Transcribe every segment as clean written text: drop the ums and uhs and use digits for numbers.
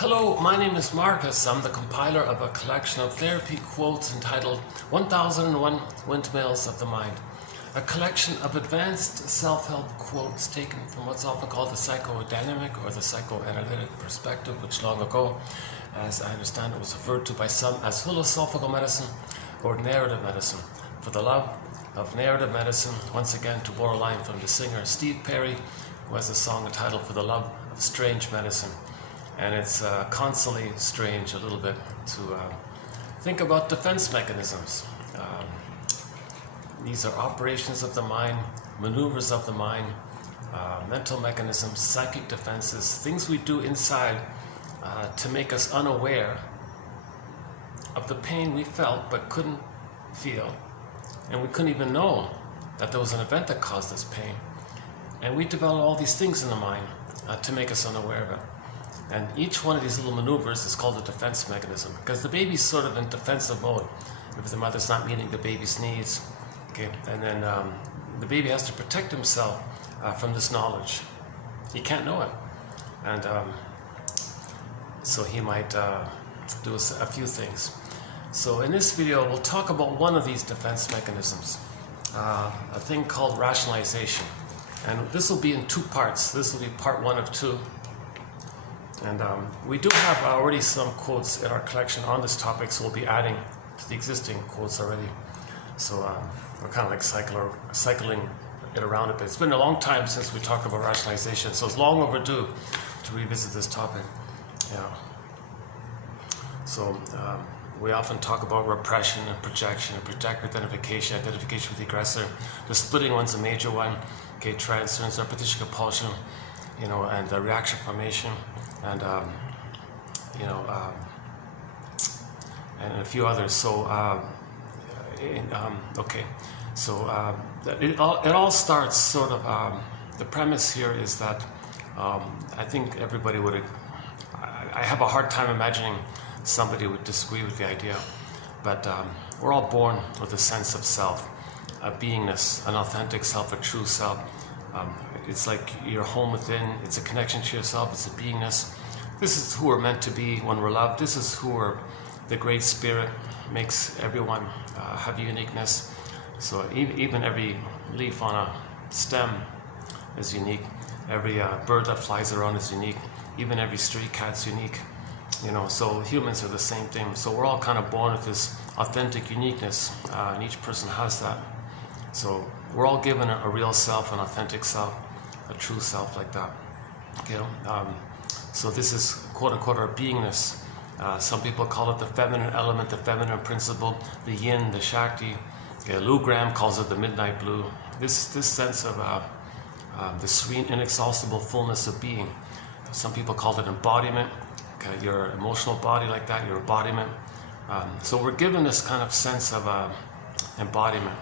Hello, my name is Marcus. I'm the compiler of a collection of therapy quotes entitled 1001 Windmills of the Mind. A collection of advanced self-help quotes taken from what's often called the psychodynamic or the psychoanalytic perspective, which long ago, as I understand it, was referred to by some as philosophical medicine or narrative medicine. For the love of narrative medicine, once again to borrow a line from the singer Steve Perry, who has a song entitled For the Love of Strange Medicine. And it's constantly strange a little bit to think about defense mechanisms. These are operations of the mind, maneuvers of the mind, mental mechanisms, psychic defenses, things we do inside to make us unaware of the pain we felt but couldn't feel. And we couldn't even know that there was an event that caused this pain. And we develop all these things in the mind to make us unaware of it. And each one of these little maneuvers is called a defense mechanism, because the baby's sort of in defensive mode if the mother's not meeting the baby's needs. Okay, and then the baby has to protect himself from this knowledge. He can't know it, and so he might do a few things. So in this video, we'll talk about one of these defense mechanisms, a thing called rationalization. And this will be in two parts. This will be part one of two. And we do have already some quotes in our collection on this topic, so we'll be adding to the existing quotes already. So we're kind of like cycling it around a bit. It's been a long time since we talked about rationalization, so it's long overdue to revisit this topic. Yeah. So we often talk about repression and projection, and project identification with the aggressor. The splitting one's a major one. Okay, transference, repetition, compulsion, you know, and reaction formation, and and a few others. So okay, so it all starts sort of. The premise here is that I think everybody would. I have a hard time imagining somebody would disagree with the idea, but we're all born with a sense of self, a beingness, an authentic self, a true self. It's like your home within, it's a connection to yourself, it's a beingness. This is who we're meant to be when we're loved. This is who the Great Spirit makes everyone have uniqueness. So even every leaf on a stem is unique. Every bird that flies around is unique. Even every stray cat's unique. You know, so humans are the same thing. So we're all kind of born with this authentic uniqueness, and each person has that. So we're all given a real self, an authentic self, a true self like that. Okay, so this is quote unquote our beingness. Some people call it the feminine element, the feminine principle, the yin, the shakti. Okay, Lou Graham calls it the midnight blue. This sense of the serene, inexhaustible fullness of being. Some people call it embodiment. Okay, your emotional body like that, your embodiment. So we're given this kind of sense of embodiment.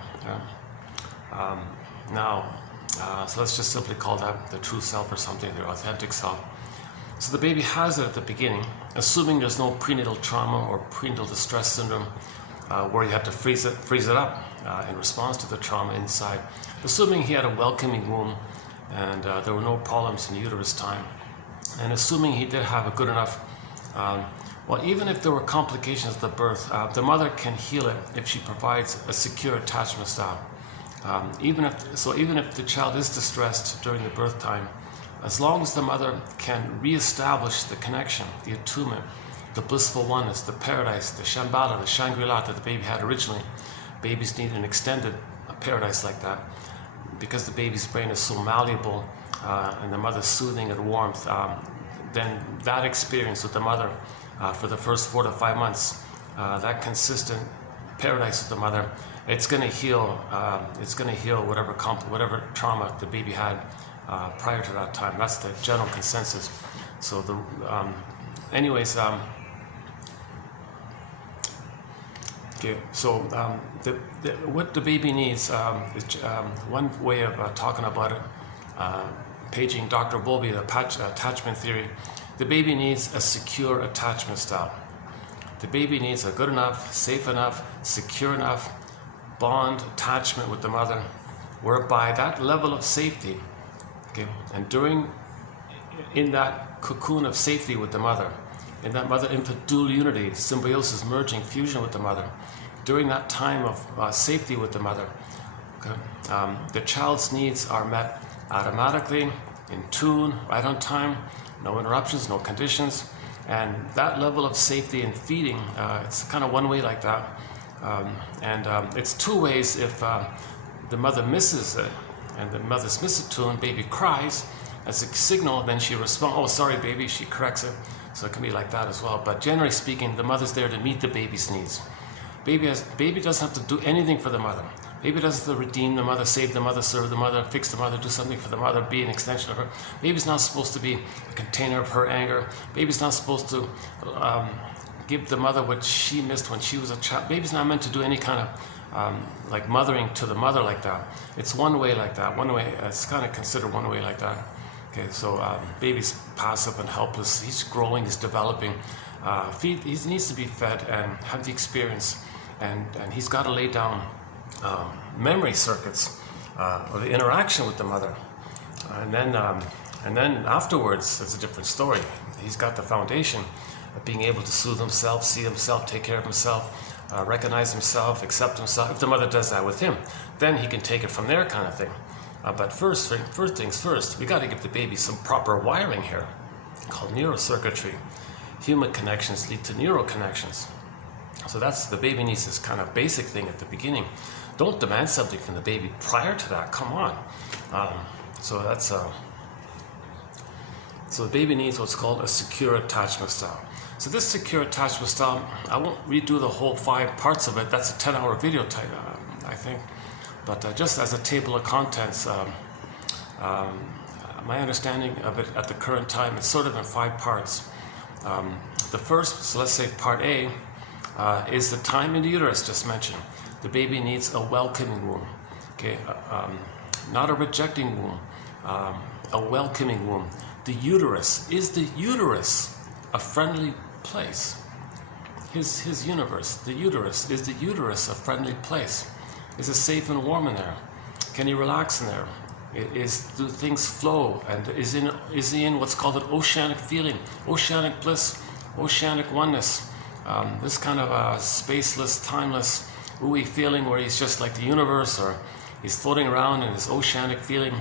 So let's just simply call that the true self or something, the authentic self. So the baby has it at the beginning, assuming there's no prenatal trauma or prenatal distress syndrome where you have to freeze it up in response to the trauma inside. Assuming he had a welcoming womb and there were no problems in uterus time, and assuming he did have a good enough, well, even if there were complications at the birth, the mother can heal it if she provides a secure attachment style. Even if the child is distressed during the birth time, as long as the mother can reestablish the connection, the attunement, the blissful oneness, the paradise, the Shambhala, the Shangri-La that the baby had originally, babies need an extended paradise like that, because the baby's brain is so malleable and the mother's soothing and warmth. Then that experience with the mother for the first 4 to 5 months, that consistent paradise with the mother, it's going to heal. It's going to heal whatever trauma the baby had prior to that time. That's the general consensus. So okay. So what the baby needs is one way of talking about it. Paging Dr. Bowlby, the attachment theory. The baby needs a secure attachment style. The baby needs a good enough, safe enough, secure enough bond attachment with the mother, whereby that level of safety, okay, and in that cocoon of safety with the mother, in that mother-infant dual unity, symbiosis, merging, fusion with the mother. During that time of safety with the mother, okay, the child's needs are met automatically, in tune, right on time, no interruptions, no conditions. And that level of safety and feeding, it's kind of one way like that. It's two ways if the mother misses it, and the mother's misattuned, baby cries as a signal, then she responds, oh, sorry, baby, she corrects it. So it can be like that as well. But generally speaking, the mother's there to meet the baby's needs. Baby doesn't have to do anything for the mother. Baby doesn't have to redeem the mother, save the mother, serve the mother, fix the mother, do something for the mother, be an extension of her. Baby's not supposed to be a container of her anger. Baby's not supposed to give the mother what she missed when she was a child. Baby's not meant to do any kind of like mothering to the mother like that. It's one way like that. One way, it's kind of considered one way like that. Okay, so baby's passive and helpless. He's growing, he's developing. He needs to be fed and have the experience, and he's got to lay down memory circuits or the interaction with the mother, and then afterwards it's a different story. He's got the foundation of being able to soothe himself, see himself, take care of himself, recognize himself, accept himself. If the mother does that with him, then he can take it from there, kind of thing. But first things first, we got to give the baby some proper wiring here, called neurocircuitry. Human connections lead to neural connections. So that's the baby needs this kind of basic thing at the beginning. Don't demand something from the baby prior to that. Come on. So the baby needs what's called a secure attachment style. So this secure attachment style, I won't redo the whole 5 parts of it. That's a 10-hour video type, I think. But just as a table of contents, my understanding of it at the current time, it's sort of in 5 parts. The first, so let's say part A, is the time in the uterus just mentioned. The baby needs a welcoming womb, okay? Not a rejecting womb, a welcoming womb. The uterus, is the uterus a friendly place? His universe, the uterus, is the uterus a friendly place? Is it safe and warm in there? Can you relax in there? Do things flow? And is he in what's called an oceanic feeling, oceanic bliss, oceanic oneness? This kind of a spaceless, timeless, ooey feeling where he's just like the universe, or he's floating around in this oceanic feeling.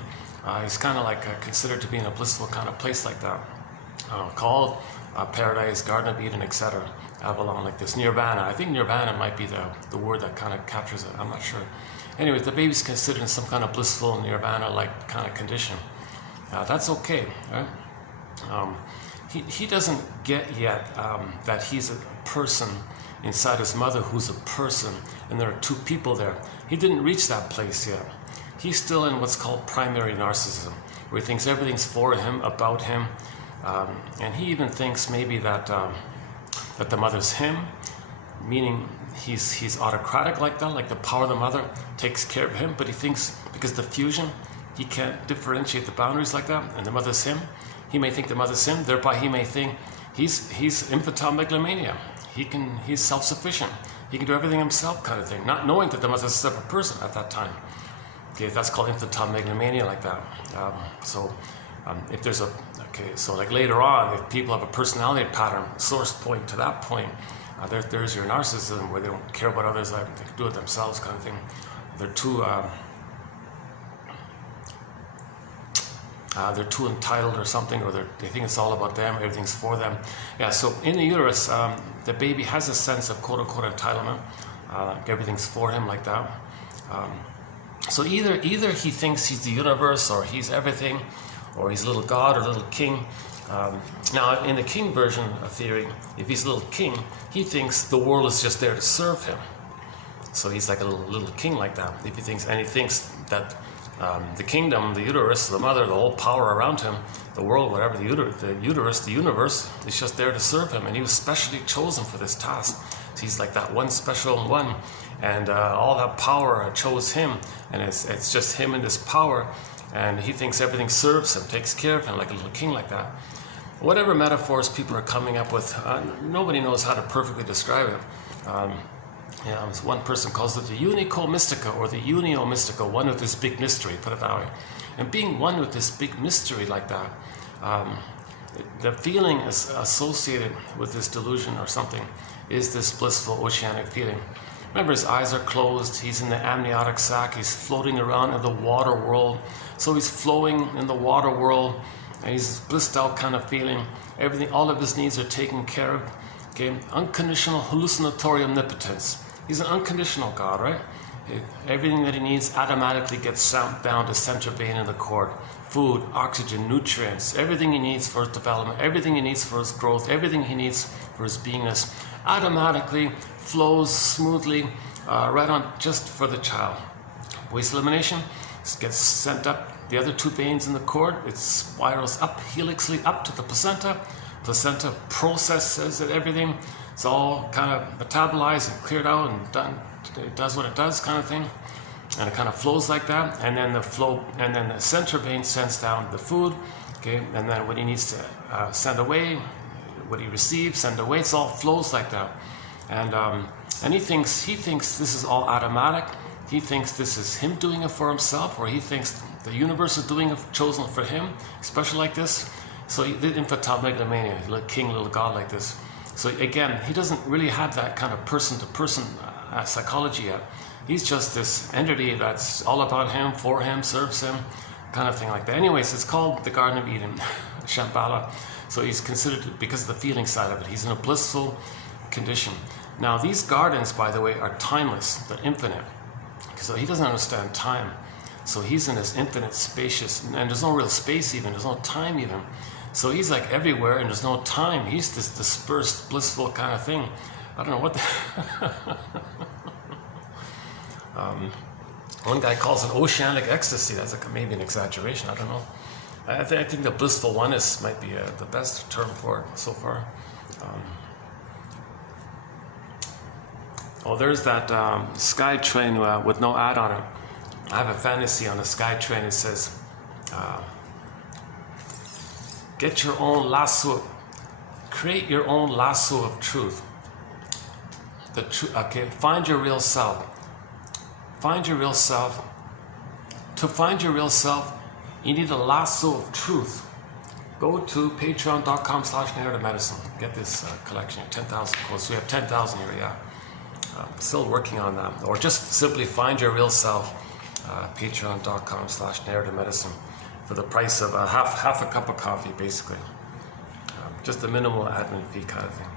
He's kind of like considered to be in a blissful kind of place like that, called paradise, Garden of Eden, etc. Avalon, like this nirvana. I think nirvana might be the word that kind of captures it. I'm not sure. Anyway, the baby's considered in some kind of blissful nirvana-like kind of condition. That's okay, right? He doesn't get yet that he's a person inside his mother who's a person, and there are 2 people there. He didn't reach that place yet. He's still in what's called primary narcissism, where he thinks everything's for him, about him, and he even thinks maybe that the mother's him, meaning he's autocratic like that, like the power of the mother takes care of him, but he thinks because the fusion, he can't differentiate the boundaries like that, and the mother's him. He may think the mother's him, thereby he may think he's infantile megalomania. He's self-sufficient. He can do everything himself, kind of thing, not knowing that the mother's a separate person at that time. Okay, that's called infantile megalomania like that. If there's so like later on, if people have a personality pattern, source point to that point, there's your narcissism where they don't care about others, they can do it themselves, kind of thing. They're too entitled or something, or they think it's all about them, everything's for them. Yeah, so in the uterus, the baby has a sense of quote-unquote entitlement, everything's for him like that. So either he thinks he's the universe, or he's everything, or he's a little god or a little king. Now, in the king version of theory, if he's a little king, he thinks the world is just there to serve him. So he's like a little king like that. If he thinks that the kingdom, the uterus, the mother, the whole power around him, the world, whatever, the uterus, the universe, is just there to serve him, and he was specially chosen for this task. So he's like that one special one, and all that power chose him, and it's just him and this power, and he thinks everything serves him, takes care of him, like a little king like that. Whatever metaphors people are coming up with, nobody knows how to perfectly describe it. One person calls it the unico mystica, or the unio mystica, one with this big mystery, put it that way. And being one with this big mystery like that, the feeling is associated with this delusion or something is this blissful oceanic feeling. Remember, his eyes are closed, he's in the amniotic sac, he's floating around in the water world. So he's flowing in the water world, and he's blissed out kind of feeling. Everything, all of his needs are taken care of. Okay, unconditional hallucinatory omnipotence. He's an unconditional God, right? Everything that he needs automatically gets down to center vein in the cord. Food, oxygen, nutrients, everything he needs for his development, everything he needs for his growth, everything he needs for his beingness automatically flows smoothly right on just for the child. Waste elimination gets sent up the other two veins in the cord. It spirals up helixally up to the placenta. Placenta processes it, everything. It's all kind of metabolized and cleared out and done. It does what it does, kind of thing, and it kind of flows like that. And then the center vein sends down the food, okay. And then what he needs to send away, what he receives, send away. It all flows like that. And he thinks this is all automatic. He thinks this is him doing it for himself, or he thinks the universe is doing it chosen for him, special like this. So he did infantile megalomania, little king, little god like this. So again, he doesn't really have that kind of person-to-person psychology yet. He's just this entity that's all about him, for him, serves him, kind of thing like that. Anyways, it's called the Garden of Eden, Shambhala. So he's considered, because of the feeling side of it, he's in a blissful condition. Now these gardens, by the way, are timeless, they're infinite. So he doesn't understand time. So he's in this infinite spacious, and there's no real space even, there's no time even. So he's like everywhere and there's no time. He's this dispersed, blissful kind of thing. I don't know what the one guy calls it oceanic ecstasy. That's like maybe an exaggeration, I don't know. I think the blissful oneness might be the best term for it so far. There's that sky train with no ad on it. I have a fantasy on a sky train. It says, get your own lasso, create your own lasso of truth. Find your real self. Find your real self. To find your real self, you need a lasso of truth. Go to patreon.com/narrative medicine. Get this collection, 10,000 quotes. We have 10,000 here, yeah. Still working on that. Or just simply find your real self. Patreon.com/narrative medicine for the price of half a cup of coffee, basically. Just a minimal admin fee kind of thing.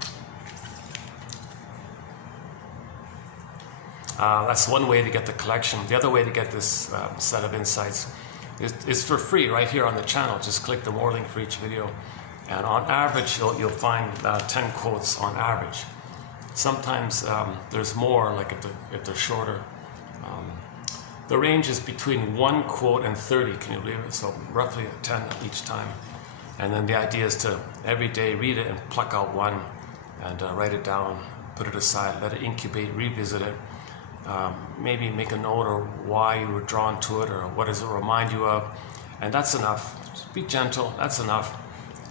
That's one way to get the collection. The other way to get this set of insights is for free right here on the channel. Just click the more link for each video, and on average you'll find 10 quotes on average. Sometimes there's more, like if they're shorter. The range is between 1 quote and 30, can you believe it? So roughly 10 each time. And then the idea is to every day read it and pluck out one and write it down, put it aside, let it incubate, revisit it. Maybe make a note or why you were drawn to it, or what does it remind you of. And that's enough. Just be gentle, that's enough.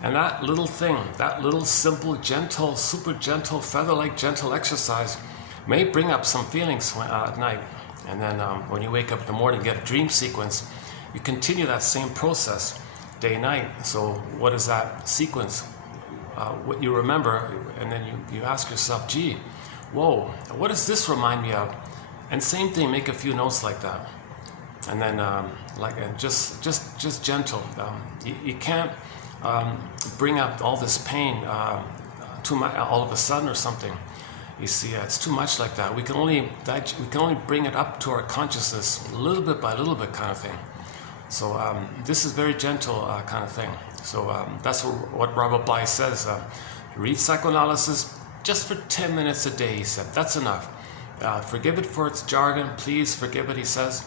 And that little thing, that little simple, gentle, super gentle, feather-like gentle exercise may bring up some feelings at night. And then when you wake up in the morning, get a dream sequence, you continue that same process day and night. So what is that sequence? What you remember, and then you ask yourself, gee, whoa, what does this remind me of? And same thing, make a few notes like that. And then just gentle. You can't bring up all this pain too much all of a sudden or something. You see, it's too much like that. We can only bring it up to our consciousness little bit by little bit, kind of thing. So this is very gentle kind of thing. So that's what Robert Bly says. Read psychoanalysis just for 10 minutes a day, he said. That's enough. Forgive it for its jargon. Please forgive it, he says.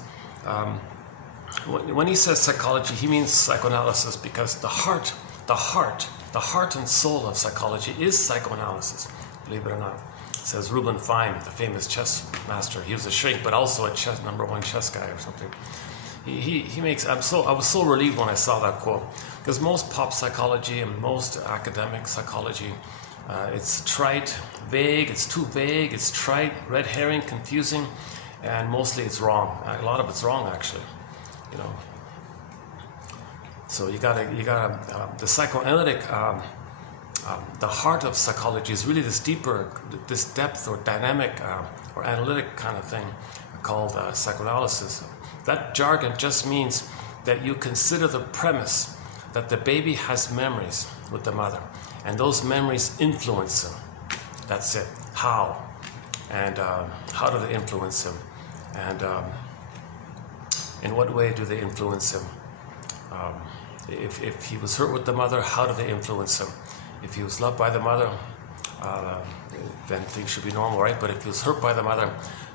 When he says psychology, he means psychoanalysis, because the heart and soul of psychology is psychoanalysis, believe it or not. Says Reuben Fine, the famous chess master. He was a shrink, but also a #1 chess guy or something. He makes. I was so relieved when I saw that quote, because most pop psychology and most academic psychology, it's trite, vague. It's too vague. It's trite, red herring, confusing, and mostly it's wrong. A lot of it's wrong, actually. You know. So the psychoanalytic, the heart of psychology is really this deeper, this depth or dynamic or analytic kind of thing called psychoanalysis. That jargon just means that you consider the premise that the baby has memories with the mother, and those memories influence him. That's it. How? And how do they influence him? And in what way do they influence him? If he was hurt with the mother, how do they influence him? If he was loved by the mother, then things should be normal, right? But if he was hurt by the mother,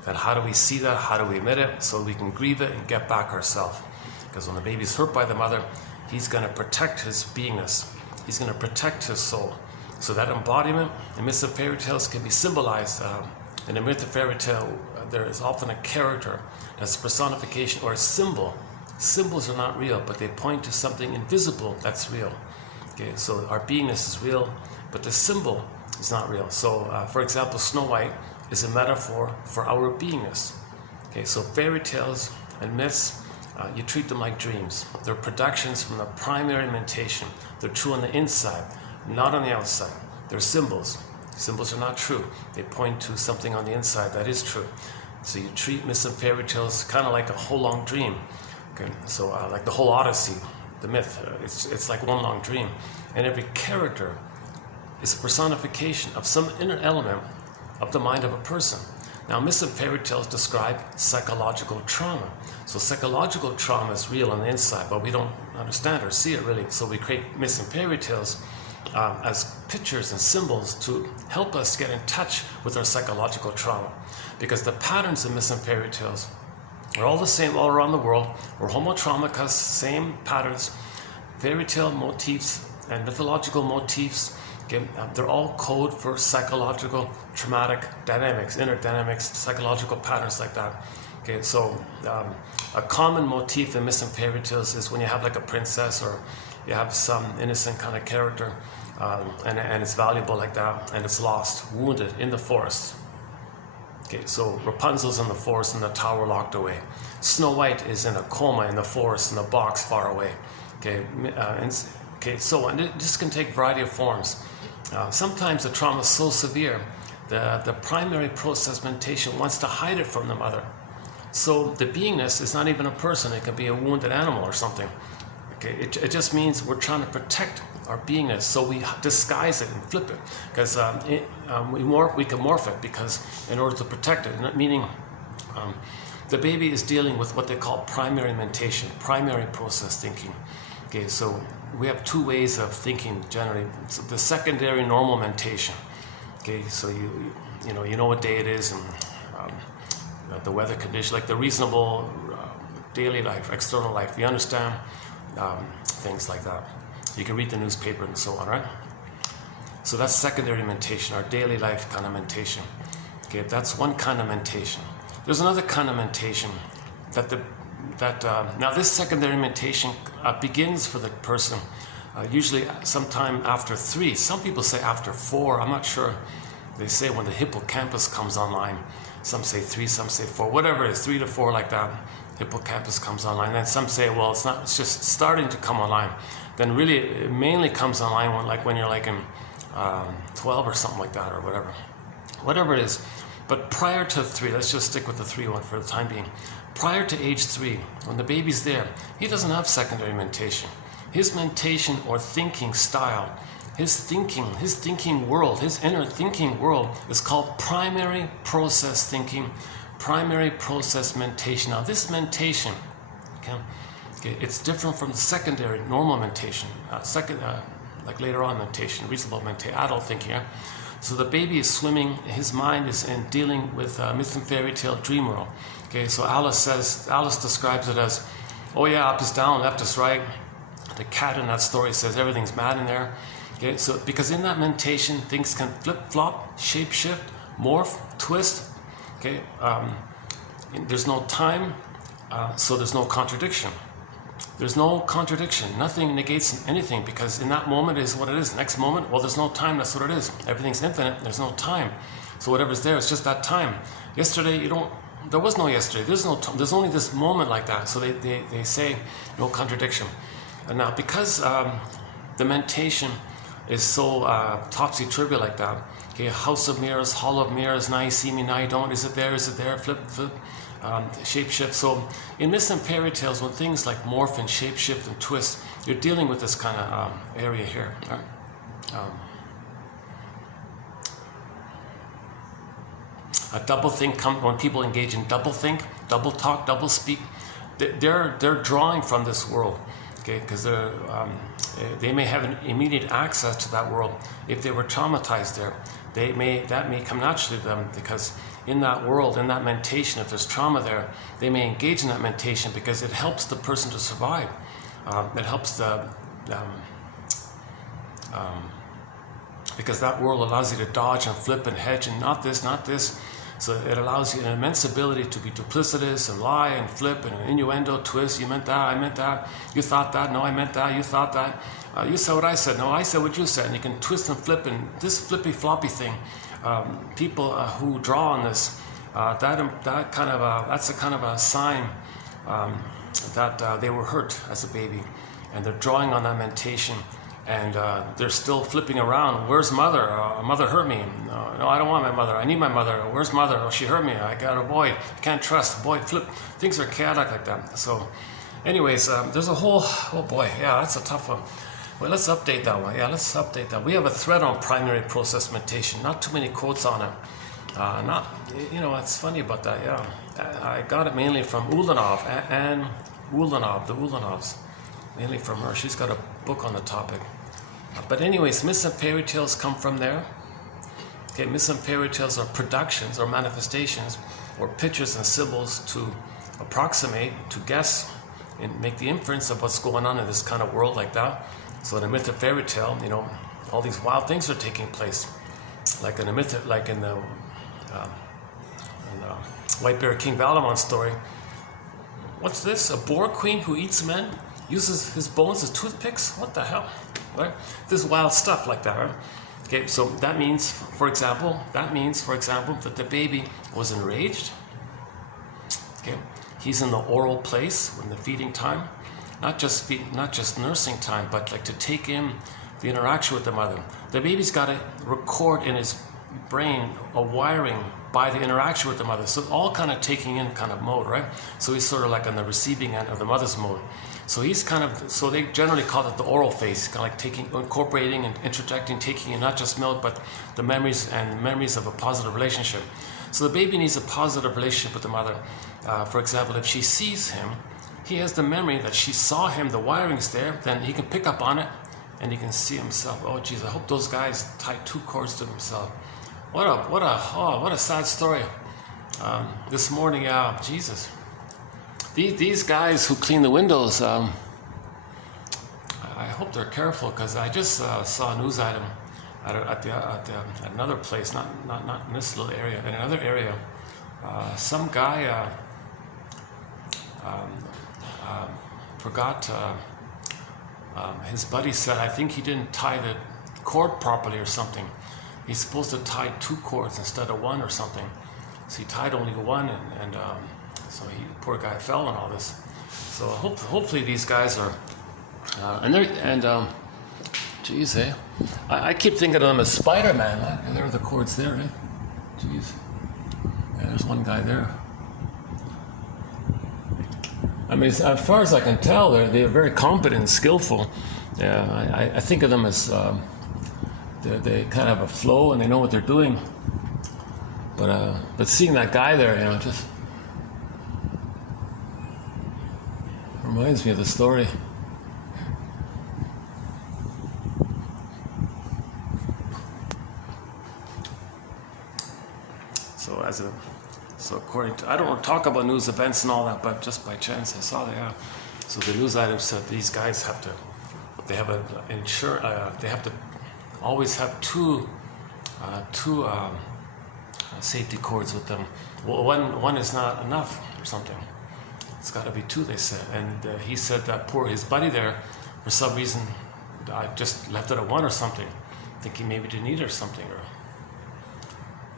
then how do we see that? How do we admit it so we can grieve it and get back ourselves? Because when the baby's hurt by the mother, he's going to protect his beingness. He's going to protect his soul. So that embodiment in myths and fairy tales can be symbolized. In a myth or fairy tale, there is often a character that's a personification or a symbol. Symbols are not real, but they point to something invisible that's real. Okay, so our beingness is real, but the symbol is not real. So, for example, Snow White is a metaphor for our beingness. Okay, so fairy tales and myths, you treat them like dreams. They're productions from the primary mentation. They're true on the inside, not on the outside. They're symbols. Symbols are not true. They point to something on the inside that is true. So you treat myths and fairy tales kind of like a whole long dream. Okay, so like the whole Odyssey, the myth, it's like one long dream. And every character is a personification of some inner element of the mind of a person. Now, myths and fairy tales describe psychological trauma. So psychological trauma is real on the inside, but we don't understand or see it really. So we create myths and fairy tales as pictures and symbols to help us get in touch with our psychological trauma. Because the patterns in myths and fairy tales are all the same all around the world. We're homo traumicus, same patterns, fairy tale motifs and mythological motifs. Okay, they're all code for psychological traumatic dynamics, inner dynamics, psychological patterns like that. Okay, so a common motif in myths and fairy tales is when you have like a princess or you have some innocent kind of character and it's valuable like that and it's lost, wounded in the forest. Okay, so Rapunzel's in the forest in the tower locked away. Snow White is in a coma in the forest in a box far away. Okay, and this can take a variety of forms. Sometimes the trauma is so severe, the primary process mentation wants to hide it from the mother. So the beingness is not even a person, it can be a wounded animal or something. Okay, it just means we're trying to protect our beingness, so we disguise it and flip it, because we can morph it, because in order to protect it, meaning the baby is dealing with what they call primary mentation, primary process thinking. Okay, so we have two ways of thinking generally. So the secondary normal mentation. Okay, so you know what day it is and the weather condition, like the reasonable daily life, external life. You understand things like that. You can read the newspaper and so on, right? So that's secondary mentation, our daily life kind of mentation. Okay, that's one kind of mentation. There's another kind of mentation now this secondary mentation begins for the person usually sometime after 3. Some people say after 4. I'm not sure. They say when the hippocampus comes online. Some say 3, some say 4. Whatever it is, 3 to 4 like that. Hippocampus comes online. Then some say, well, it's not. It's just starting to come online. Then really, it mainly comes online when you're like in 12 or something like that, or whatever. Whatever it is. But prior to 3, let's just stick with the 3 one for the time being. Prior to age 3, when the baby's there, he doesn't have secondary mentation. His mentation or thinking style, his thinking world, his inner thinking world is called primary process thinking, primary process mentation. Now this mentation, okay, it's different from the secondary normal mentation, like later on mentation, reasonable mentation, adult thinking. Yeah? So the baby is swimming, his mind is in dealing with myth and fairy tale dream world. Okay, so Alice describes it as, oh yeah, up is down, left is right. The cat in that story says everything's mad in there. Okay, so because in that mentation, things can flip-flop, shape-shift, morph, twist. Okay, there's no time, so there's no contradiction. There's no contradiction. Nothing negates anything, because in that moment is what it is. Next moment, well, there's no time. That's what it is. Everything's infinite. There's no time. So whatever's there, it's just that time. Yesterday, there was no yesterday. There's no time. There's only this moment like that. So they say no contradiction. And now, because the mentation is so topsy-turvy like that, okay, house of mirrors, hall of mirrors, now you see me, now you don't, is it there, flip, shape shift. So in myths and fairy tales, when things like morph and shape shift and twist, you're dealing with this kind of area here. Right? A double think when people engage in double think, double talk, double speak, they're drawing from this world, okay? Because they may have an immediate access to that world. If they were traumatized there, that may come naturally to them, because in that world, in that mentation, if there's trauma there, they may engage in that mentation because it helps the person to survive. It helps because that world allows you to dodge and flip and hedge and not this, not this. So it allows you an immense ability to be duplicitous and lie and flip and innuendo, twist. You meant that, I meant that. You thought that, no, I meant that. You thought that. You said what I said, no, I said what you said. And you can twist and flip, and this flippy floppy thing. People who draw on this, that's a kind of a sign that they were hurt as a baby, and they're drawing on that mentation. And they're still flipping around. Where's mother? Mother hurt me. No, I don't want my mother. I need my mother. Where's mother? Oh, she hurt me. I got to avoid. I can't trust. Avoid. Flip. Things are chaotic like that. So, anyways, there's a whole. Oh boy, yeah, that's a tough one. Well, let's update that one. Yeah, let's update that. We have a thread on primary process mentation. Not too many quotes on it. It's funny about that. Yeah, I got it mainly from Ulanov and Ulanov, the Ulanovs, mainly from her. She's got a book on the topic. But anyways, myths and fairy tales come from there. Okay, myths and fairy tales are productions or manifestations or pictures and symbols to approximate, to guess, and make the inference of what's going on in this kind of world like that. So in a myth and fairy tale, all these wild things are taking place. Like in a myth, like in the White Bear King Valamon story. What's this? A boar queen who eats men? Uses his bones as toothpicks? What the hell? Right? This is wild stuff like that, right? Okay, so that means, for example, that the baby was enraged. Okay, he's in the oral place in the feeding time, not just nursing time, but like to take in the interaction with the mother. The baby's got to record in his brain a wiring by the interaction with the mother. So all kind of taking in kind of mode, right? So he's sort of like on the receiving end of the mother's mode. So he's so they generally call it the oral phase, kind of like incorporating and interjecting, taking in not just milk, but the memories of a positive relationship. So the baby needs a positive relationship with the mother. For example, if she sees him, he has the memory that she saw him, the wiring's there, then he can pick up on it and he can see himself. Oh geez, I hope those guys tied 2 cords to themselves. What a sad story. This morning, Jesus. These guys who clean the windows, I hope they're careful, because I just saw a news item at another place, not in this little area, in another area. Some guy forgot. His buddy said, I think he didn't tie the cord properly or something. He's supposed to tie 2 cords instead of 1 or something. So he tied only 1, and so poor guy fell and all this. So hopefully these guys are, geez, eh? I keep thinking of them as Spider-Man. And there are the cords there, eh? Jeez. Yeah, there's one guy there. I mean, as far as I can tell, they're very competent and skillful. Yeah, I think of them as they kind of have a flow and they know what they're doing. But seeing that guy there, just reminds me of the story. So according to, I don't want to talk about news events and all that, but just by chance I saw that. So the news item said these guys have to always have two safety cords with them. Well, one is not enough or something. It's got to be 2, they said. And he said that his buddy there, for some reason, just left it at 1 or something, thinking maybe didn't need it or something.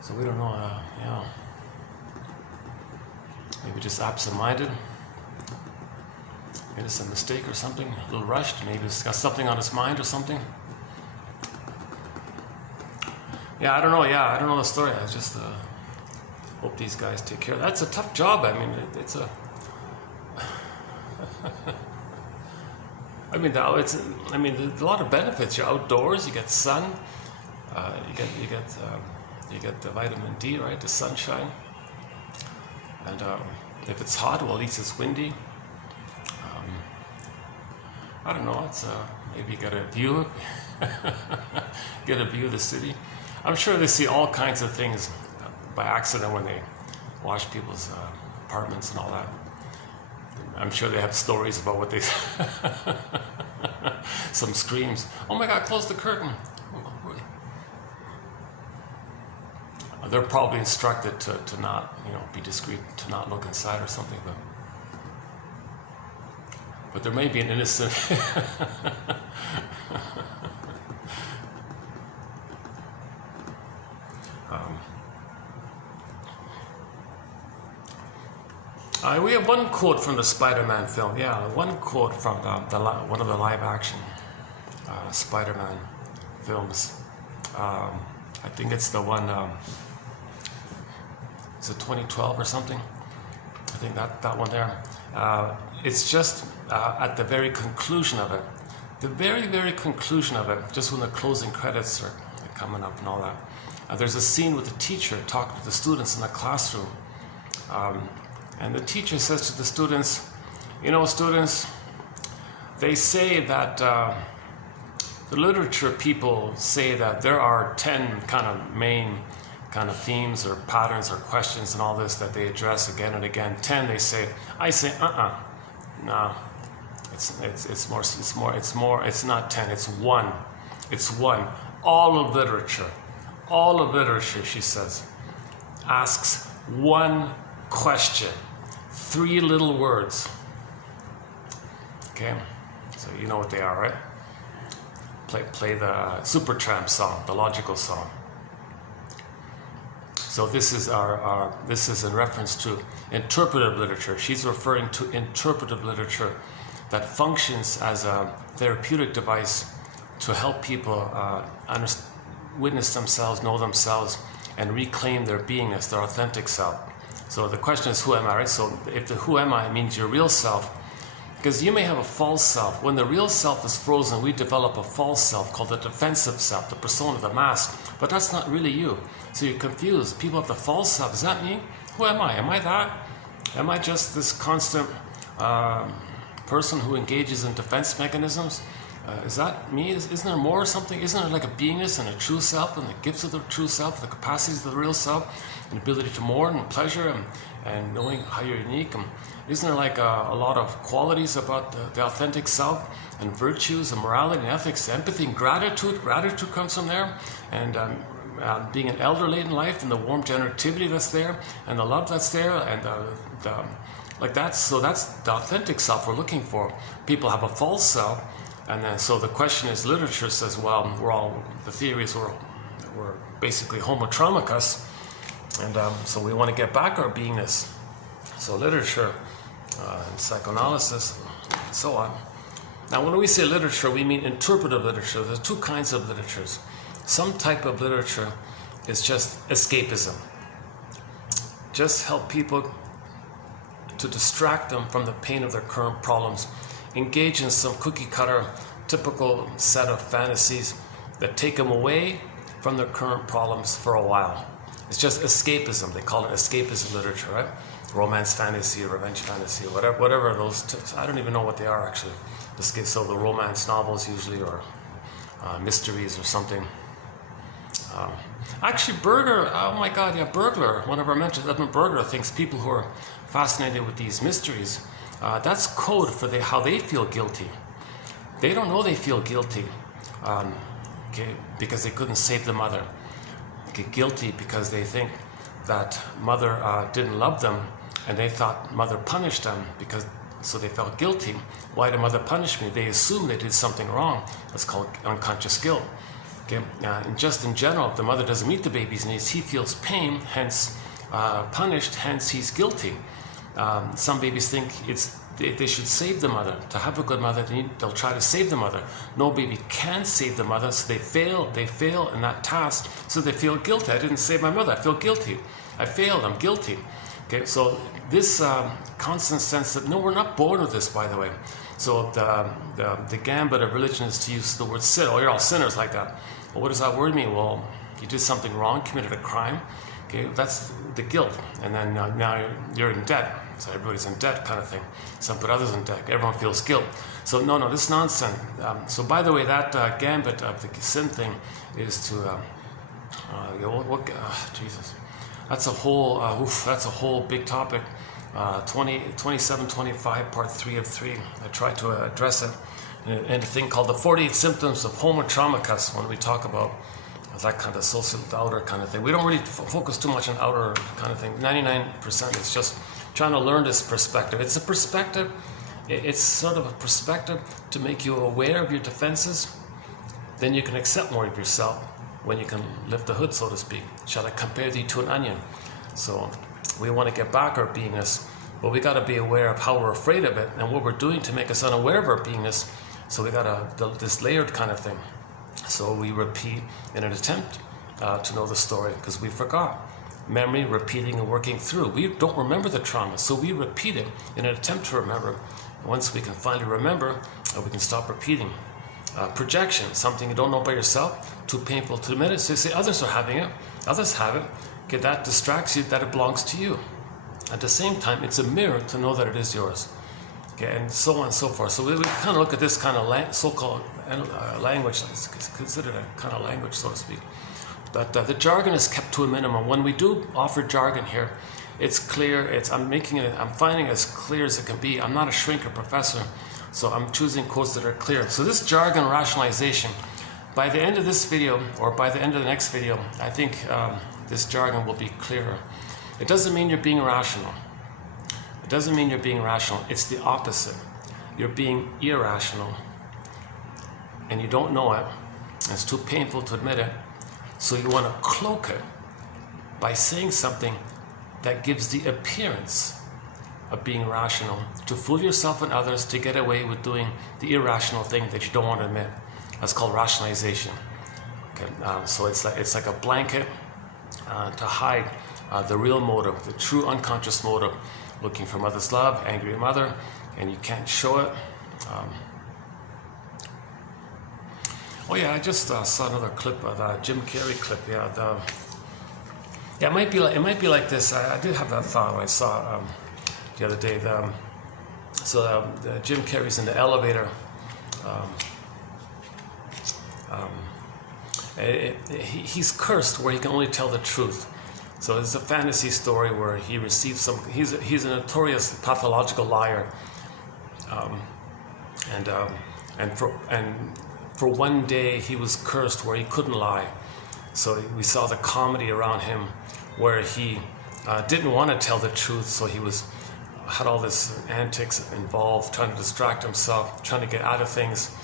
So we don't know. Maybe just absent-minded. made some mistake or something, a little rushed, maybe he's got something on his mind or something. Yeah, I don't know. Yeah, I don't know the story. I just hope these guys take care. That's a tough job. I mean, it's a. I mean, there's a lot of benefits. You're outdoors. You get sun. You get the vitamin D, right? The sunshine. And if it's hot, well, at least it's windy. I don't know. It's maybe get a view, get a view of the city. I'm sure they see all kinds of things by accident when they wash people's apartments and all that. I'm sure they have stories about what they. Some screams. Oh my God! Close the curtain. They're probably instructed to not, be discreet, to not look inside or something, but there may be an innocent. We have one quote from the Spider-Man film. Yeah, one quote from one of the live-action Spider-Man films. I think it's the one. Is it 2012 or something? I think that one there. It's just at the very conclusion of it. The very, very conclusion of it, just when the closing credits are coming up and all that. There's a scene with the teacher talking to the students in the classroom. And the teacher says to the students, students, they say that the literature people say that there are 10 kind of main kind of themes or patterns or questions and all this that they address again and again. 10 they say. I say no, it's not 10, it's one. It's one. All of literature, she says, asks one question, 3 little words. Okay, so you know what they are, right? Play the Supertramp song, the Logical song. So this is in reference to interpretive literature. She's referring to interpretive literature that functions as a therapeutic device to help people witness themselves, know themselves, and reclaim their beingness, their authentic self. So the question is, who am I, right? So if the who am I means your real self, because you may have a false self. When the real self is frozen, we develop a false self called the defensive self, the persona, the mask. But that's not really you. So you're confused. People have the false self. Is that me? Who am I? Am I that? Am I just this constant person who engages in defense mechanisms? Is that me? Isn't there more or something? Isn't there like a beingness and a true self and the gifts of the true self, the capacities of the real self, and the ability to mourn and pleasure and knowing how you're unique? And isn't there like a lot of qualities about the authentic self and virtues and morality and ethics, empathy and gratitude? Gratitude comes from there, and being an elderly in life and the warm generativity that's there and the love that's there and like that. So that's the authentic self we're looking for. People have a false self. And then, so the question is, literature says, well, the theory is we're basically homo traumicus, and so we want to get back our beingness. So literature, and psychoanalysis, and so on. Now, when we say literature, we mean interpretive literature. There's 2 kinds of literatures. Some type of literature is just escapism. Just help people to distract them from the pain of their current problems. Engage in some cookie-cutter, typical set of fantasies that take them away from their current problems for a while. It's just escapism. They call it escapism literature, right? Romance fantasy, revenge fantasy, whatever those. I don't even know what they are actually. So the romance novels usually, or mysteries or something. Actually, Berger. Oh my God, yeah, Berger. One of our mentors, Edmund Berger, thinks people who are fascinated with these mysteries. That's code for how they feel guilty. They don't know they feel guilty, because they couldn't save the mother. Get guilty because they think that mother didn't love them, and they thought mother punished them so they felt guilty. Why did mother punish me? They assumed they did something wrong. That's called unconscious guilt. Okay, and just in general, if the mother doesn't meet the baby's needs, he feels pain, hence punished, hence he's guilty. Some babies think it's they should save the mother. To have a good mother, they'll try to save the mother. No baby can save the mother, so they fail in that task, so they feel guilty. I didn't save my mother, I feel guilty. I failed, I'm guilty. Okay, so this constant sense that, no, we're not born with this, by the way. So the gambit of religion is to use the word sin. Oh, you're all sinners like that. Well, what does that word mean? Well, you did something wrong, committed a crime. Okay, that's the guilt. And then now you're in debt. So everybody's in debt kind of thing. Some put others in debt. Everyone feels guilt. So no, this is nonsense. So by the way, that gambit of the sin thing is to, Jesus. That's a whole big topic. 2725, part 3 of 3. I tried to address it in a thing called the 48 symptoms of homo traumicus, when we talk about that kind of social outer kind of thing. We don't really focus too much on outer kind of thing. 99% is just trying to learn this perspective. It's a perspective. It's sort of a perspective to make you aware of your defenses. Then you can accept more of yourself when you can lift the hood, so to speak. Shall I compare thee to an onion? So we want to get back our beingness, but we got to be aware of how we're afraid of it and what we're doing to make us unaware of our beingness. So we got this layered kind of thing. So we repeat in an attempt to know the story, because we forgot. Memory, repeating and working through. We don't remember the trauma, so we repeat it in an attempt to remember. Once we can finally remember, we can stop repeating. Projection, something you don't know by yourself, too painful to admit it. So you say others are having it, others have it. Okay, that distracts you, that it belongs to you. At the same time, it's a mirror to know that it is yours. Okay, and so on and so forth. So we kind of look at this kind of so-called language, it's considered a kind of language, so to speak. But the jargon is kept to a minimum. When we do offer jargon here, it's clear. I'm finding it as clear as it can be. I'm not a shrinker professor, so I'm choosing quotes that are clear. So this jargon rationalization, by the end of this video, or by the end of the next video, I think this jargon will be clearer. It doesn't mean you're being rational. It doesn't mean you're being rational. It's the opposite. You're being irrational, and you don't know it. It's too painful to admit it. So you want to cloak it by saying something that gives the appearance of being rational, to fool yourself and others, to get away with doing the irrational thing that you don't want to admit. That's called rationalization. Okay, so it's like a blanket to hide the real motive, the true unconscious motive, looking for mother's love, angry mother, and you can't show it. Oh yeah, I just saw another clip of the Jim Carrey clip. Yeah, it might be like this. I did have that thought when I saw the other day. Jim Carrey's in the elevator. He's cursed where he can only tell the truth. So it's a fantasy story where he receives some. He's a notorious pathological liar, and for one day he was cursed where he couldn't lie. So we saw the comedy around him where he didn't want to tell the truth, so he had all this antics involved, trying to distract himself, trying to get out of things.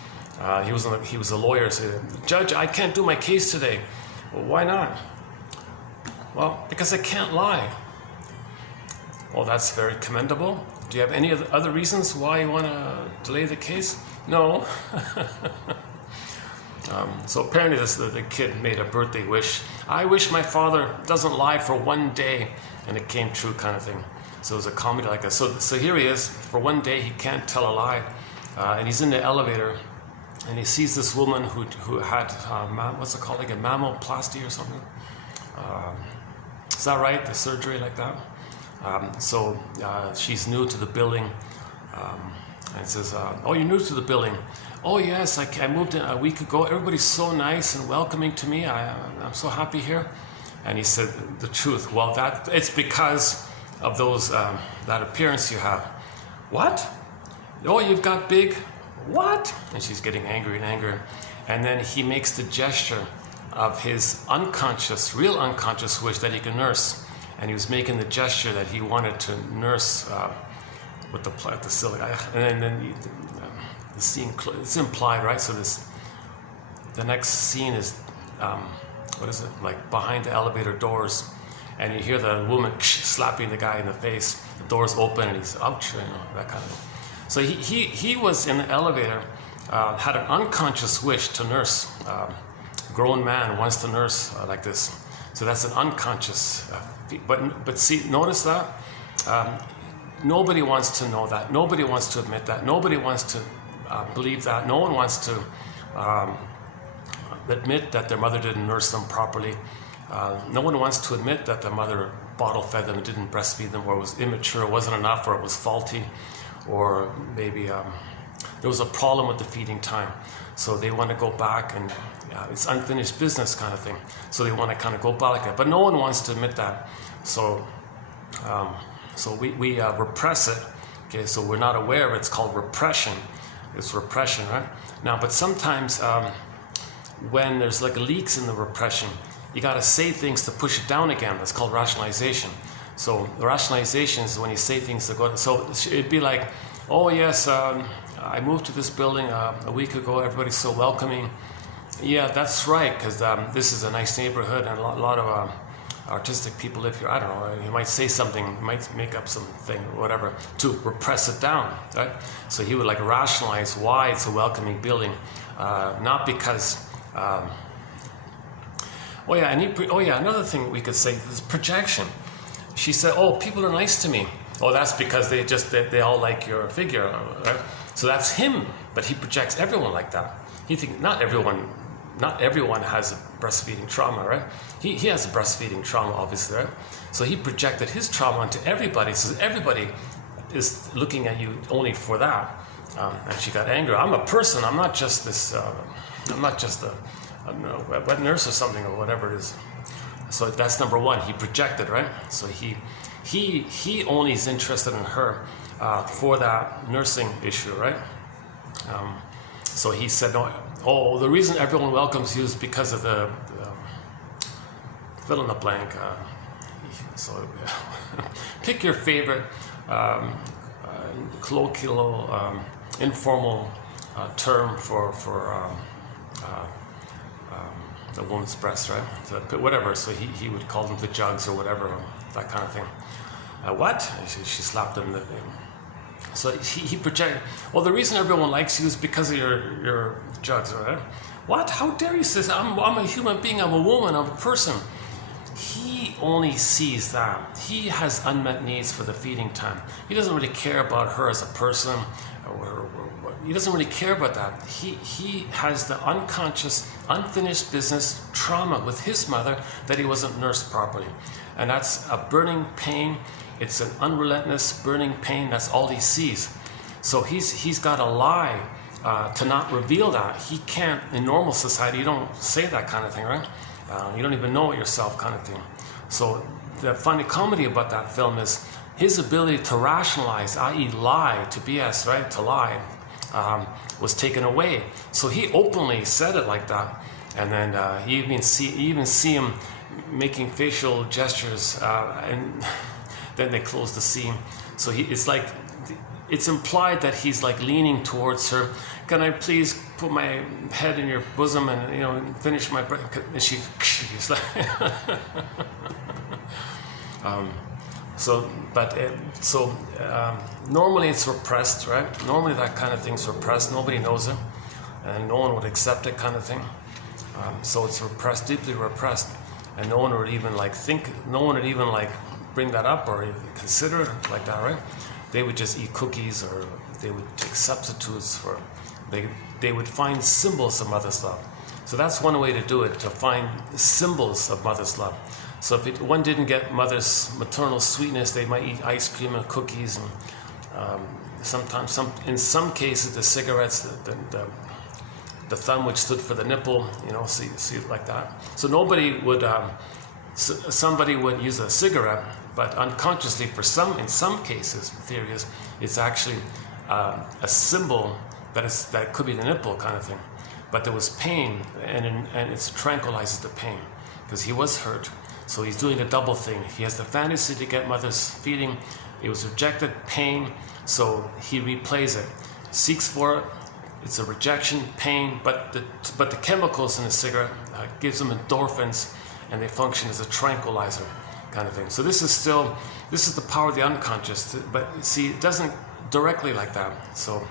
He was a lawyer, so Judge, I can't do my case today. Well, why not? Well, because I can't lie. Well, that's very commendable. Do you have any other reasons why you want to delay the case? No. So apparently the kid made a birthday wish. I wish my father doesn't lie for one day, and it came true kind of thing. So it was a comedy like that. So here he is, for one day he can't tell a lie, and he's in the elevator, and he sees this woman who had, what's it called, like a mammoplasty or something? Is that right, the surgery like that? So she's new to the building, and says, oh, you're new to the building. Oh yes, I moved in a week ago. Everybody's so nice and welcoming to me. I'm so happy here. And he said the truth. Well, it's because of those that appearance you have. What? Oh, you've got big. What? And she's getting angry and angrier. And then he makes the gesture of his unconscious, real unconscious wish that he can nurse. And he was making the gesture that he wanted to nurse with the silly. And then the scene, it's implied, right? So the next scene is, what is it, like behind the elevator doors, and you hear the woman slapping the guy in the face. The doors open, and he's ouch, that kind of thing. So he was in the elevator, had an unconscious wish to nurse. Grown man wants to nurse like this. So that's an unconscious, but see, notice that? Nobody wants to know that. Nobody wants to admit that. Nobody wants to believe that. No one wants to admit that their mother didn't nurse them properly. No one wants to admit that their mother bottle fed them and didn't breastfeed them, or was immature, wasn't enough, or it was faulty, or maybe there was a problem with the feeding time. So they want to go back and it's unfinished business kind of thing. So they want to kind of go back like that. But no one wants to admit that. So we repress it. Okay, so we're not aware of it. It's called repression. It's repression, right? Now, but sometimes when there's like leaks in the repression, you got to say things to push it down again. That's called rationalization. So the rationalization is when you say things to go. So it'd be like, oh yes, I moved to this building a week ago. Everybody's so welcoming. Yeah, that's right, because this is a nice neighborhood and a lot of artistic people live here. I don't know. You might say something, you might make up something, whatever, to repress it down, right? So he would like rationalize why it's a welcoming building, not because. Another thing we could say is projection. She said, "Oh, people are nice to me." Oh, that's because they all like your figure, right? So that's him, but he projects everyone like that. He thinks not everyone has a breastfeeding trauma, right? He has a breastfeeding trauma, obviously, right? So he projected his trauma onto everybody, so everybody is looking at you only for that. And she got angry. I'm a person. I'm not just this. I'm not just a wet nurse or something or whatever it is. So that's number one. He projected, right? So he only is interested in her for that nursing issue, right? So he said, no. Oh, the reason everyone welcomes you is because of the fill in the blank. So pick your favorite colloquial, informal term for the woman's breast, right? So whatever. So he would call them the jugs or whatever, that kind of thing. What? She slapped him. So he projected. Well, the reason everyone likes you is because of your jugs, right? What? How dare you say that? I'm a human being. I'm a woman. I'm a person. He only sees that. He has unmet needs for the feeding time. He doesn't really care about her as a person. He doesn't really care about that. He has the unconscious, unfinished business trauma with his mother that he wasn't nursed properly. And that's a burning pain. It's an unrelentless burning pain. That's all he sees. So he's got to lie to not reveal that. He can't, in normal society, you don't say that kind of thing, right? You don't even know it yourself kind of thing. So the funny comedy about that film is his ability to rationalize, i.e. lie, to BS, right? To lie, was taken away. So he openly said it like that. And then you even see him making facial gestures, and then they close the scene. So it's implied that he's like leaning towards her. Can I please put my head in your bosom and finish my breath? And she's like, normally it's repressed, right? Normally that kind of thing's repressed. Nobody knows it, and no one would accept it, kind of thing. So it's repressed, deeply repressed, and no one would even bring that up or consider it like that, right? They would just eat cookies, or they would take substitutes for. They would find symbols of mother's love. So that's one way to do it, to find symbols of mother's love. So if one didn't get mother's maternal sweetness, they might eat ice cream and cookies, and sometimes in some cases the cigarettes, the thumb which stood for the nipple, see it like that. So somebody would use a cigarette, but unconsciously in some cases, the theory is it's actually a symbol that could be the nipple kind of thing. But there was pain, and it tranquilizes the pain, because he was hurt. So he's doing a double thing. He has the fantasy to get mother's feeding. It was rejected, pain, so he replays it, seeks for it. It's a rejection, pain, but the chemicals in the cigarette gives them endorphins, and they function as a tranquilizer kind of thing. So this is the power of the unconscious. But see, it doesn't directly like that. So,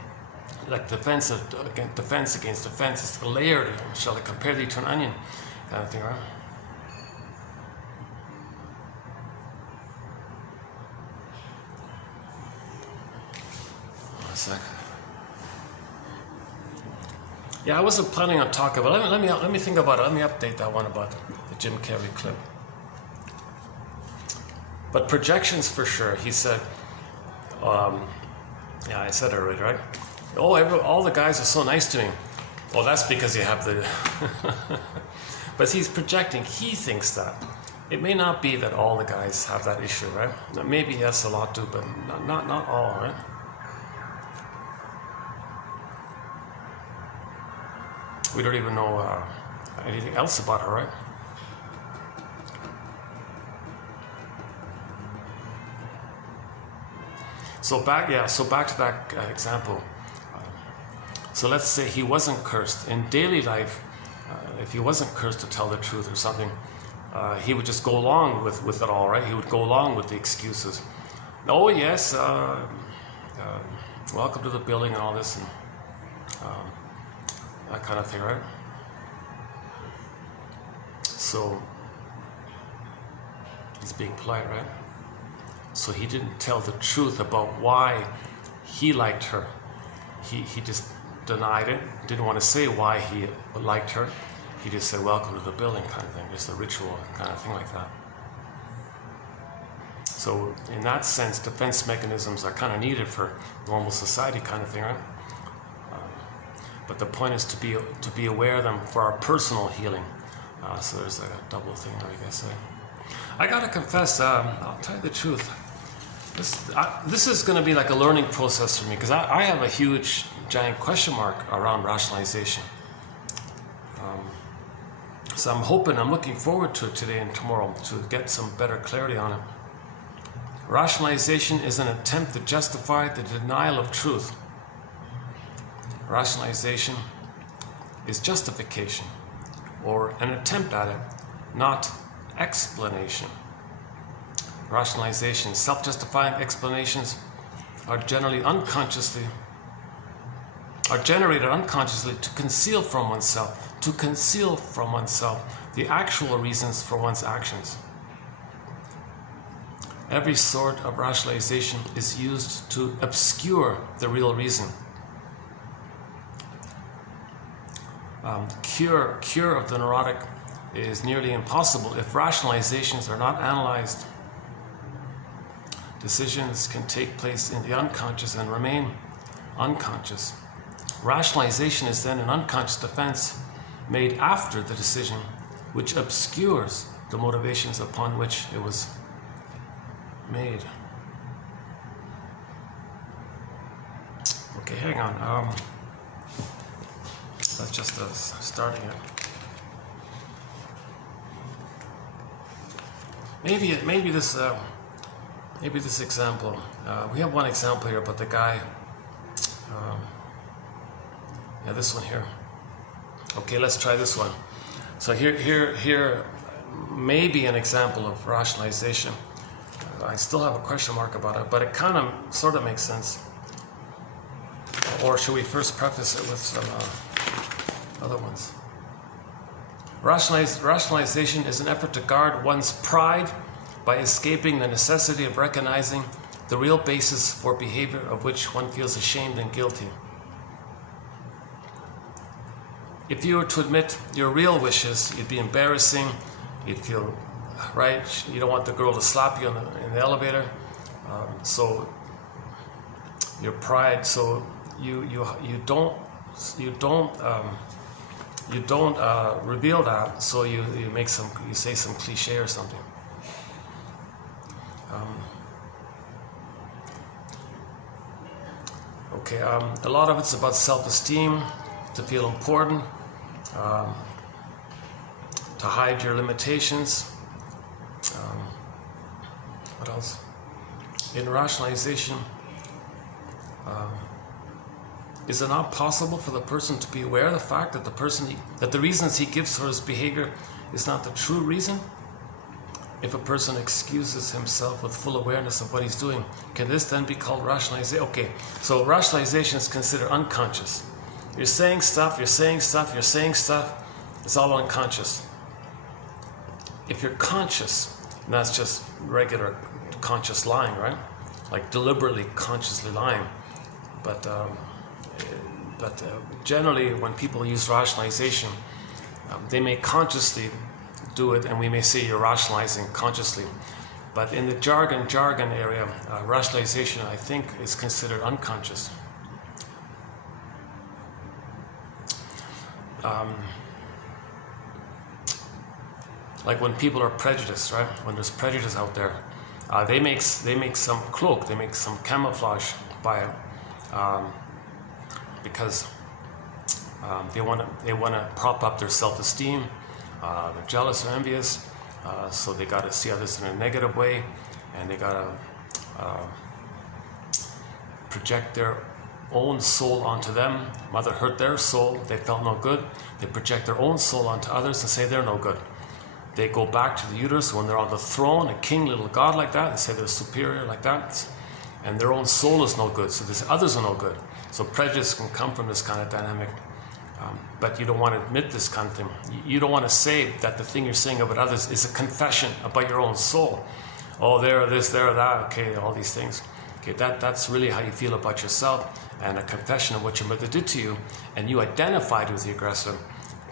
like defense against defense, it's layered. Shall I compare thee to an onion, kind of thing, right? One sec. Yeah, I wasn't planning on talking about it. Let me think about it. Let me update that one about the Jim Carrey clip. But projections for sure. He said, yeah, I said it already, right? Oh, all the guys are so nice to me. Well, that's because you have the... But he's projecting. He thinks that. It may not be that all the guys have that issue, right? Maybe yes, a lot do, but not all, right? We don't even know anything else about her, right? So back to that example. So let's say he wasn't cursed. In daily life, if he wasn't cursed to tell the truth or something, he would just go along with it all, right? He would go along with the excuses. Oh yes, welcome to the building and all this, and that kind of thing, right? So he's being polite, right? So he didn't tell the truth about why he liked her. He just denied it, didn't want to say why he liked her. He just said, welcome to the building, kind of thing, just a ritual kind of thing like that. So in that sense, defense mechanisms are kind of needed for normal society kind of thing, right? But the point is to be aware of them for our personal healing. So there's like a double thing there, I guess. I gotta confess, I'll tell you the truth. This is going to be like a learning process for me, because I have a huge, giant question mark around rationalization. So I'm looking forward to it today and tomorrow to get some better clarity on it. Rationalization is an attempt to justify the denial of truth. Rationalization is justification, or an attempt at it, not explanation. Rationalization, self-justifying explanations are generated unconsciously to conceal from oneself the actual reasons for one's actions. Every sort of rationalization is used to obscure the real reason. Cure of the neurotic is nearly impossible if rationalizations are not analyzed. Decisions can take place in the unconscious and remain unconscious. Rationalization is then an unconscious defense made after the decision, which obscures the motivations upon which it was made. Okay, hang on. That's just us starting it. Maybe this example. We have one example here, but the guy. Yeah, this one here. Okay, let's try this one. So here may be an example of rationalization. I still have a question mark about it, but it kind of sort of makes sense. Or should we first preface it with some other ones? Rationalization is an effort to guard one's pride by escaping the necessity of recognizing the real basis for behavior of which one feels ashamed and guilty. If you were to admit your real wishes, it'd be embarrassing, you'd feel right, you don't want the girl to slap you in the elevator, so your pride, so you don't reveal that, so you say some cliche or something. Okay, a lot of it's about self-esteem, to feel important, to hide your limitations. What else? In rationalization, is it not possible for the person to be aware of the fact that the reasons he gives for his behavior is not the true reason? if a person excuses himself with full awareness of what he's doing, can this then be called rationalization? Okay, so rationalization is considered unconscious. You're saying stuff, you're saying stuff, you're saying stuff. It's all unconscious. If you're conscious, that's just regular conscious lying, right? Like deliberately, consciously lying. But generally, when people use rationalization, they may consciously do it, and we may say you're rationalizing consciously. But in the jargon area, rationalization, I think, is considered unconscious. Like when people are prejudiced, right? When there's prejudice out there, they make some cloak, they make some camouflage by it, because they want to prop up their self-esteem. They're jealous or envious, so they got to see others in a negative way, and they got to project their own soul onto them. Mother hurt their soul, they felt no good. They project their own soul onto others and say they're no good. They go back to the uterus when they're on the throne, a king, little god like that, and say they're superior like that, and their own soul is no good, so this others are no good. So prejudice can come from this kind of dynamic, but you don't want to admit this kind of thing. You don't want to say that the thing you're saying about others is a confession about your own soul. Oh, they're this, they're that, okay, all these things. Okay, that's really how you feel about yourself, and a confession of what your mother did to you, and you identified with the aggressor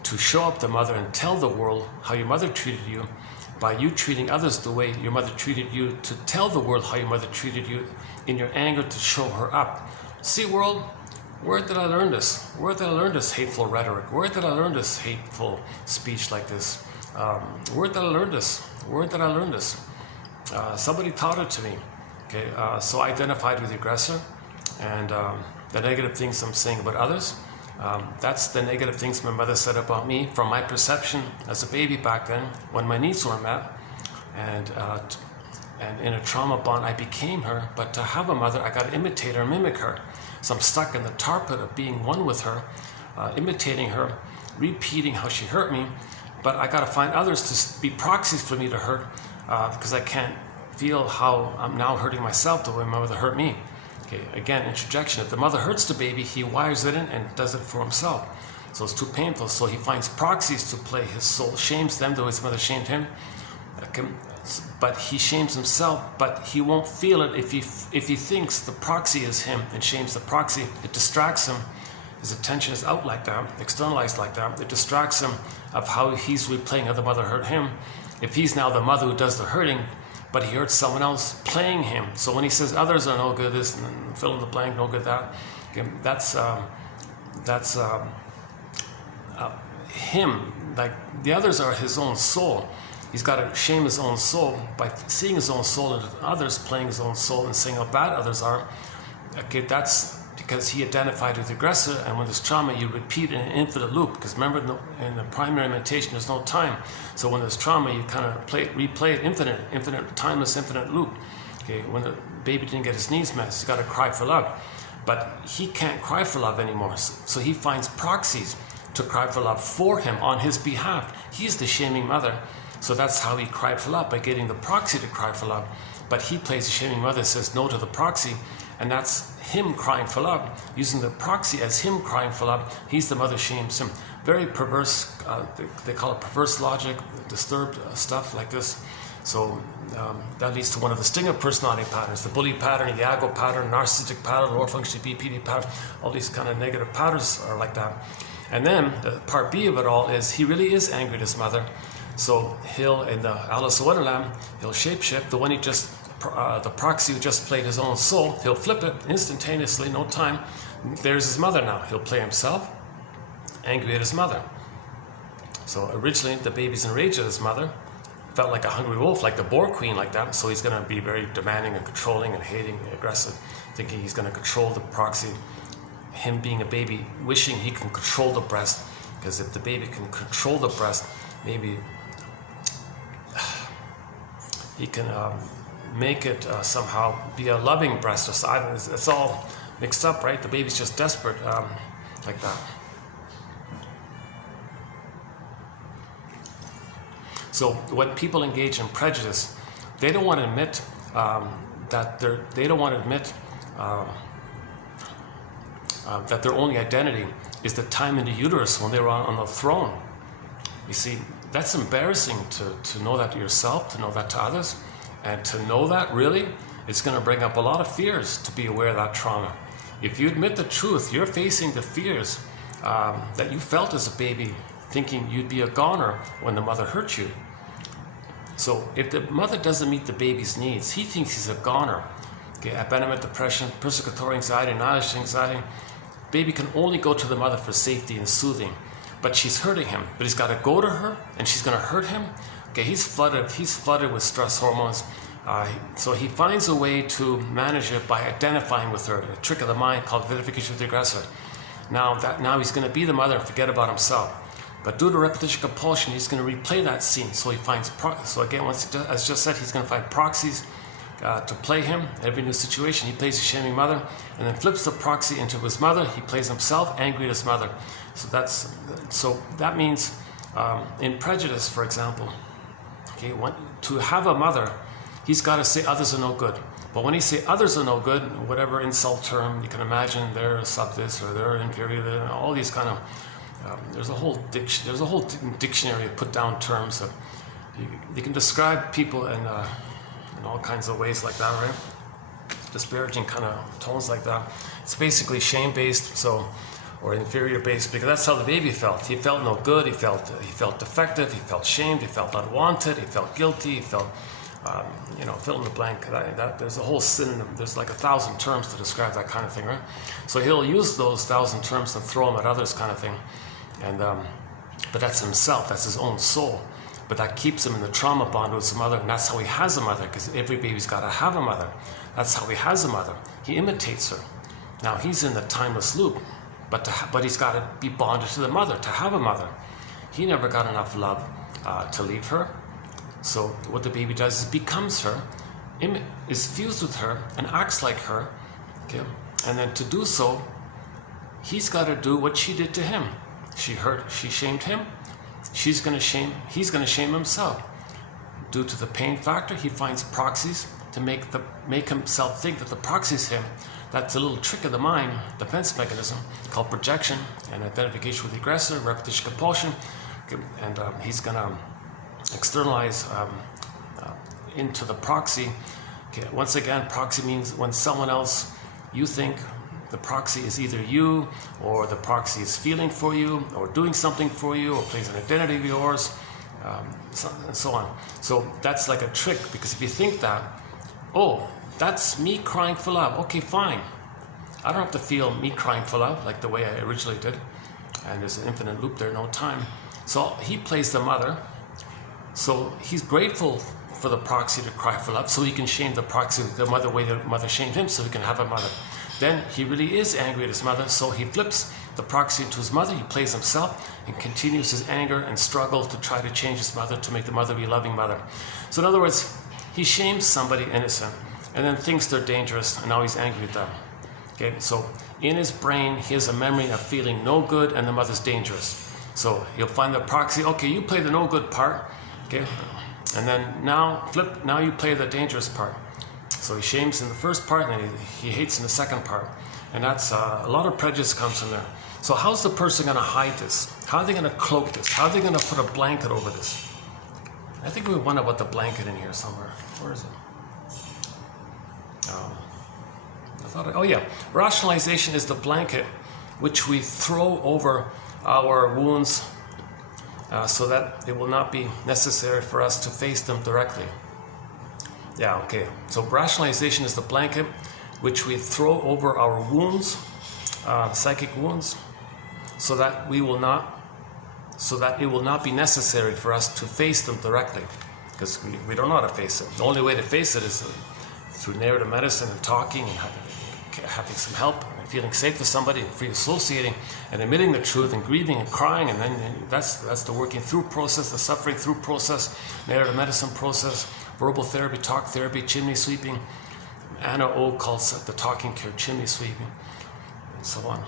to show up the mother and tell the world how your mother treated you, by you treating others the way your mother treated you, to tell the world how your mother treated you in your anger, to show her up. See, world, where did I learn this? Where did I learn this hateful rhetoric? Where did I learn this hateful speech like this? Where did I learn this? Where did I learn this? Somebody taught it to me. Okay, so I identified with the aggressor, and the negative things I'm saying about others, that's the negative things my mother said about me from my perception as a baby back then, when my needs weren't met, and in a trauma bond I became her. But to have a mother, I got to imitate her, mimic her. So I'm stuck in the tar pit of being one with her, imitating her, repeating how she hurt me. But I got to find others to be proxies for me to hurt, because I can't feel how I'm now hurting myself the way my mother hurt me. Okay, again, interjection. If the mother hurts the baby, he wires it in and does it for himself. So it's too painful. So he finds proxies to play his soul, shames them, though his mother shamed him. But he shames himself, but he won't feel it if he thinks the proxy is him and shames the proxy. It distracts him. His attention is out like that, externalized like that. It distracts him of how he's replaying how the mother hurt him. If he's now the mother who does the hurting, but he hurts someone else playing him. So when he says others are no good this and fill in the blank, no good that, okay, that's him. Like the others are his own soul. He's got to shame his own soul by seeing his own soul and others playing his own soul and saying how bad others are. Okay, that's because he identified with the aggressor, and when there's trauma, you repeat in an infinite loop. Because remember, in the primary meditation, there's no time. So when there's trauma, you kind of replay it infinite, timeless, infinite loop. Okay, when the baby didn't get his needs met, he's got to cry for love. But he can't cry for love anymore. So he finds proxies to cry for love for him on his behalf. He's the shaming mother. So that's how he cried for love, by getting the proxy to cry for love. But he plays the shaming mother, says no to the proxy, and that's him crying for love, using the proxy as him crying for love. He's the mother shames him. Very perverse, they call it perverse logic, disturbed stuff like this. So that leads to one of the stinger personality patterns, the bully pattern, the ego pattern, narcissistic pattern, lower functioning BPD pattern. All these kind of negative patterns are like that. And then the part B of it all is he really is angry at his mother. So he'll, in the Alice in Wonderland, he'll shapeshift the one he just, the proxy who just played his own soul. He'll flip it instantaneously, no time. There's his mother now. He'll play himself, angry at his mother. So originally the baby's enraged at his mother, felt like a hungry wolf, like the boar queen, like that. So he's going to be very demanding and controlling and hating and aggressive, thinking he's going to control the proxy. Him being a baby, wishing he can control the breast, because if the baby can control the breast, maybe he can make it somehow be a loving breast. It's all mixed up, right? The baby's just desperate, like that. So when people engage in prejudice, they don't want to admit that their only identity is the time in the uterus when they were on the throne. You see, that's embarrassing to know that to yourself, to know that to others, and to know that really, it's going to bring up a lot of fears to be aware of that trauma. If you admit the truth, you're facing the fears that you felt as a baby, thinking you'd be a goner when the mother hurt you. So if the mother doesn't meet the baby's needs, he thinks he's a goner. Okay, abandonment, depression, persecutory anxiety, annihilation anxiety. Baby can only go to the mother for safety and soothing, but she's hurting him. But he's got to go to her, and she's going to hurt him. Okay, he's flooded with stress hormones. So he finds a way to manage it by identifying with her, a trick of the mind called identification with the aggressor. Now he's going to be the mother and forget about himself. But due to repetition compulsion, he's going to replay that scene. So he finds, as just said, he's going to find proxies to play him in every new situation. He plays a shaming mother, and then flips the proxy into his mother. He plays himself angry at his mother. So that means in prejudice, for example, okay, to have a mother, he's got to say others are no good. But when he say others are no good, whatever insult term you can imagine, they're sub this or they're inferior, all these kind of there's a whole dictionary of put down terms that you can describe people in all kinds of ways like that, right? Disparaging kind of tones like that. It's basically shame-based, or inferior-based, because that's how the baby felt. He felt no good. He felt defective. He felt shamed. He felt unwanted. He felt guilty. He felt fill in the blank. There's a whole synonym. There's like 1,000 terms to describe that kind of thing, right? So he'll use those 1,000 terms and throw them at others, kind of thing. And but that's himself. That's his own soul. But that keeps him in the trauma bond with his mother, and that's how he has a mother. Because every baby's got to have a mother. That's how he has a mother. He imitates her. Now he's in the timeless loop, but he's got to be bonded to the mother to have a mother. He never got enough love to leave her. So what the baby does is becomes her, is fused with her, and acts like her. Okay, and then to do so, he's got to do what she did to him. She shamed him. He's going to shame himself. Due to the pain factor, he finds proxies to make himself think that the proxy is him. That's a little trick of the mind, defense mechanism called projection and identification with the aggressor, repetition compulsion, okay, and he's going to externalize into the proxy. Okay, once again, proxy means when someone else, you think the proxy is either you, or the proxy is feeling for you, or doing something for you, or plays an identity of yours, and so on. So that's like a trick, because if you think that, oh, that's me crying for love, okay, fine. I don't have to feel me crying for love like the way I originally did. And there's an infinite loop there, no time. So he plays the mother. So he's grateful for the proxy to cry for love, so he can shame the proxy the mother way the mother shamed him, so he can have a mother. Then he really is angry at his mother, so he flips the proxy to his mother. He plays himself and continues his anger and struggle to try to change his mother, to make the mother be a loving mother. So in other words, he shames somebody innocent and then thinks they're dangerous, and now he's angry at them. Okay, so in his brain, he has a memory of feeling no good and the mother's dangerous. So he'll find the proxy, okay, you play the no good part, okay, and then now you play the dangerous part. So he shames in the first part, and then he hates in the second part. And that's a lot of prejudice comes from there. So how's the person going to hide this? How are they going to cloak this? How are they going to put a blanket over this? I think we have one about the blanket in here somewhere. Where is it? Oh yeah, rationalization is the blanket which we throw over our wounds so that it will not be necessary for us to face them directly. Yeah, okay. So rationalization is the blanket which we throw over our wounds, psychic wounds, so that it will not be necessary for us to face them directly, because we don't know how to face it. The only way to face it is through narrative medicine and talking and having some help and feeling safe with somebody and free associating and admitting the truth and grieving and crying, and then that's the working through process, the suffering through process, narrative medicine process, verbal therapy, talk therapy, chimney sweeping. Anna O calls it the talking cure, chimney sweeping, and so on.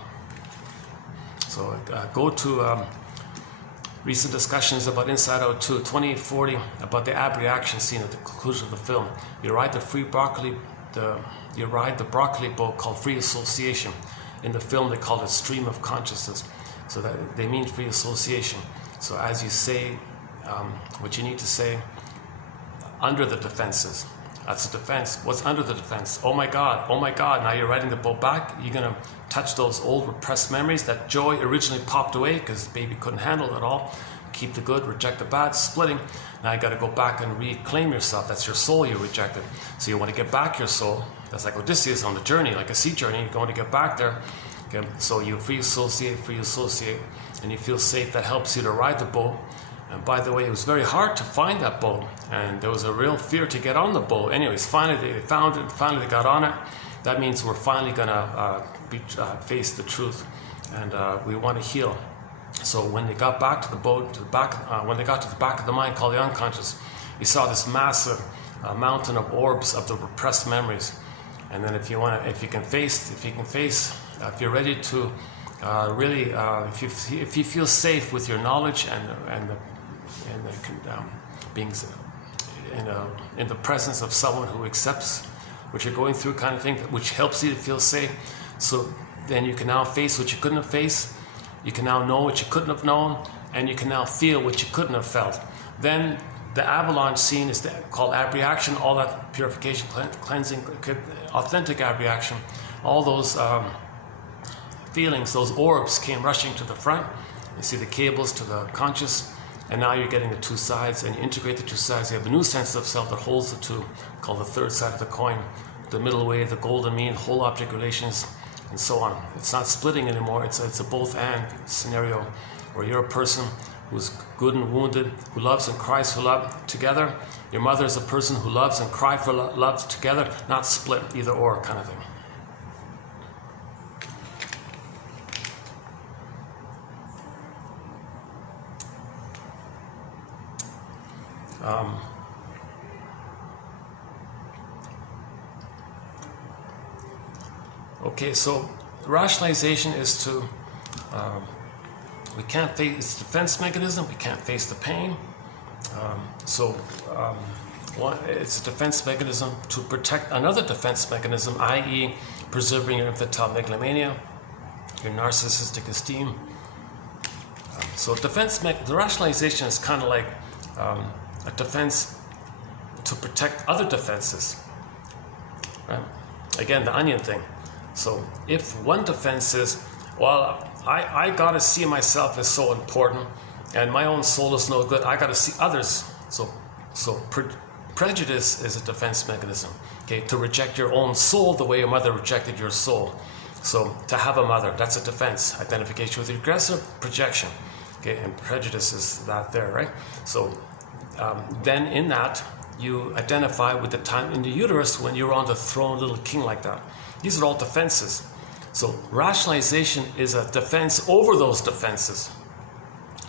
So go to recent discussions about Inside Out 2, 2840, about the ab reaction scene at the conclusion of the film. You ride the broccoli boat called free association. In the film, they call it stream of consciousness. So that they mean free association. So as you say what you need to say, under the defenses. That's the defense. What's under the defense? Oh my God, now you're riding the boat back. You're going to touch those old repressed memories. That joy originally popped away because baby couldn't handle it all. Keep the good, reject the bad, splitting. Now you got to go back and reclaim yourself. That's your soul you rejected. So you want to get back your soul. That's like Odysseus on the journey, like a sea journey. You're going to get back there. Okay? So you free associate, and you feel safe. That helps you to ride the boat. And by the way, it was very hard to find that boat, and there was a real fear to get on the boat. Anyways, finally they found it, finally they got on it. That means we're finally gonna face the truth, and we want to heal. So when they got back to the boat, when they got to the back of the mind called the unconscious, you saw this massive mountain of orbs of the repressed memories. And then if you're ready to really, if you feel safe with your knowledge and being in the presence of someone who accepts what you're going through, kind of thing, which helps you to feel safe. So then you can now face what you couldn't have faced. You can now know what you couldn't have known, and you can now feel what you couldn't have felt. Then the avalanche scene is called ab reaction. All that purification, cleansing, authentic ab reaction. All those feelings, those orbs came rushing to the front. You see the cables to the conscious, and now you're getting the two sides, and you integrate the two sides. You have the new sense of self that holds the two, called the third side of the coin, the middle way, the golden mean, whole object relations, and so on. It's not splitting anymore. It's a both and scenario, where you're a person who's good and wounded, who loves and cries for love together. Your mother is a person who loves and cries for love together, not split, either or kind of thing. Okay, so rationalization is to, we can't face, it's a defense mechanism, we can't face the pain. It's a defense mechanism to protect another defense mechanism, i.e. preserving your infantile megalomania, your narcissistic esteem. So the rationalization is kind of like a defense to protect other defenses. Right? Again, the onion thing. So if one defense is, well, I got to see myself as so important, and my own soul is no good, I got to see others. So prejudice is a defense mechanism. Okay, to reject your own soul the way your mother rejected your soul. So to have a mother, that's a defense. Identification with the aggressor, projection. Okay, and prejudice is that there, right? So then in that, you identify with the time in the uterus when you're on the throne, little king like that. These are all defenses. So rationalization is a defense over those defenses,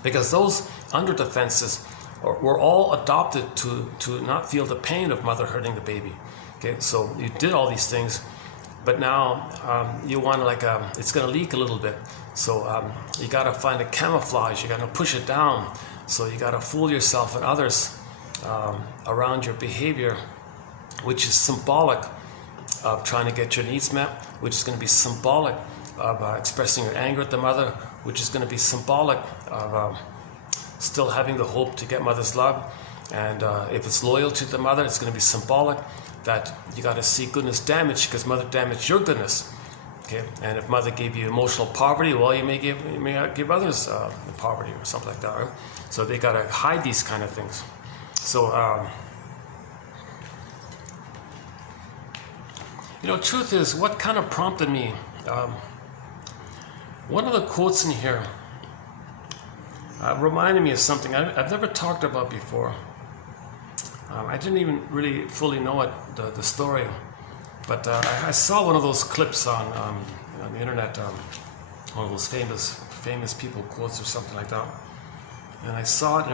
because those under defenses were all adopted to not feel the pain of mother hurting the baby. Okay, so you did all these things, but now you want to it's going to leak a little bit. So you got to find a camouflage. You got to push it down. So you got to fool yourself and others around your behavior, which is symbolic of trying to get your needs met, which is going to be symbolic of expressing your anger at the mother, which is going to be symbolic of still having the hope to get mother's love. And if it's loyalty to the mother, it's going to be symbolic that you got to see goodness damaged because mother damaged your goodness. Okay, and if mother gave you emotional poverty, well, you may give others poverty or something like that. Right? So they got to hide these kind of things. So, truth is, what kind of prompted me? One of the quotes in here reminded me of something I've never talked about before. I didn't even really fully know it, the story, but I saw one of those clips on the internet, one of those famous people quotes or something like that, and I saw it,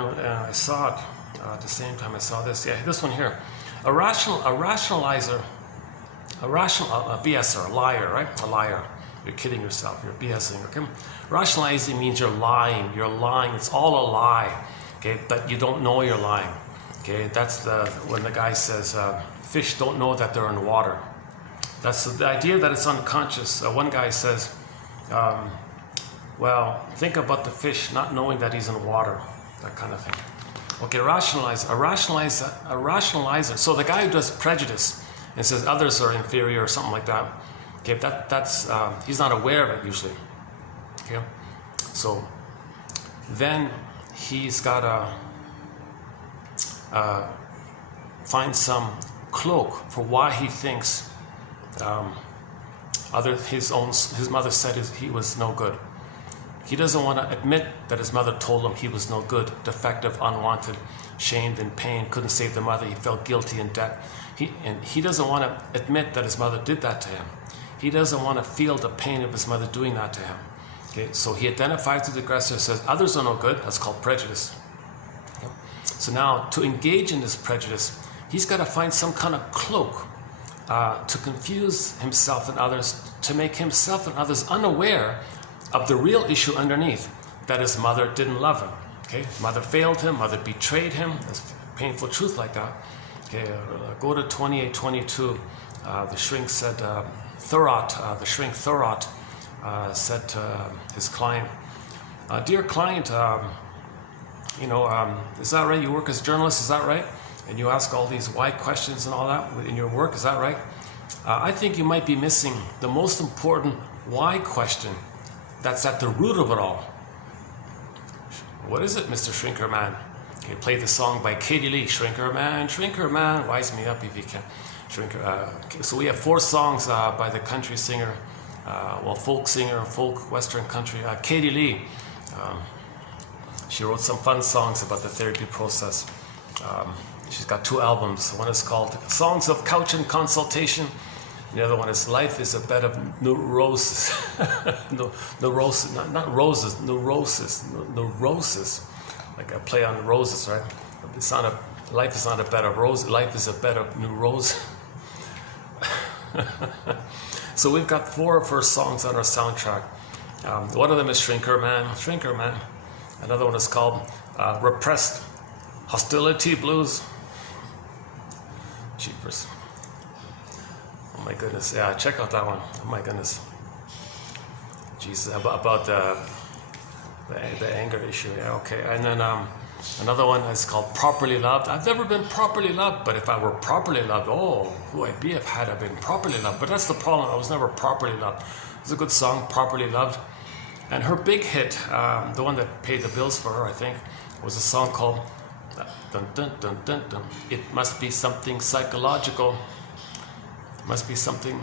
at the same time I saw this. Yeah, this one here. A rationalizer, a BSer, a liar, right? A liar. You're kidding yourself. You're BSing. Okay. Rationalizing means you're lying. You're lying. It's all a lie. Okay, but you don't know you're lying. Okay, that's when the guy says fish don't know that they're in water. That's the idea that it's unconscious. One guy says, well, think about the fish not knowing that he's in water. That kind of thing. Okay, rationalize. A rationalizer. So the guy who does prejudice and says others are inferior or something like that. Okay, that's he's not aware of it usually. Okay, so then he's got to find some cloak for why he thinks his mother said he was no good. He doesn't want to admit that his mother told him he was no good, defective, unwanted, shamed, in pain, couldn't save the mother. He felt guilty in debt. He doesn't want to admit that his mother did that to him. He doesn't want to feel the pain of his mother doing that to him. Okay, so he identifies with the aggressor, says others are no good. That's called prejudice. Okay. So now, to engage in this prejudice, he's got to find some kind of cloak to confuse himself and others, to make himself and others unaware of the real issue underneath, that his mother didn't love him. Okay, mother failed him, mother betrayed him. There's painful truth like that. Okay, go to 28:22. The shrink said, the shrink Thurot said to his client, "Dear client, is that right? You work as a journalist, is that right? And you ask all these why questions and all that in your work, is that right? I think you might be missing the most important why question that's at the root of it all." "What is it, Mr. Shrinker Man?" Okay, play the song by Katie Lee, Shrinker Man, wise me up if you can. Shrinker. So we have 4 songs by the country singer, folk singer, folk western country, Katie Lee. She wrote some fun songs about the therapy process. She's got 2 albums. One is called Songs of Couch and Consultation. The other one is Life is a Bed of Neurosis. Neurosis, not roses, neurosis. Like a play on roses, right? It's not life is not a bed of roses, life is a bed of neurosis. So we've got 4 of her songs on our soundtrack. One of them is Shrinker Man. Another one is called Repressed Hostility Blues. Jeepers. Oh my goodness. Yeah, check out that one. Oh my goodness. Jesus, about the anger issue. Yeah, okay. And then another one is called Properly Loved. I've never been properly loved, but if I were properly loved, who I'd be if had I been properly loved. But that's the problem. I was never properly loved. It's a good song, Properly Loved. And her big hit, the one that paid the bills for her, I think, was a song called Dun Dun Dun Dun Dun. It must be something psychological. It must be something,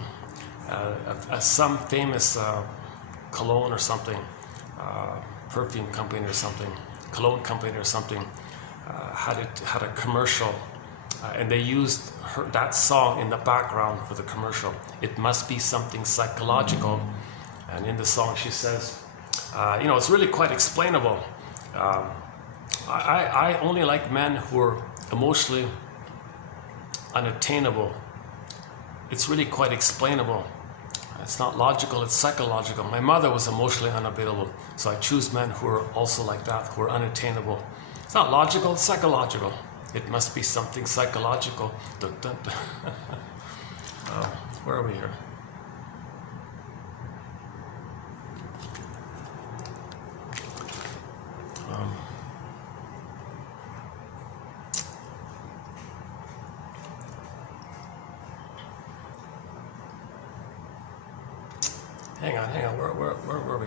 some famous cologne or something, perfume company or something, cologne company or something, had a commercial, and they used that song in the background for the commercial. It must be something psychological. And in the song she says, it's really quite explainable. I only like men who are emotionally unattainable. It's really quite explainable. It's not logical, it's psychological. My mother was emotionally unavailable, so I choose men who are also like that, who are unattainable. It's not logical, it's psychological. It must be something psychological. Dun, dun, dun. Where are we here? Hang on. Where were we?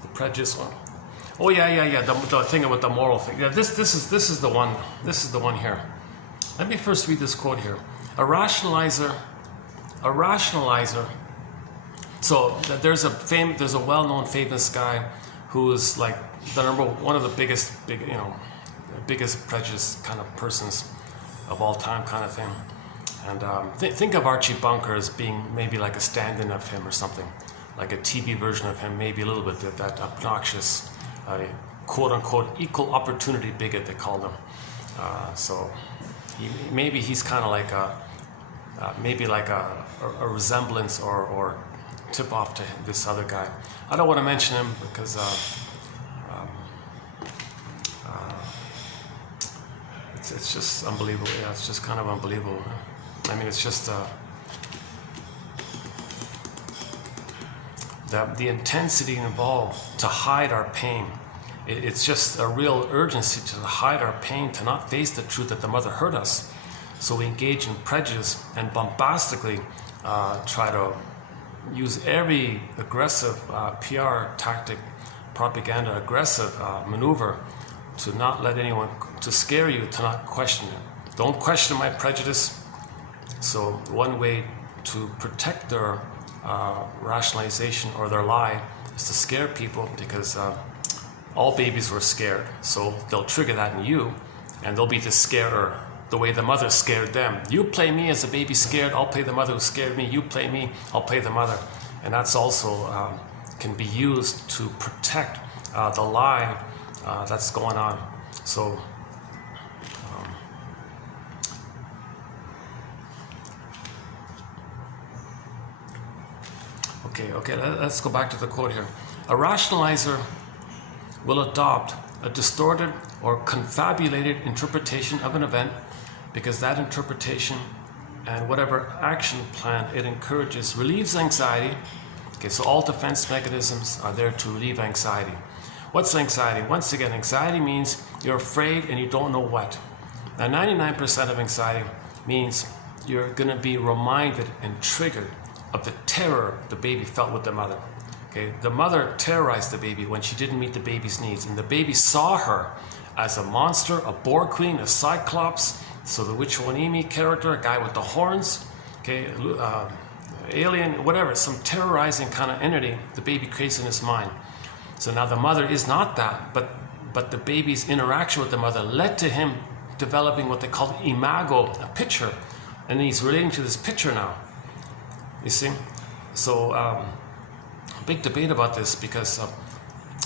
The prejudice one. Oh yeah. The thing about the moral thing. Yeah, this is the one. This is the one here. Let me first read this quote here. A rationalizer. So there's a well-known famous guy who is like one of the biggest prejudice kind of persons of all time, kind of thing. And think of Archie Bunker as being maybe like a stand-in of him or something, like a TV version of him, maybe a little bit that obnoxious, quote-unquote equal opportunity bigot they called him. So he's kind of like maybe like a resemblance or tip off to this other guy. I don't want to mention him because it's just unbelievable. Yeah, it's just kind of unbelievable. I mean, it's just the intensity involved to hide our pain. It's just a real urgency to hide our pain, to not face the truth that the mother hurt us. So we engage in prejudice and bombastically try to use every aggressive PR tactic, propaganda, aggressive maneuver to not let anyone, to scare you, to not question it. Don't question my prejudice. So one way to protect their rationalization or their lie is to scare people, because all babies were scared. So they'll trigger that in you, and they'll be the scarer, the way the mother scared them. You play me as a baby scared, I'll play the mother who scared me. You play me, I'll play the mother. And that's also can be used to protect the lie that's going on. So okay, let's go back to the quote here. A rationalizer will adopt a distorted or confabulated interpretation of an event because that interpretation and whatever action plan it encourages relieves anxiety. Okay, so all defense mechanisms are there to relieve anxiety. What's anxiety? Once again, anxiety means you're afraid and you don't know what. Now, 99% of anxiety means you're going to be reminded and triggered of the terror the baby felt with the mother. Okay, the mother terrorized the baby when she didn't meet the baby's needs, and the baby saw her as a monster, a boar queen, a cyclops, so the Witch Wanimi character, a guy with the horns, okay, alien, whatever, some terrorizing kind of entity the baby creates in his mind. So now the mother is not that, but the baby's interaction with the mother led to him developing what they call imago, a picture, and he's relating to this picture now. You see? So big debate about this, because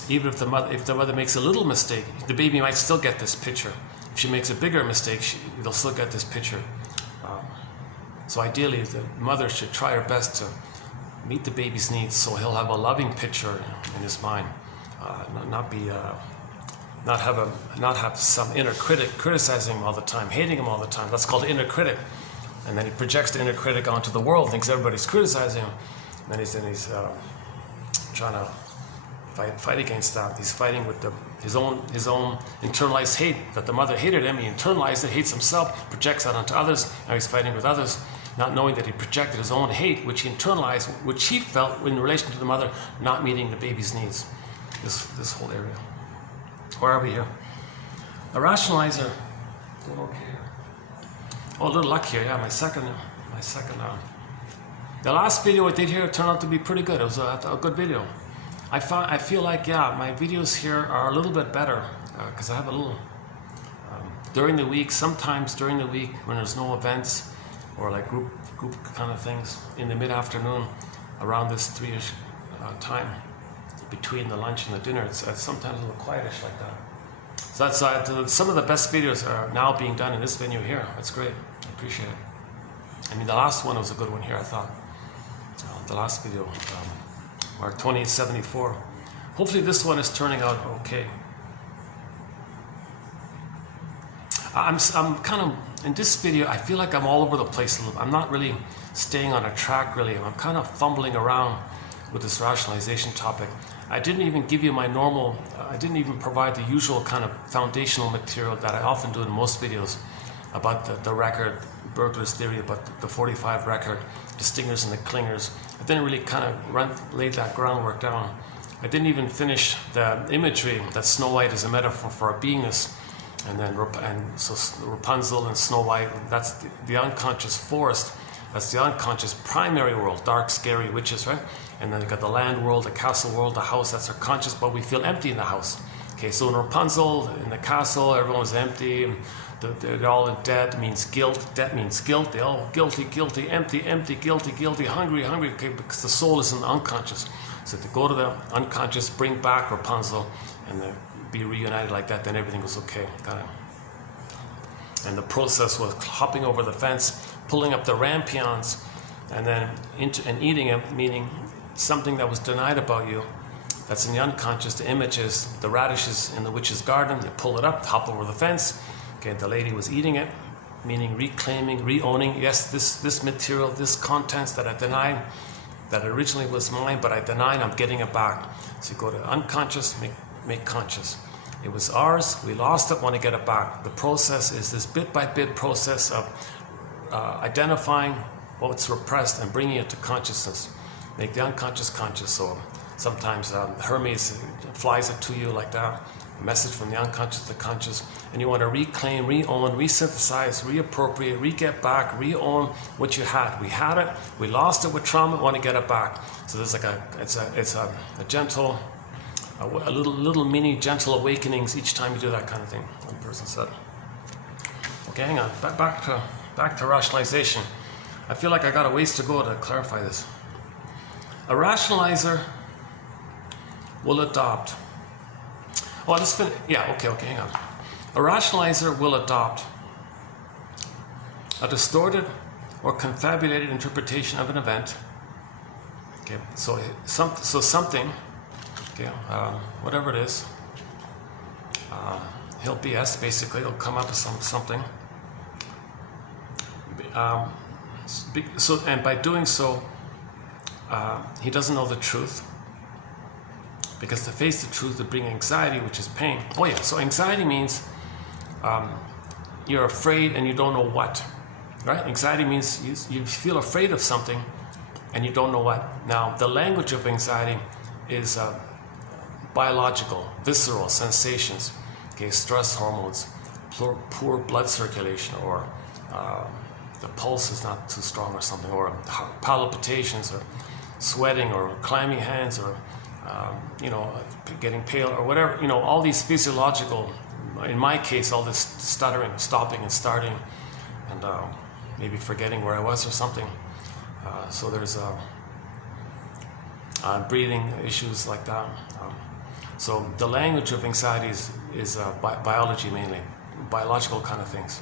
even if the mother makes a little mistake, the baby might still get this picture. If she makes a bigger mistake, they'll still get this picture. So ideally, the mother should try her best to meet the baby's needs, so he'll have a loving picture in his mind, not have some inner critic criticizing him all the time, hating him all the time. That's called inner critic. And then he projects the inner critic onto the world, thinks everybody's criticizing him, and then he's trying to fight against that. He's fighting with his own internalized hate, that the mother hated him. He internalized it, hates himself, projects that onto others. Now he's fighting with others, not knowing that he projected his own hate, which he internalized, which he felt in relation to the mother not meeting the baby's needs. This whole area. Where are we here? A rationalizer. Doing okay here. Oh, a little luck here. Yeah, my second. The last video I did here turned out to be pretty good. It was a good video. I feel like, yeah, my videos here are a little bit better because I have a little during the week. Sometimes during the week when there's no events or like group kind of things in the mid-afternoon around this 3-ish time between the lunch and the dinner, it's sometimes a little quietish like that. So that's some of the best videos are now being done in this venue here. That's great. I appreciate it. I mean, the last one was a good one here, I thought. The last video, Mark 2874. Hopefully this one is turning out okay. I'm kind of, in this video, I feel like I'm all over the place a little. I'm not really staying on a track, really. I'm kind of fumbling around with this rationalization topic. I didn't even give you my normal, I didn't even provide the usual kind of foundational material that I often do in most videos about the record, burglar's theory, about the 45 record, the stingers and the clingers. I didn't really kind of lay that groundwork down. I didn't even finish the imagery that Snow White is a metaphor for a beingness, and so Rapunzel and Snow White, that's the unconscious forest. That's the unconscious primary world, dark, scary witches, right? And then you got the land world, the castle world, the house, that's our conscious, but we feel empty in the house. Okay, so in Rapunzel, in the castle, everyone's empty, and they're all in debt, means guilt. Debt means guilt. They're all guilty, empty, guilty, hungry, okay, because the soul is in the unconscious. So to go to the unconscious, bring back Rapunzel, and be reunited like that, then everything was okay. Got it. And the process was hopping over the fence, pulling up the rampions and then eating it, meaning something that was denied about you. That's in the unconscious. The image is the radishes in the witch's garden. You pull it up, hop over the fence. Okay, the lady was eating it, meaning reclaiming, re-owning. Yes, this material, this contents that I denied, that originally was mine, but I denied, I'm getting it back. So you go to unconscious, make conscious. It was ours, we lost it, want to get it back. The process is this bit by bit process of identifying what's repressed and bringing it to consciousness. Make the unconscious conscious. So sometimes Hermes flies it to you like that, a message from the unconscious to the conscious, and you want to reclaim, re-own, re-synthesize, reappropriate, re-get back, re-own what you had. We had it, we lost it with trauma, want to get it back. So there's like it's a gentle, a little mini gentle awakenings each time you do that kind of thing. One person said. Okay, hang on, back to rationalization. I feel like I got a ways to go to clarify this. A rationalizer will adopt. Oh, let's finish. Yeah, okay, hang on. A rationalizer will adopt a distorted or confabulated interpretation of an event. Okay, so something, okay, whatever it is, he'll BS basically. He'll come up with something. And by doing so, he doesn't know the truth. Because to face the truth would bring anxiety, which is pain. Oh yeah, so anxiety means you're afraid and you don't know what, right? Anxiety means you feel afraid of something and you don't know what. Now, the language of anxiety is biological, visceral sensations, okay, stress hormones, poor blood circulation, or the pulse is not too strong or something, or palpitations, or sweating, or clammy hands, or getting pale, or whatever, all these physiological, in my case, all this stuttering, stopping and starting, and maybe forgetting where I was or something. So there's breathing issues like that. So the language of anxiety is biology mainly, biological kind of things.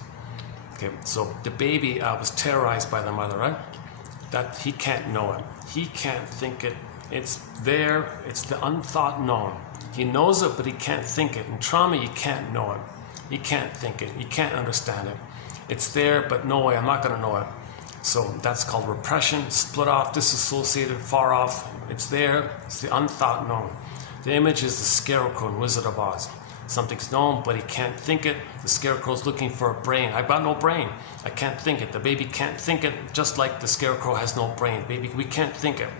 Okay, so the baby was terrorized by the mother, right? That he can't know it. He can't think it. It's there, it's the unthought known. He knows it, but he can't think it. In trauma, you can't know it. You can't think it. You can't understand it. It's there, but no way, I'm not going to know it. So that's called repression, split off, disassociated, far off. It's there, it's the unthought known. The image is the scarecrow in Wizard of Oz. Something's known, but he can't think it. The scarecrow's looking for a brain. I've got no brain. I can't think it. The baby can't think it, just like the scarecrow has no brain. Baby, we can't think it.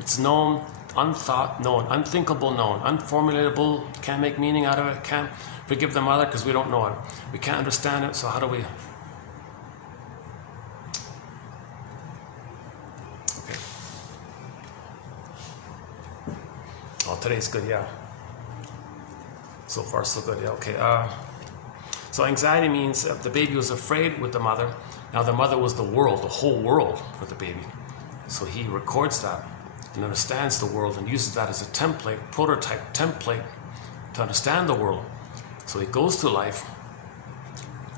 It's known, unthought, known, unthinkable, known, unformulatable, can't make meaning out of it, can't forgive the mother because we don't know it. We can't understand it, so how do we? Okay. Oh, today's good, yeah. So far, so good, yeah, okay. So anxiety means the baby was afraid with the mother. Now the mother was the world, the whole world for the baby. So he records that and understands the world and uses that as a template, prototype template to understand the world. So he goes through life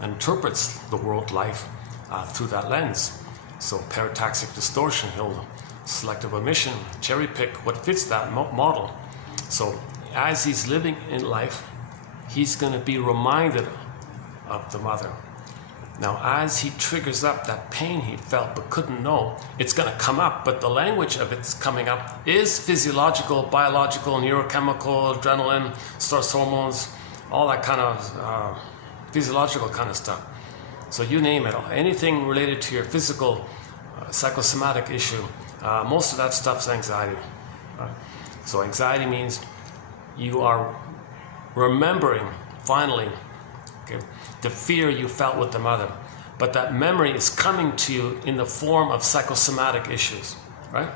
and interprets the world life through that lens. So parataxic distortion, he'll selective omission, cherry pick what fits that model. So as he's living in life, he's going to be reminded of the mother. Now, as he triggers up that pain he felt but couldn't know, it's going to come up, but the language of it's coming up is physiological, biological, neurochemical, adrenaline, stress hormones, all that kind of physiological kind of stuff. So you name it, anything related to your physical psychosomatic issue, most of that stuff's anxiety. So anxiety means you are remembering, finally, okay, the fear you felt with the mother, but that memory is coming to you in the form of psychosomatic issues, right?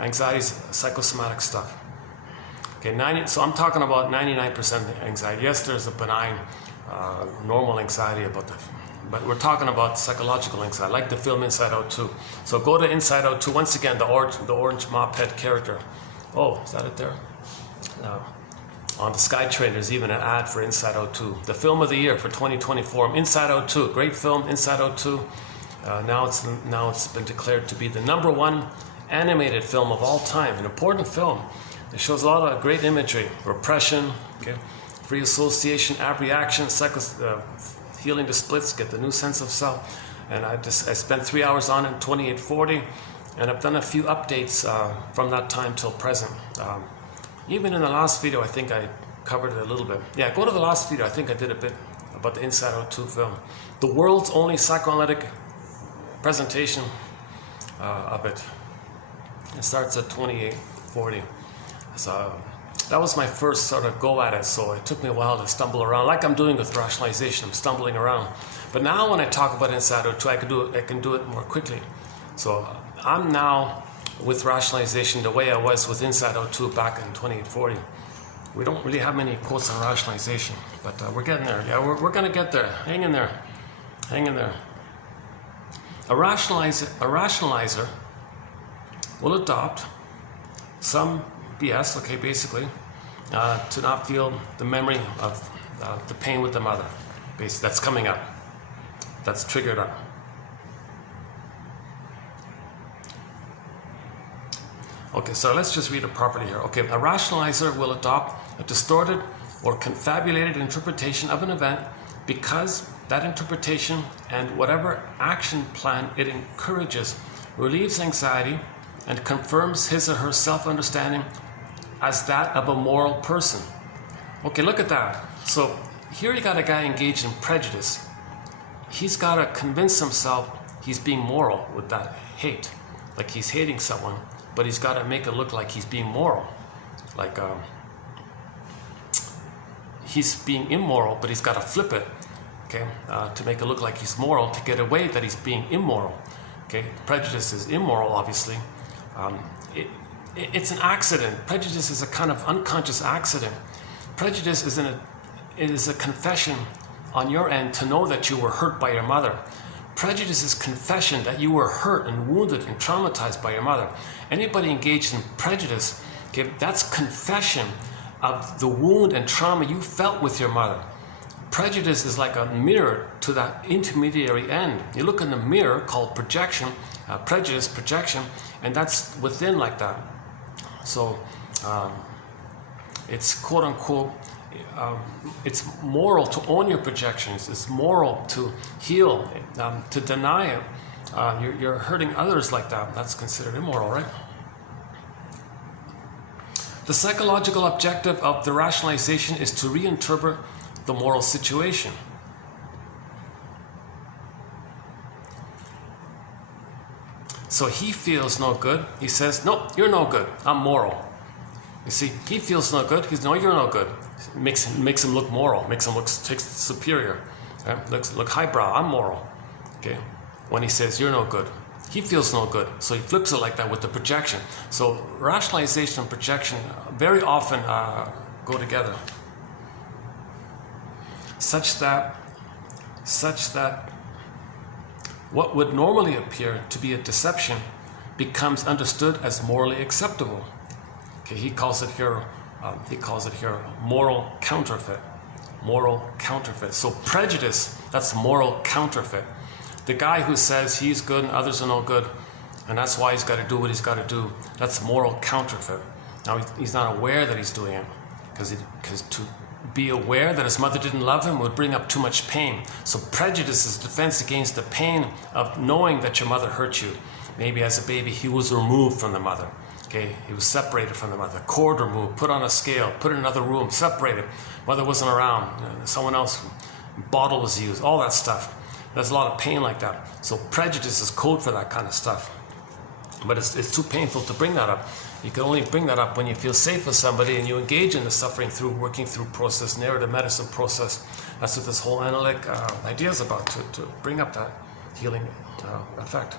Anxiety is psychosomatic stuff. Okay, so I'm talking about 99% anxiety. Yes, there's a benign, normal anxiety but we're talking about psychological anxiety, like the film Inside Out 2. So go to Inside Out 2. Once again, the orange moped character. Oh, is that it there? On the SkyTrain, there's even an ad for Inside Out 2. The film of the year for 2024. Inside Out 2, great film, Inside Out 2. Now it's been declared to be the #1 animated film of all time, an important film. It shows a lot of great imagery, repression, okay, free association, abreaction, healing the splits, get the new sense of self. And I spent 3 hours on it in 2840, and I've done a few updates from that time till present. Even in the last video, I think I covered it a little bit. Yeah, go to the last video. I think I did a bit about the Inside Out 2 film. The world's only psychoanalytic presentation of it. It starts at 2840. So that was my first sort of go at it. So it took me a while to stumble around, like I'm doing with rationalization. I'm stumbling around. But now when I talk about Inside Out 2, I can do it more quickly. So I'm now with rationalization the way I was with Inside Out 2 back in 2840. We don't really have many quotes on rationalization, but we're getting there. Yeah, we're going to get there. Hang in there. Hang in there. A rationalizer will adopt some BS, okay, basically, to not feel the memory of the pain with the mother. Basically, that's coming up. That's triggered up. Okay, so let's just read it properly here. Okay, a rationalizer will adopt a distorted or confabulated interpretation of an event because that interpretation and whatever action plan it encourages relieves anxiety and confirms his or her self-understanding as that of a moral person. Okay, look at that. So here you got a guy engaged in prejudice. He's got to convince himself he's being moral with that hate. Like he's hating someone, but he's got to make it look like he's being moral. Like he's being immoral, but he's got to flip it, okay, to make it look like he's moral, to get away that he's being immoral. Okay, prejudice is immoral, obviously. It's an accident. Prejudice is a kind of unconscious accident. Prejudice is a confession on your end to know that you were hurt by your mother. Prejudice is confession that you were hurt and wounded and traumatized by your mother. Anybody engaged in prejudice, okay, that's confession of the wound and trauma you felt with your mother. Prejudice is like a mirror to that intermediary end. You look in the mirror called projection, prejudice, projection, and that's within like that. So it's quote unquote, it's moral to own your projections. It's moral to heal, to deny it. You're hurting others like that. That's considered immoral, right? The psychological objective of the rationalization is to reinterpret the moral situation. So he feels no good. He says, no, you're no good. I'm moral. You see, he feels no good. He's, no, you're no good. Makes him look moral. Makes him look superior. Right? Look highbrow. I'm moral. Okay. When he says you're no good, he feels no good. So he flips it like that with the projection. So rationalization and projection very often go together. Such that what would normally appear to be a deception becomes understood as morally acceptable. Okay, he calls it here moral counterfeit. Moral counterfeit. So prejudice, that's moral counterfeit. The guy who says he's good and others are no good, and that's why he's got to do what he's got to do, that's moral counterfeit. Now he's not aware that he's doing it, because to be aware that his mother didn't love him would bring up too much pain. So prejudice is defense against the pain of knowing that your mother hurt you. Maybe as a baby he was removed from the mother. Okay, he was separated from the mother, cord removed, put on a scale, put in another room, separated. Mother wasn't around, someone else, bottle was used, all that stuff. There's a lot of pain like that. So prejudice is code for that kind of stuff. But it's too painful to bring that up. You can only bring that up when you feel safe with somebody and you engage in the suffering through working through process, narrative medicine process. That's what this whole analytic idea is about, to bring up that healing effect.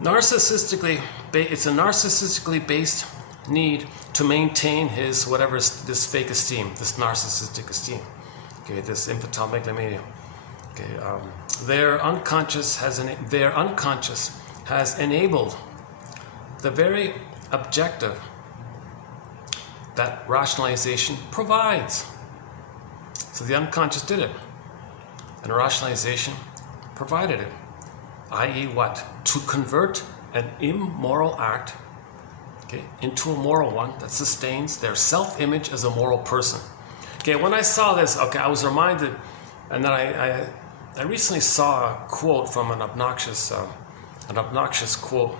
It's a narcissistically based need to maintain his this fake esteem, this narcissistic esteem. Okay, this infantile megalomania. Okay, their unconscious has enabled the very objective that rationalization provides. So the unconscious did it, and rationalization provided it. i.e. what? To convert an immoral act, okay, into a moral one that sustains their self-image as a moral person. Okay, when I saw this, okay, I was reminded, and then I recently saw a quote from an obnoxious quote,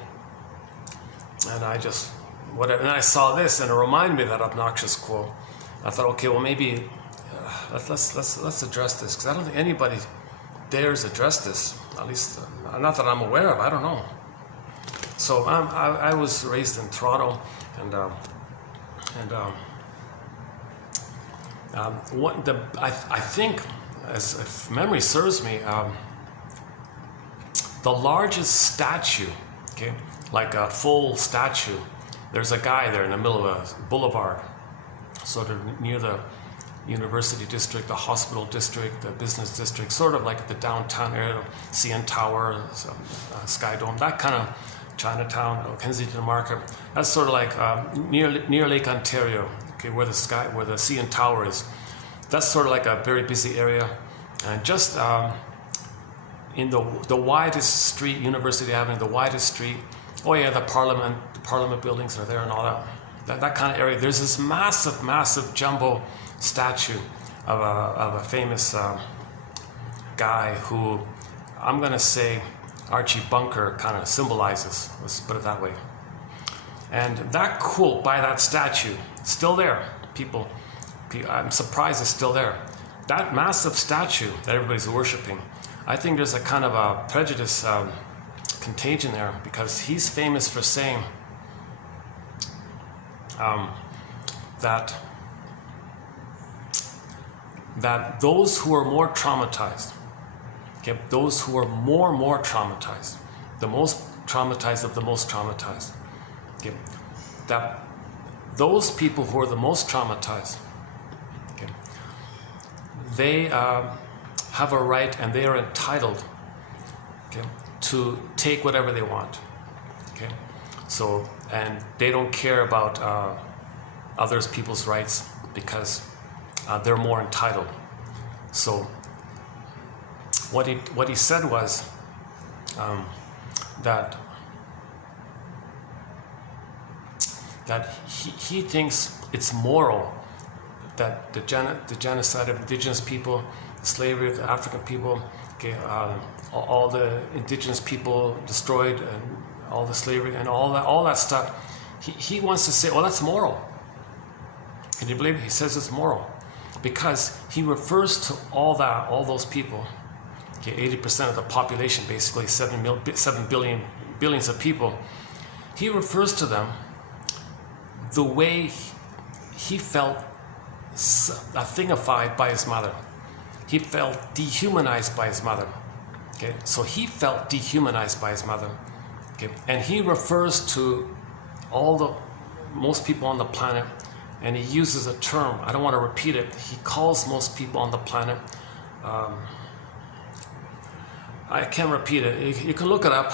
and I just, whatever, and I saw this, and it reminded me of that obnoxious quote. I thought, okay, well maybe let's address this, because I don't think anybody dares address this, at least not that I'm aware of. I don't know. So I was raised in Toronto, and I think, as if memory serves me, the largest statue, okay, like a full statue, there's a guy there in the middle of a boulevard, sort of near the University District, the Hospital District, the Business District, sort of like the downtown area, CN Tower, Sky Dome, that kind of Chinatown, Kensington Market. That's sort of like near Lake Ontario, okay, where the CN Tower is. That's sort of like a very busy area, and just in the widest street, University Avenue, the widest street. Oh yeah, the Parliament buildings are there and all that kind of area. There's this massive jumbo statue of a famous guy who, I'm going to say, Archie Bunker kind of symbolizes, let's put it that way. And that quote by that statue, still there. People, I'm surprised it's still there. That massive statue that everybody's worshiping, I think there's a kind of a prejudice contagion there, because he's famous for saying that those who are more traumatized, okay, those who are more traumatized, the most traumatized of the most traumatized, okay, that those people who are the most traumatized, okay, they have a right and they are entitled, okay, to take whatever they want, okay, so, and they don't care about others people's rights, because they're more entitled. So what he said was that he thinks it's moral that the genocide of indigenous people, the slavery of the African people, okay, all the indigenous people destroyed, and all the slavery and all that stuff. He wants to say, well, that's moral. Can you believe it? He says it's moral, because he refers to all those people, okay, 80% of the population, basically 7 billions of people. He refers to them the way he felt thingified by his mother. He felt dehumanized by his mother. Okay, so he felt dehumanized by his mother. Okay, and he refers to most people on the planet, and he uses a term. I don't want to repeat it. He calls most people on the planet. I can't repeat it. You can look it up.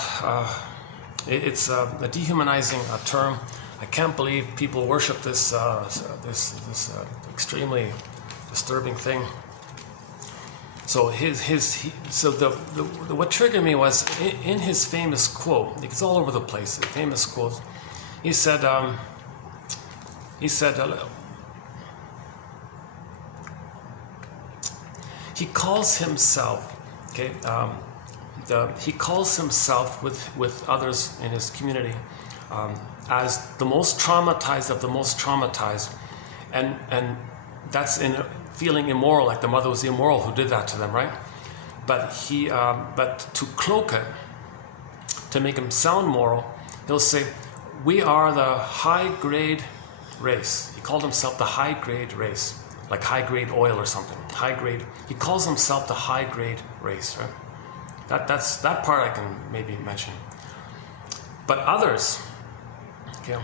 It's a dehumanizing term. I can't believe people worship this extremely disturbing thing. So what triggered me was in his famous quote. It's all over the place. The famous quote. He said he calls himself, okay, he calls himself with others in his community as the most traumatized of the most traumatized, and that's in feeling immoral, like the mother was immoral who did that to them, right? But but to cloak it, to make him sound moral, he'll say, we are the high-grade race. He called himself the high-grade race, like high-grade oil or something. High-grade. He calls himself the high-grade race, right? That part I can maybe mention. But others, okay,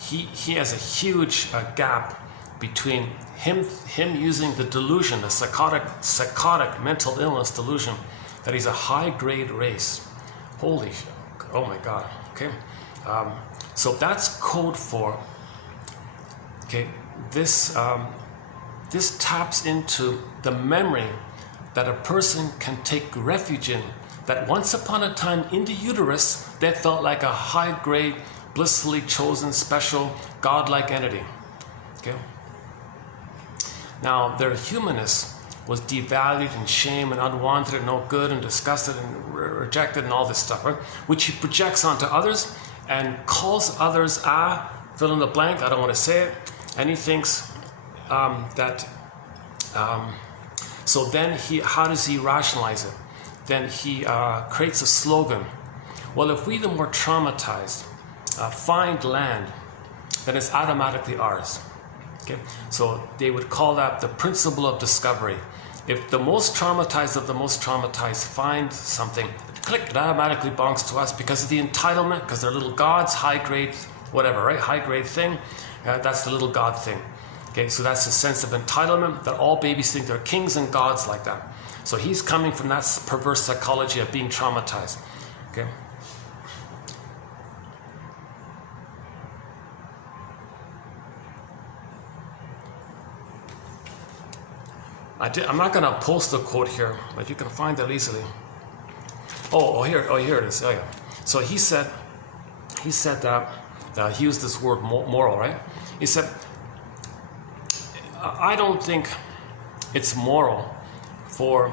he has a huge gap between him using the delusion, the psychotic mental illness delusion, that he's a high-grade race. Holy shit. Oh my God, okay? So that's code for, okay, this taps into the memory that a person can take refuge in, that once upon a time in the uterus, they felt like a high-grade, blissfully chosen, special, godlike entity. Okay? Now, their humanness was devalued and shamed and unwanted and no good and disgusted and rejected and all this stuff, right? Which he projects onto others and calls others fill in the blank, I don't want to say it, and he thinks so then how does he rationalize it? Then he creates a slogan. Well, if we, the more traumatized, find land, then it's automatically ours. Okay? So they would call that the principle of discovery. If the most traumatized of the most traumatized find something, click, it automatically belongs to us because of the entitlement, because they're little gods, high-grade, whatever, right? High-grade thing, that's the little god thing. Okay, so that's the sense of entitlement that all babies think they're kings and gods like that. So he's coming from that perverse psychology of being traumatized. Okay. I'm not going to post the quote here, but you can find it easily. Here it is. Oh, yeah. So he said that he used this word moral, right? He said, I don't think it's moral for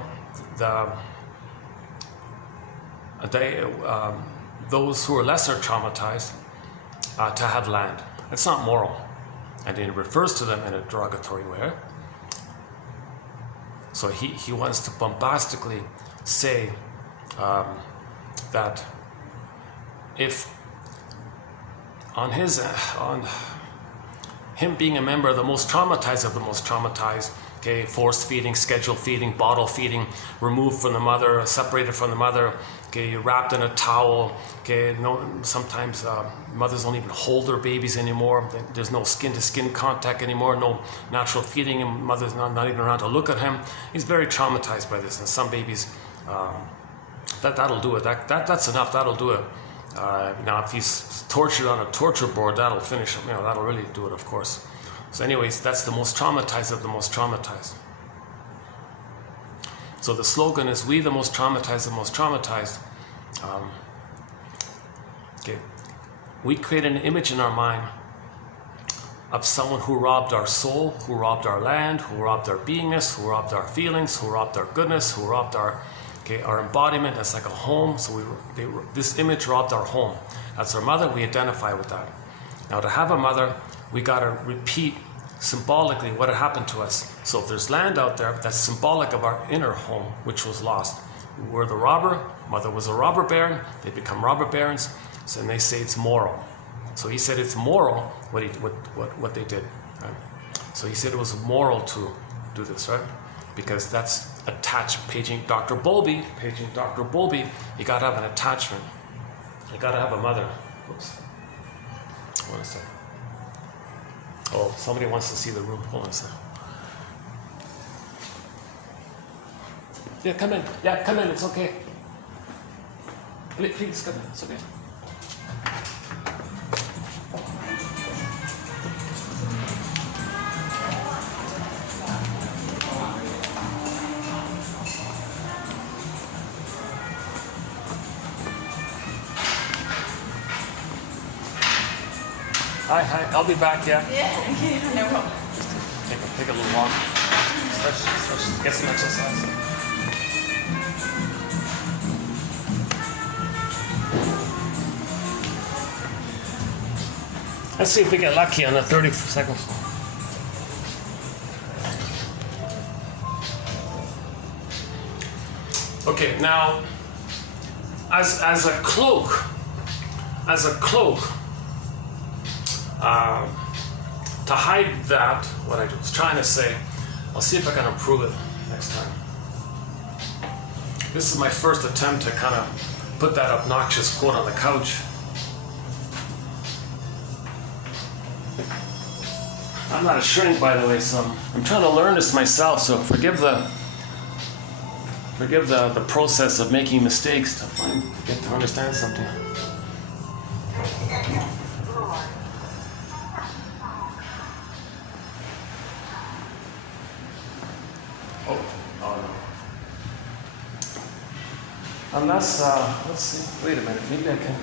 those who are lesser traumatized to have land. It's not moral. And he refers to them in a derogatory way. So he wants to bombastically say that if on him being a member of the most traumatized, okay, forced feeding, scheduled feeding, bottle feeding, removed from the mother, separated from the mother, okay, wrapped in a towel, okay, sometimes mothers don't even hold their babies anymore, there's no skin-to-skin contact anymore, no natural feeding, and mother's not even around to look at him. He's very traumatized by this, and some babies, that'll do it, that's enough, that'll do it. Now if he's tortured on a torture board, that'll finish him, that'll really do it, of course. So anyways, that's the most traumatized of the most traumatized. So the slogan is, we the most traumatized, okay. We create an image in our mind of someone who robbed our soul, who robbed our land, who robbed our beingness, who robbed our feelings, who robbed our goodness, who robbed our embodiment. That's like a home. So this image robbed our home. That's our mother. We identify with that. Now, to have a mother, we got to repeat symbolically what had happened to us. So if there's land out there, that's symbolic of our inner home, which was lost. We're the robber. Mother was a robber baron. They become robber barons. So and they say it's moral. So he said it's moral what they did. Right? So he said it was moral to do this, right? Because that's attached, paging Dr. Bowlby, you got to have an attachment. You got to have a mother. Oops. Hold on a second. Oh, somebody wants to see the room. Hold on a second. Yeah, come in. Yeah, come in. It's okay. Please, come in. It's okay. Hi, I'll be back, yeah. Yeah, no problem. Take a little walk. Stretch, get some exercise. Let's see if we get lucky on the 30-second floor. Okay, now, as a cloak, to hide that, what I was trying to say, I'll see if I can improve it next time. This is my first attempt to kind of put that obnoxious quote on the couch. I'm not a shrink, by the way, so I'm trying to learn this myself, so forgive the process of making mistakes to get to understand something. Oh no. Unless, let's see, wait a minute, maybe I can.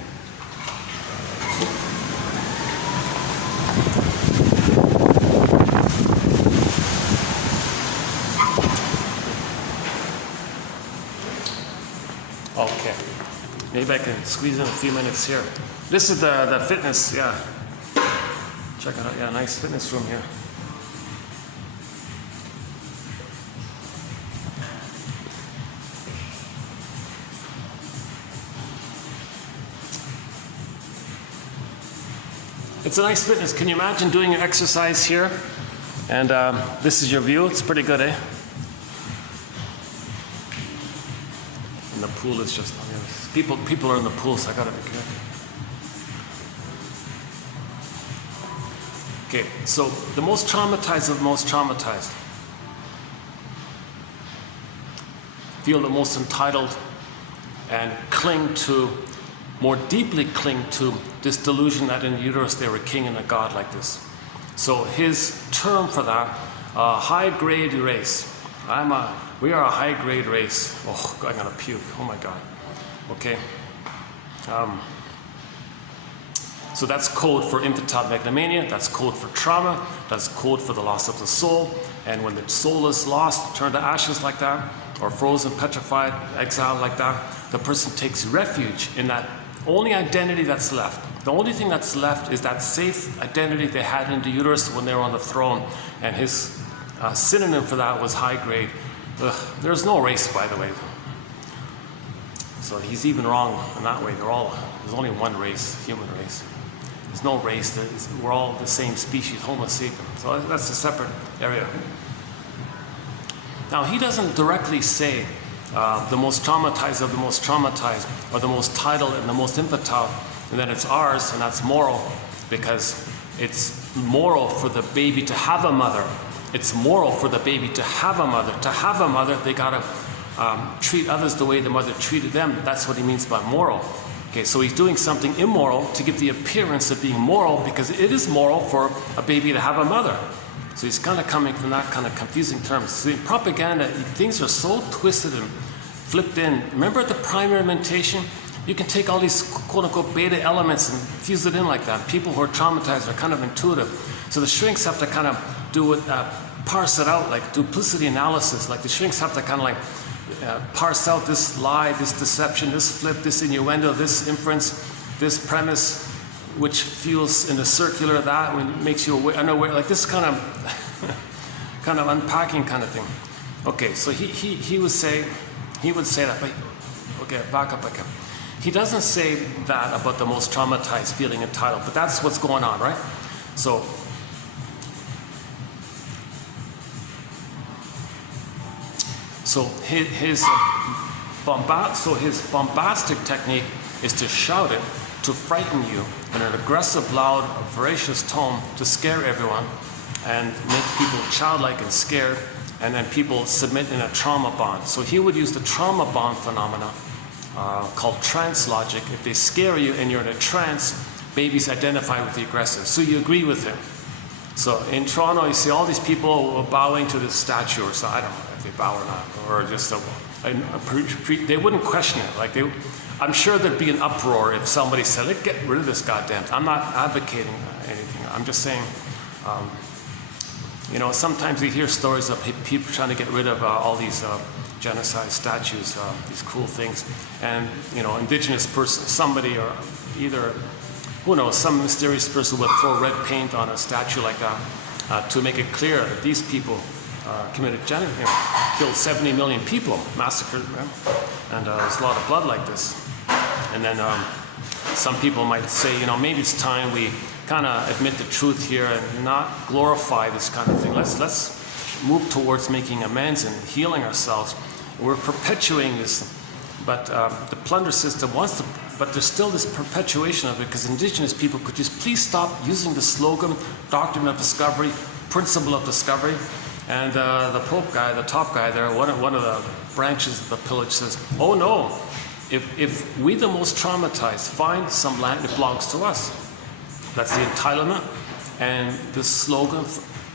Okay, maybe I can squeeze in a few minutes here. This is the fitness, yeah. Check it out, yeah, nice fitness room here. It's a nice fitness. Can you imagine doing an exercise here? And this is your view. It's pretty good, eh? And the pool is just, people are in the pool, so I gotta be careful. Okay, so the most traumatized of the most traumatized feel the most entitled and more deeply cling to this delusion that in the uterus they were king and a god like this. So his term for that, high-grade race. We are a high-grade race. Oh, I'm gonna puke. Oh my God. Okay. So that's code for infantile megalomania. That's code for trauma. That's code for the loss of the soul. And when the soul is lost, turned to ashes like that, or frozen, petrified, exiled like that, the person takes refuge in that only identity that's left. The only thing that's left is that safe identity they had in the uterus when they were on the throne. And his synonym for that was high grade. There's no race, by the way. So he's even wrong in that way. There's only one race, human race. There's no race. We're all the same species, Homo sapiens. So that's a separate area. Now, he doesn't directly say the most traumatized of the most traumatized, or the most titled and the most infantile, and then it's ours, and that's moral, because it's moral for the baby to have a mother. It's moral for the baby to have a mother. To have a mother, they gotta treat others the way the mother treated them. That's what he means by moral. Okay, so he's doing something immoral to give the appearance of being moral, because it is moral for a baby to have a mother. So he's kind of coming from that kind of confusing terms. So in propaganda, things are so twisted and flipped in. Remember at the primary mentation? You can take all these quote-unquote beta elements and fuse it in like that. People who are traumatized are kind of intuitive. So the shrinks have to kind of do it, parse it out, like duplicity analysis. Like the shrinks have to kind of like parse out this lie, this deception, this flip, this innuendo, this inference, this premise, which feels in a circular, that when it makes you unaware, like this kind of unpacking kind of thing. Okay, so he would say that, but okay, back up again. He doesn't say that about the most traumatized feeling entitled, but that's what's going on, right? So his bombastic technique is to shout it, to frighten you in an aggressive, loud, voracious tone, to scare everyone and make people childlike and scared, and then people submit in a trauma bond. So he would use the trauma bond phenomena called trance logic. If they scare you and you're in a trance, babies identify with the aggressor. So you agree with him. So in Toronto, you see all these people bowing to this statue, or so, I don't know if they bow or not, or just they wouldn't question it. Like I'm sure there'd be an uproar if somebody said, "Let's get rid of this goddamn." I'm not advocating anything. I'm just saying, you know, sometimes we hear stories of people trying to get rid of all these genocide statues, these cool things, and you know, indigenous person, somebody, or either, who knows, some mysterious person would throw red paint on a statue like that to make it clear that these people committed genocide, killed 70 million people, massacred them, and there's a lot of blood like this. And then some people might say, you know, maybe it's time we kind of admit the truth here and not glorify this kind of thing. Let's move towards making amends and healing ourselves. We're perpetuating this, but the plunder system wants to, but there's still this perpetuation of it, because indigenous people could just please stop using the slogan, doctrine of discovery, principle of discovery. And the Pope guy, the top guy there, one of the branches of the pillage says, oh no, if we the most traumatized find some land, it belongs to us. That's the entitlement. And the slogan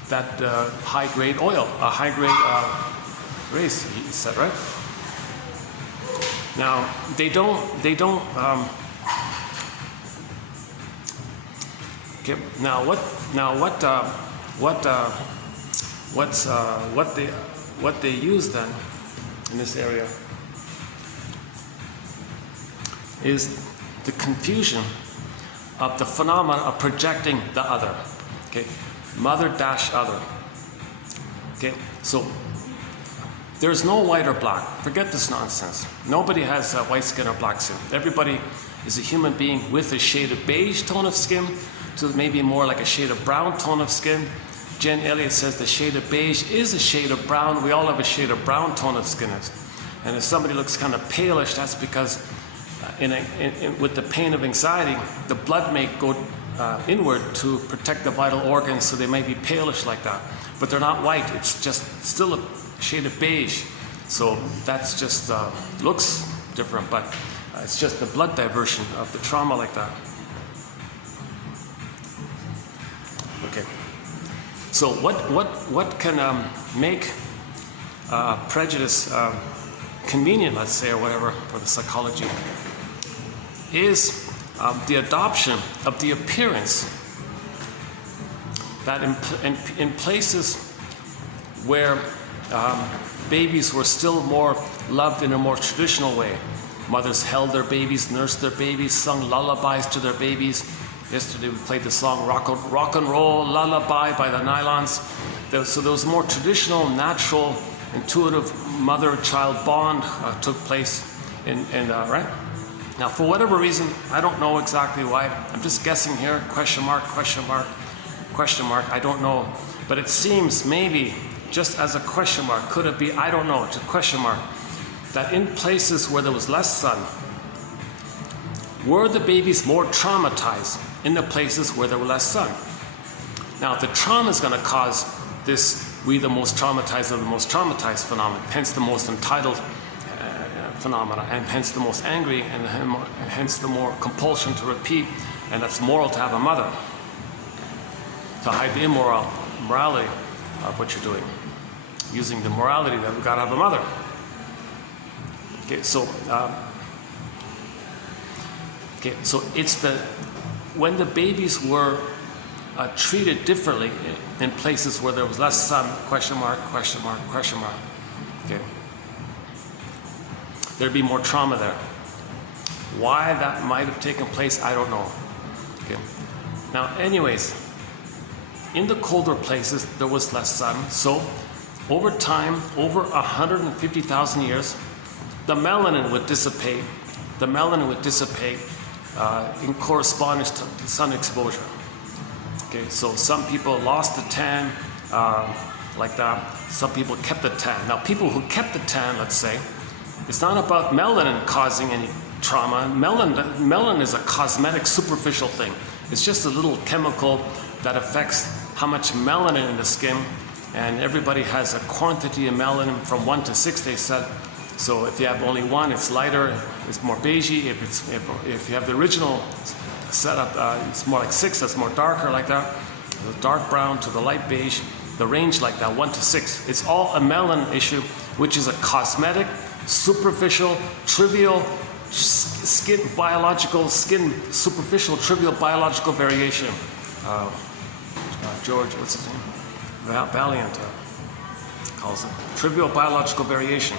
that high-grade oil, a high-grade race, he said, right? Now they don't. Okay. Now what they use then in this area is the confusion of the phenomenon of projecting the other. Okay, mother dash other. Okay, so there's no white or black. Forget this nonsense. Nobody has white skin or black skin. Everybody is a human being with a shade of beige tone of skin to maybe more like a shade of brown tone of skin. Jen Elliott says the shade of beige is a shade of brown. We all have a shade of brown tone of skin. And if somebody looks kind of palish, that's because with the pain of anxiety, the blood may go inward to protect the vital organs, so they may be palish like that. But they're not white. It's just still a shade of beige. So that's just looks different, but it's just the blood diversion of the trauma like that. Okay. So what can make prejudice convenient, let's say, or whatever, for the psychology, is the adoption of the appearance that in places where babies were still more loved in a more traditional way. Mothers held their babies, nursed their babies, sung lullabies to their babies. Yesterday we played the song Rock and Roll Lullaby by the Nylons. So there was more traditional, natural, intuitive mother-child bond took place right? Now, for whatever reason, I don't know exactly why. I'm just guessing here, question mark, question mark, question mark, I don't know. But it seems maybe, just as a question mark, could it be, I don't know, it's a question mark, that in places where there was less sun, were the babies more traumatized in the places where there were less sun? Now, the trauma is going to cause this, we the most traumatized of the most traumatized phenomenon, hence the most entitled phenomena, and hence the most angry, and hence the more compulsion to repeat, and that's moral to have a mother, to hide the immorality of what you're doing, using the morality that we've got to have a mother. Okay, so it's when the babies were treated differently in places where there was less sun, question mark, question mark, question mark. Okay. There'd be more trauma there. Why that might have taken place, I don't know. Okay. Now, anyways, in the colder places, there was less sun. So, over time, over 150,000 years, the melanin would dissipate. The melanin would dissipate in correspondence to sun exposure. Okay, so some people lost the tan like that. Some people kept the tan. Now, people who kept the tan, let's say, it's not about melanin causing any trauma. Melanin is a cosmetic, superficial thing. It's just a little chemical that affects how much melanin in the skin, and everybody has a quantity of melanin from 1 to 6, they said. So if you have only 1, it's lighter, it's more beigey. If you have the original setup, it's more like 6, that's more darker like that. The dark brown to the light beige, the range like that, 1 to 6. It's all a melanin issue, which is a cosmetic, superficial, trivial, superficial, trivial biological variation. George, what's his name? Valiant calls it trivial biological variation.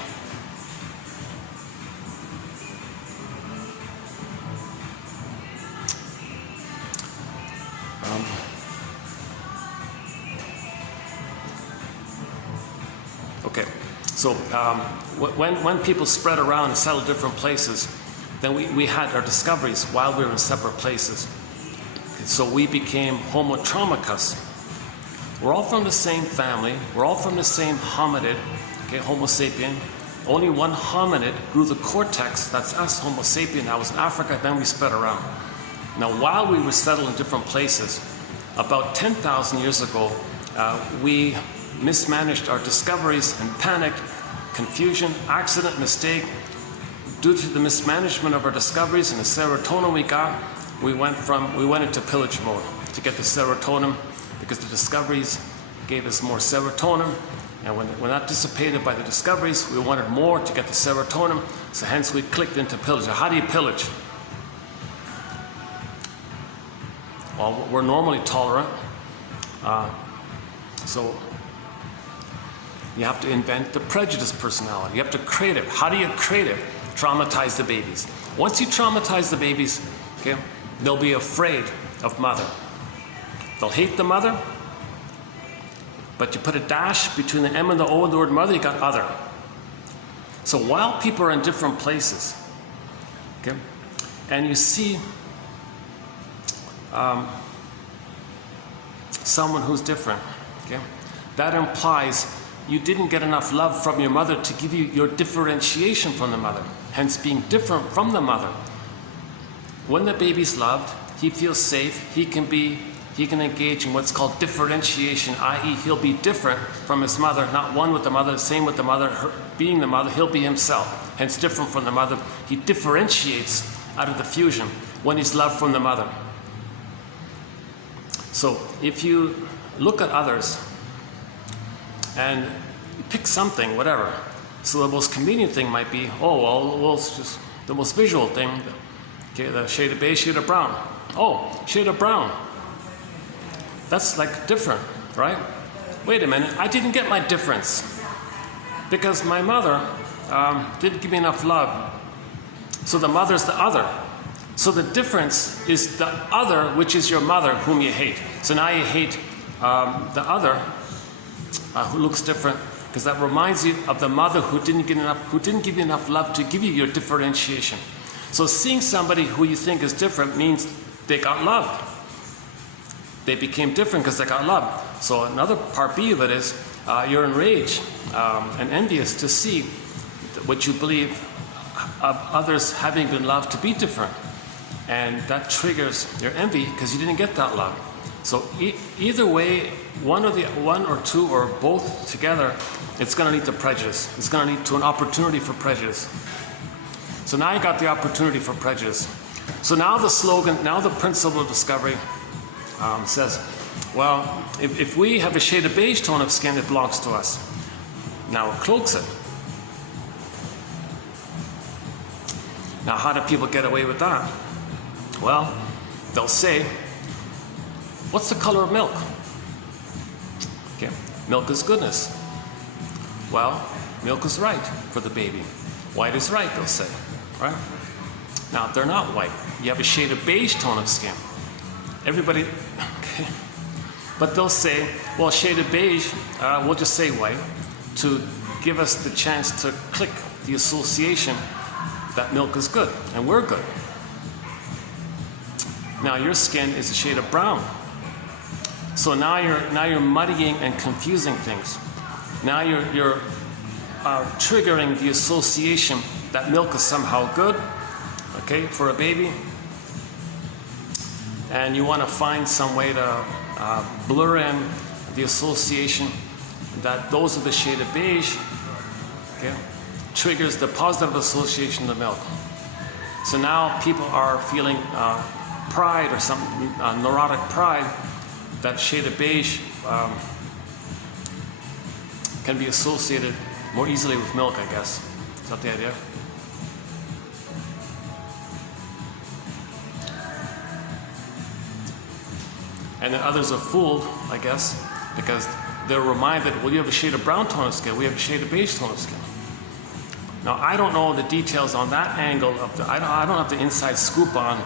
Okay, so when people spread around and settled different places, then we had our discoveries while we were in separate places. So we became Homo traumicus. We're all from the same family. We're all from the same hominid, okay, Homo sapien. Only one hominid grew the cortex. That's us, Homo sapien. That was in Africa. Then we spread around. Now, while we were settled in different places, about 10,000 years ago, we mismanaged our discoveries and panicked, confusion, accident, mistake. Due to the mismanagement of our discoveries and the serotonin we got, we went into pillage mode to get the serotonin, because the discoveries gave us more serotonin, And when that dissipated by the discoveries, we wanted more to get the serotonin, so hence we clicked into pillage. How do you pillage? Well, we're normally tolerant, so you have to invent the prejudiced personality. You have to create it. How do you create it? Traumatize the babies. Once you traumatize the babies, okay, they'll be afraid of mother. They'll hate the mother, but you put a dash between the M and the O of the word mother, you got other. So while people are in different places, okay, and you see someone who's different, okay, that implies you didn't get enough love from your mother to give you your differentiation from the mother, hence being different from the mother. When the baby's loved, he feels safe, he can engage in what's called differentiation, i.e. he'll be different from his mother, not one with the mother, same with the mother, her being the mother, he'll be himself, hence different from the mother. He differentiates out of the fusion when he's loved from the mother. So if you look at others and you pick something, whatever, so the most convenient thing might be, oh, well, it's just the most visual thing, okay, the shade of beige, shade of brown. Oh, shade of brown. That's like different, right? Wait a minute, I didn't get my difference because my mother didn't give me enough love. So the mother's the other. So the difference is the other, which is your mother, whom you hate. So now you hate the other, who looks different, because that reminds you of the mother who didn't give you enough love to give you your differentiation. So seeing somebody who you think is different means they got loved. They became different because they got loved. So another part B of it is you're enraged and envious to see what you believe of others having been loved to be different. And that triggers your envy because you didn't get that love. So either way, one or two or both together, it's going to lead to prejudice. It's going to lead to an opportunity for prejudice. So now you got the opportunity for prejudice. So now the slogan, now the principle of discovery says, well, if we have a shade of beige tone of skin, it belongs to us. Now it cloaks it. Now how do people get away with that? Well, they'll say, what's the color of milk? Okay, milk is goodness. Well, milk is right for the baby. White is right, they'll say, right? Now, they're not white. You have a shade of beige tone of skin. Everybody, okay. But they'll say, well, shade of beige, we'll just say white, to give us the chance to click the association that milk is good, and we're good. Now your skin is a shade of brown. So now you're muddying and confusing things. Now you're triggering the association that milk is somehow good, okay, for a baby. And you want to find some way to blur in the association that those of the shade of beige, okay, triggers the positive association to milk. So now people are feeling pride or some neurotic pride, that shade of beige can be associated more easily with milk, I guess. Is that the idea? And then others are fooled, I guess, because they're reminded, well, you have a shade of brown tone of skin, we have a shade of beige tone of skin. Now, I don't know the details on that angle of the, I don't have the inside scoop on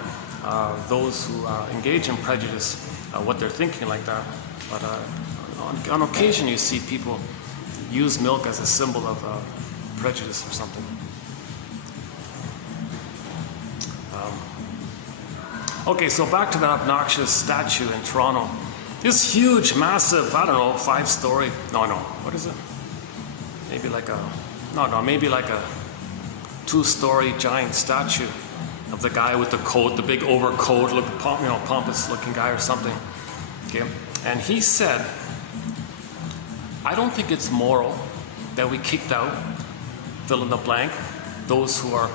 those who engage in prejudice, what they're thinking like that. But on occasion, you see people use milk as a symbol of prejudice or something. Okay, so back to that obnoxious statue in Toronto. This huge, massive, I don't know, 5-story, no, what is it? Maybe like a, maybe like a 2-story giant statue of the guy with the coat, the big overcoat, pompous looking guy or something. Okay, and he said, I don't think it's moral that we kicked out, fill in the blank, those who are,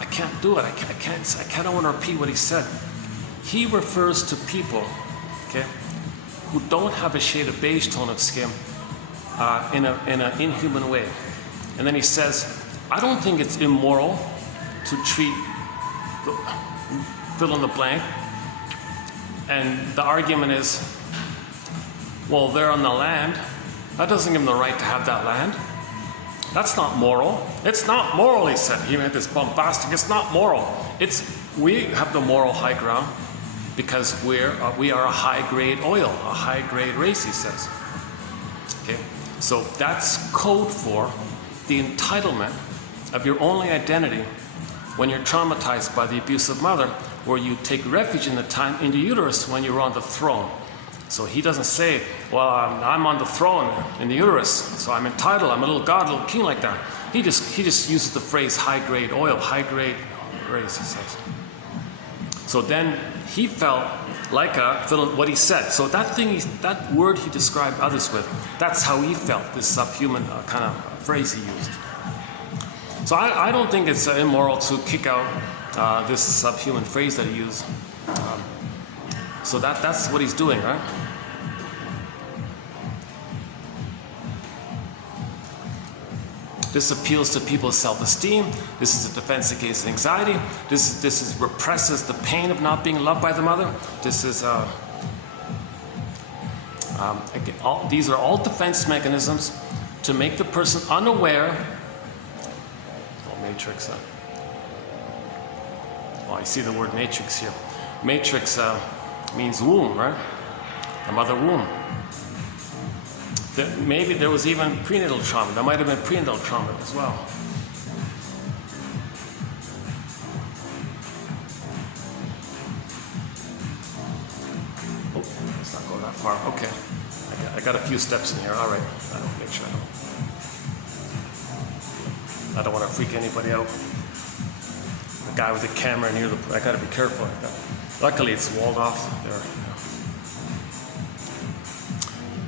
I can't do it, I don't want to repeat what he said. He refers to people, okay, who don't have a shade of beige tone of skin in an inhuman way. And then he says, I don't think it's immoral to treat fill in the blank. And the argument is, well, they're on the land. That doesn't give them the right to have that land. That's not moral. It's not moral, he said. He had this bombastic, it's not moral. We have the moral high ground because we are a high-grade oil, a high-grade race, he says. Okay, so that's code for the entitlement of your only identity when you're traumatized by the abusive mother, where you take refuge in the time in the uterus when you're on the throne. So he doesn't say, well, I'm on the throne in the uterus, so I'm entitled, I'm a little god, a little king like that. He just uses the phrase high-grade oil, high-grade race, he says. So then he felt like what he said. So that word he described others with, that's how he felt, this subhuman kind of phrase he used. So I don't think it's immoral to kick out this subhuman phrase that he used. So that's what he's doing, right? This appeals to people's self-esteem. This is a defense against anxiety. This represses the pain of not being loved by the mother. This is again, these are all defense mechanisms to make the person unaware. Matrix. Well, I see the word matrix here. Matrix means womb, right? The mother womb. Maybe there was even prenatal trauma. There might have been prenatal trauma as well. Oh, let's not go that far. Okay. I got a few steps in here. All right. I don't make sure I don't want to freak anybody out. The guy with the camera near I got to be careful like that. Luckily, it's walled off there.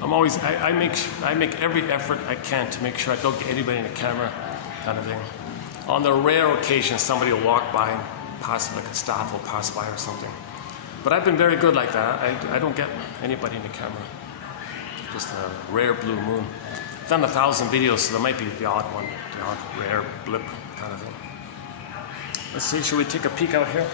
I make every effort I can to make sure I don't get anybody in the camera, kind of thing. On the rare occasion, somebody will walk by and like a staff will pass by or something. But I've been very good like that. I don't get anybody in the camera. Just a rare blue moon. I've done 1,000 videos, so there might be the odd one, the odd rare blip kind of thing. Let's see, should we take a peek out here?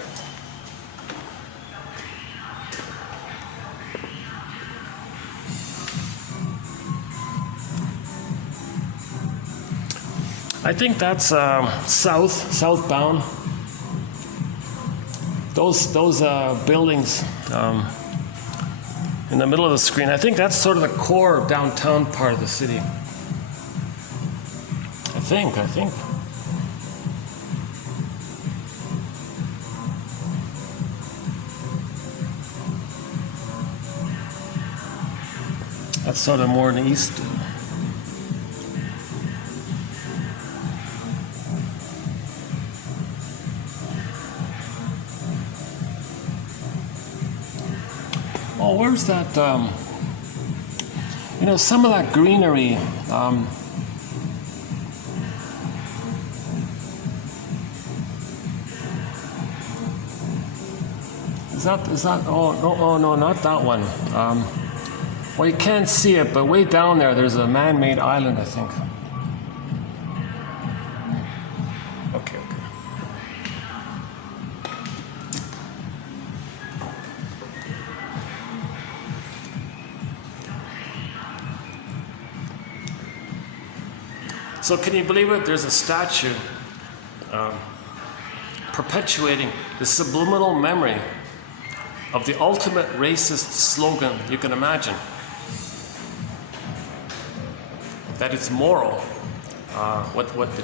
I think that's southbound. Those buildings in the middle of the screen, I think that's sort of the core downtown part of the city. I think. That's sort of more in the east. Oh, where's that, some of that greenery, is that, oh, no, not that one. Well, you can't see it, but way down there's a man-made island, I think. Okay. So can you believe it? There's a statue perpetuating the subliminal memory of the ultimate racist slogan you can imagine. That it's moral, what the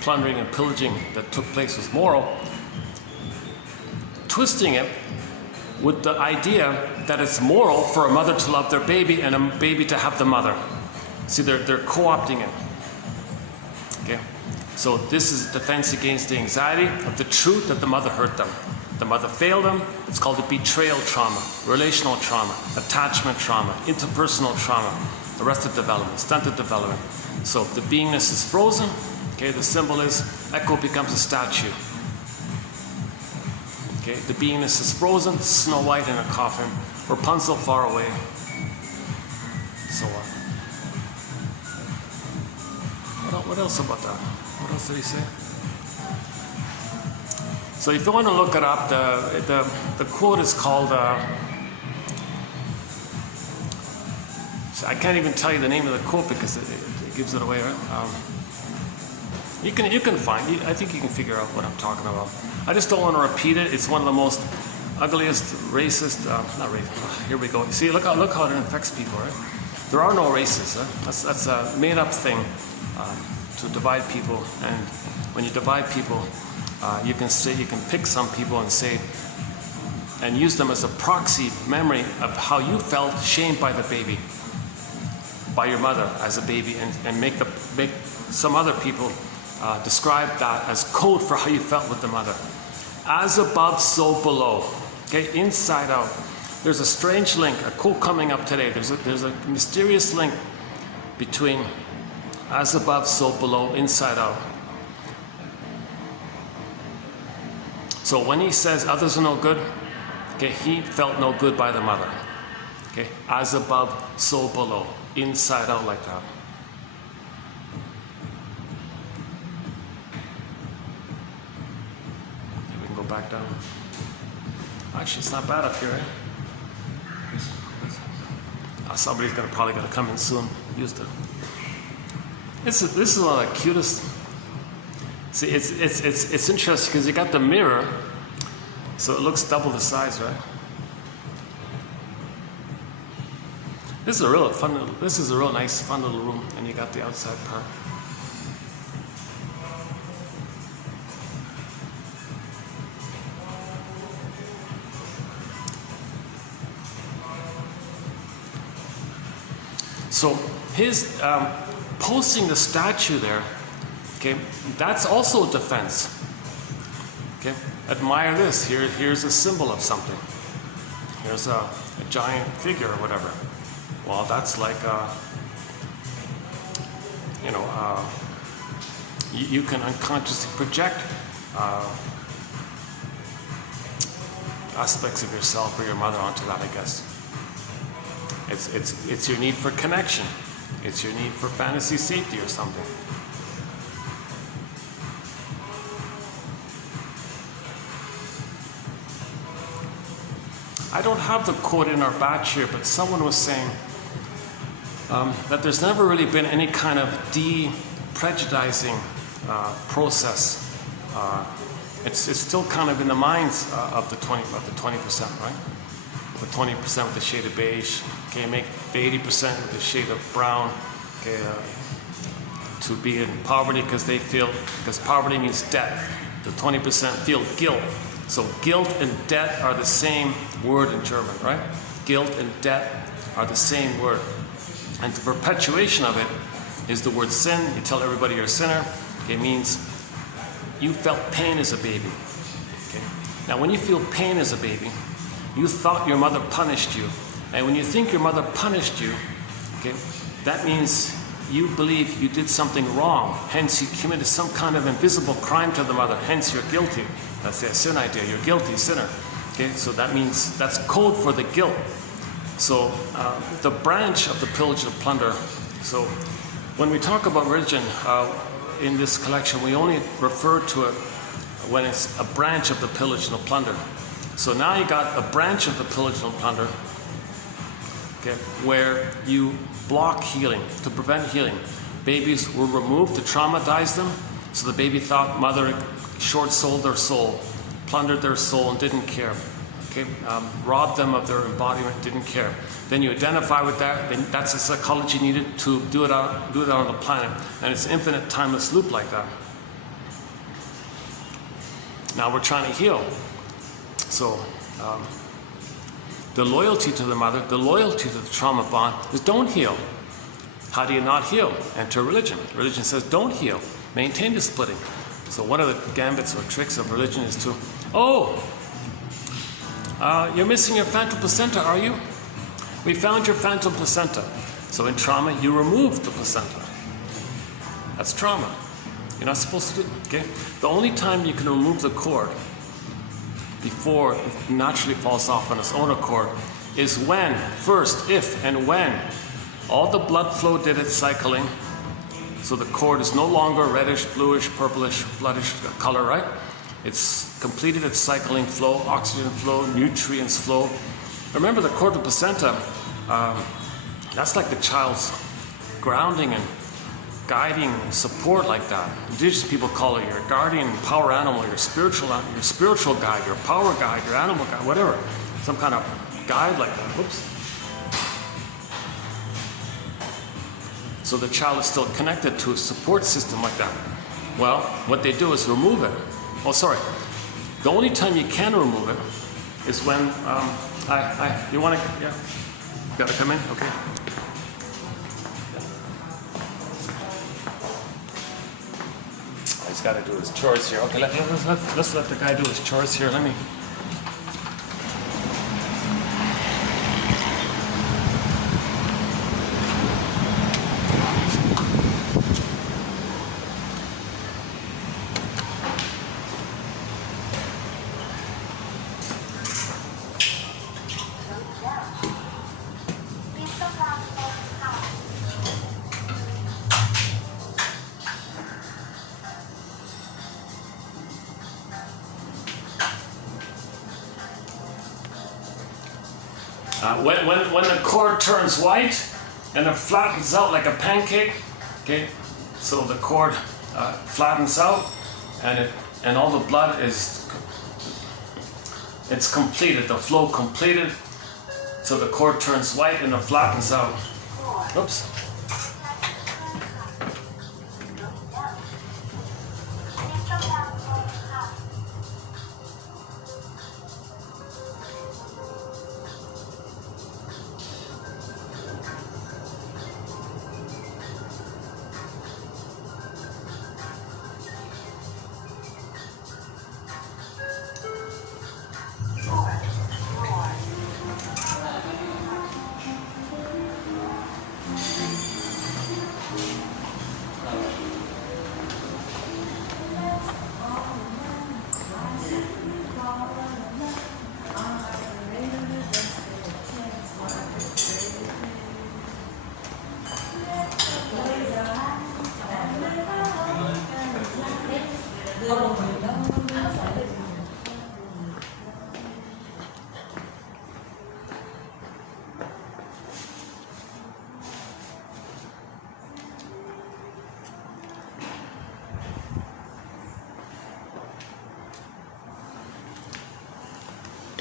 plundering and pillaging that took place was moral, twisting it with the idea that it's moral for a mother to love their baby and a baby to have the mother. See, they're co-opting it. Okay, so this is a defense against the anxiety of the truth that the mother hurt them. The mother failed them. It's called the betrayal trauma, relational trauma, attachment trauma, interpersonal trauma, arrested development, stunted development. So if the beingness is frozen, okay, the symbol is Echo becomes a statue. Okay, the beingness is frozen, Snow White in a coffin, Rapunzel far away, so on. What else about that? What else did he say? So if you want to look it up, the quote is called, I can't even tell you the name of the quote because it gives it away, right? You can find it. I think you can figure out what I'm talking about. I just don't want to repeat it. It's one of the most ugliest, racist, not racist, here we go. See, look how it affects people, right? There are no races. That's a made-up thing to divide people. And when you divide people, you can pick some people and say, and use them as a proxy memory of how you felt shamed by the baby, by your mother as a baby, and make some other people describe that as code for how you felt with the mother. As above, so below. Okay, inside out. There's a strange link, a quote coming up today. There's a mysterious link between as above, so below, inside out. So when he says others are no good, okay, he felt no good by the mother. Okay, as above, so below, inside out like that. We can go back down. Actually, it's not bad up here, eh? Somebody's probably gonna come in soon. Used it. This is one of the cutest. See, it's interesting because you got the mirror, so it looks double the size, right? This is a real fun. This is a real nice, fun little room, and you got the outside part. So his posting the statue there, okay, that's also defense. Okay, admire this. Here's a symbol of something. Here's a giant figure or whatever. Well, that's like you can unconsciously project aspects of yourself or your mother onto that, I guess. It's your need for connection. It's your need for fantasy safety or something. I don't have the quote in our batch here, but someone was saying that there's never really been any kind of de-prejudicing process. It's still kind of in the minds of the 20%, right? The 20% with the shade of beige, okay, make the 80% with the shade of brown, okay, to be in poverty because poverty means debt. The 20% feel guilt. So guilt and debt are the same word in German, right? Guilt and debt are the same word. And the perpetuation of it is the word sin. You tell everybody you're a sinner. It means you felt pain as a baby. Okay? Now when you feel pain as a baby, you thought your mother punished you. And when you think your mother punished you, okay, that means you believe you did something wrong. Hence you committed some kind of invisible crime to the mother. Hence you're guilty. That's the sin idea. You're guilty, sinner. Okay, so that means that's code for the guilt. So the branch of the pillage and plunder. So when we talk about religion in this collection, we only refer to it when it's a branch of the pillage and the plunder. So now you got a branch of the pillage and plunder, okay, where you block healing, to prevent healing. Babies were removed to traumatize them, so the baby thought mother short-sold their soul, plundered their soul and didn't care. Okay, robbed them of their embodiment, didn't care. Then you identify with that, then that's the psychology needed to do it out on the planet. And it's an infinite timeless loop like that. Now we're trying to heal. So the loyalty to the mother, the loyalty to the trauma bond is don't heal. How do you not heal? Enter religion. Religion says don't heal. Maintain the splitting. So one of the gambits or tricks of religion is to, you're missing your phantom placenta, are you? We found your phantom placenta. So in trauma, you remove the placenta. That's trauma. You're not supposed to do it, okay? The only time you can remove the cord before it naturally falls off on its own accord is when, first, if and when all the blood flow did its cycling, so the cord is no longer reddish, bluish, purplish, bloodish color, right? It's completed its cycling flow, oxygen flow, nutrients flow. Remember the cord of placenta, that's like the child's grounding and guiding support like that. Indigenous people call it your guardian power animal, your spiritual guide, your power guide, your animal guide, whatever. Some kind of guide like that. Whoops. So the child is still connected to a support system like that. Well, what they do is remove it. Oh, sorry. The only time you can remove it is when, you want to, yeah? Got to come in? Okay. He's got to do his chores here. Okay, let's let the guy do his chores here. Let me. When the cord turns white and it flattens out like a pancake, okay, so the cord flattens out and all the blood it's completed, the flow completed, so the cord turns white and it flattens out. Oops.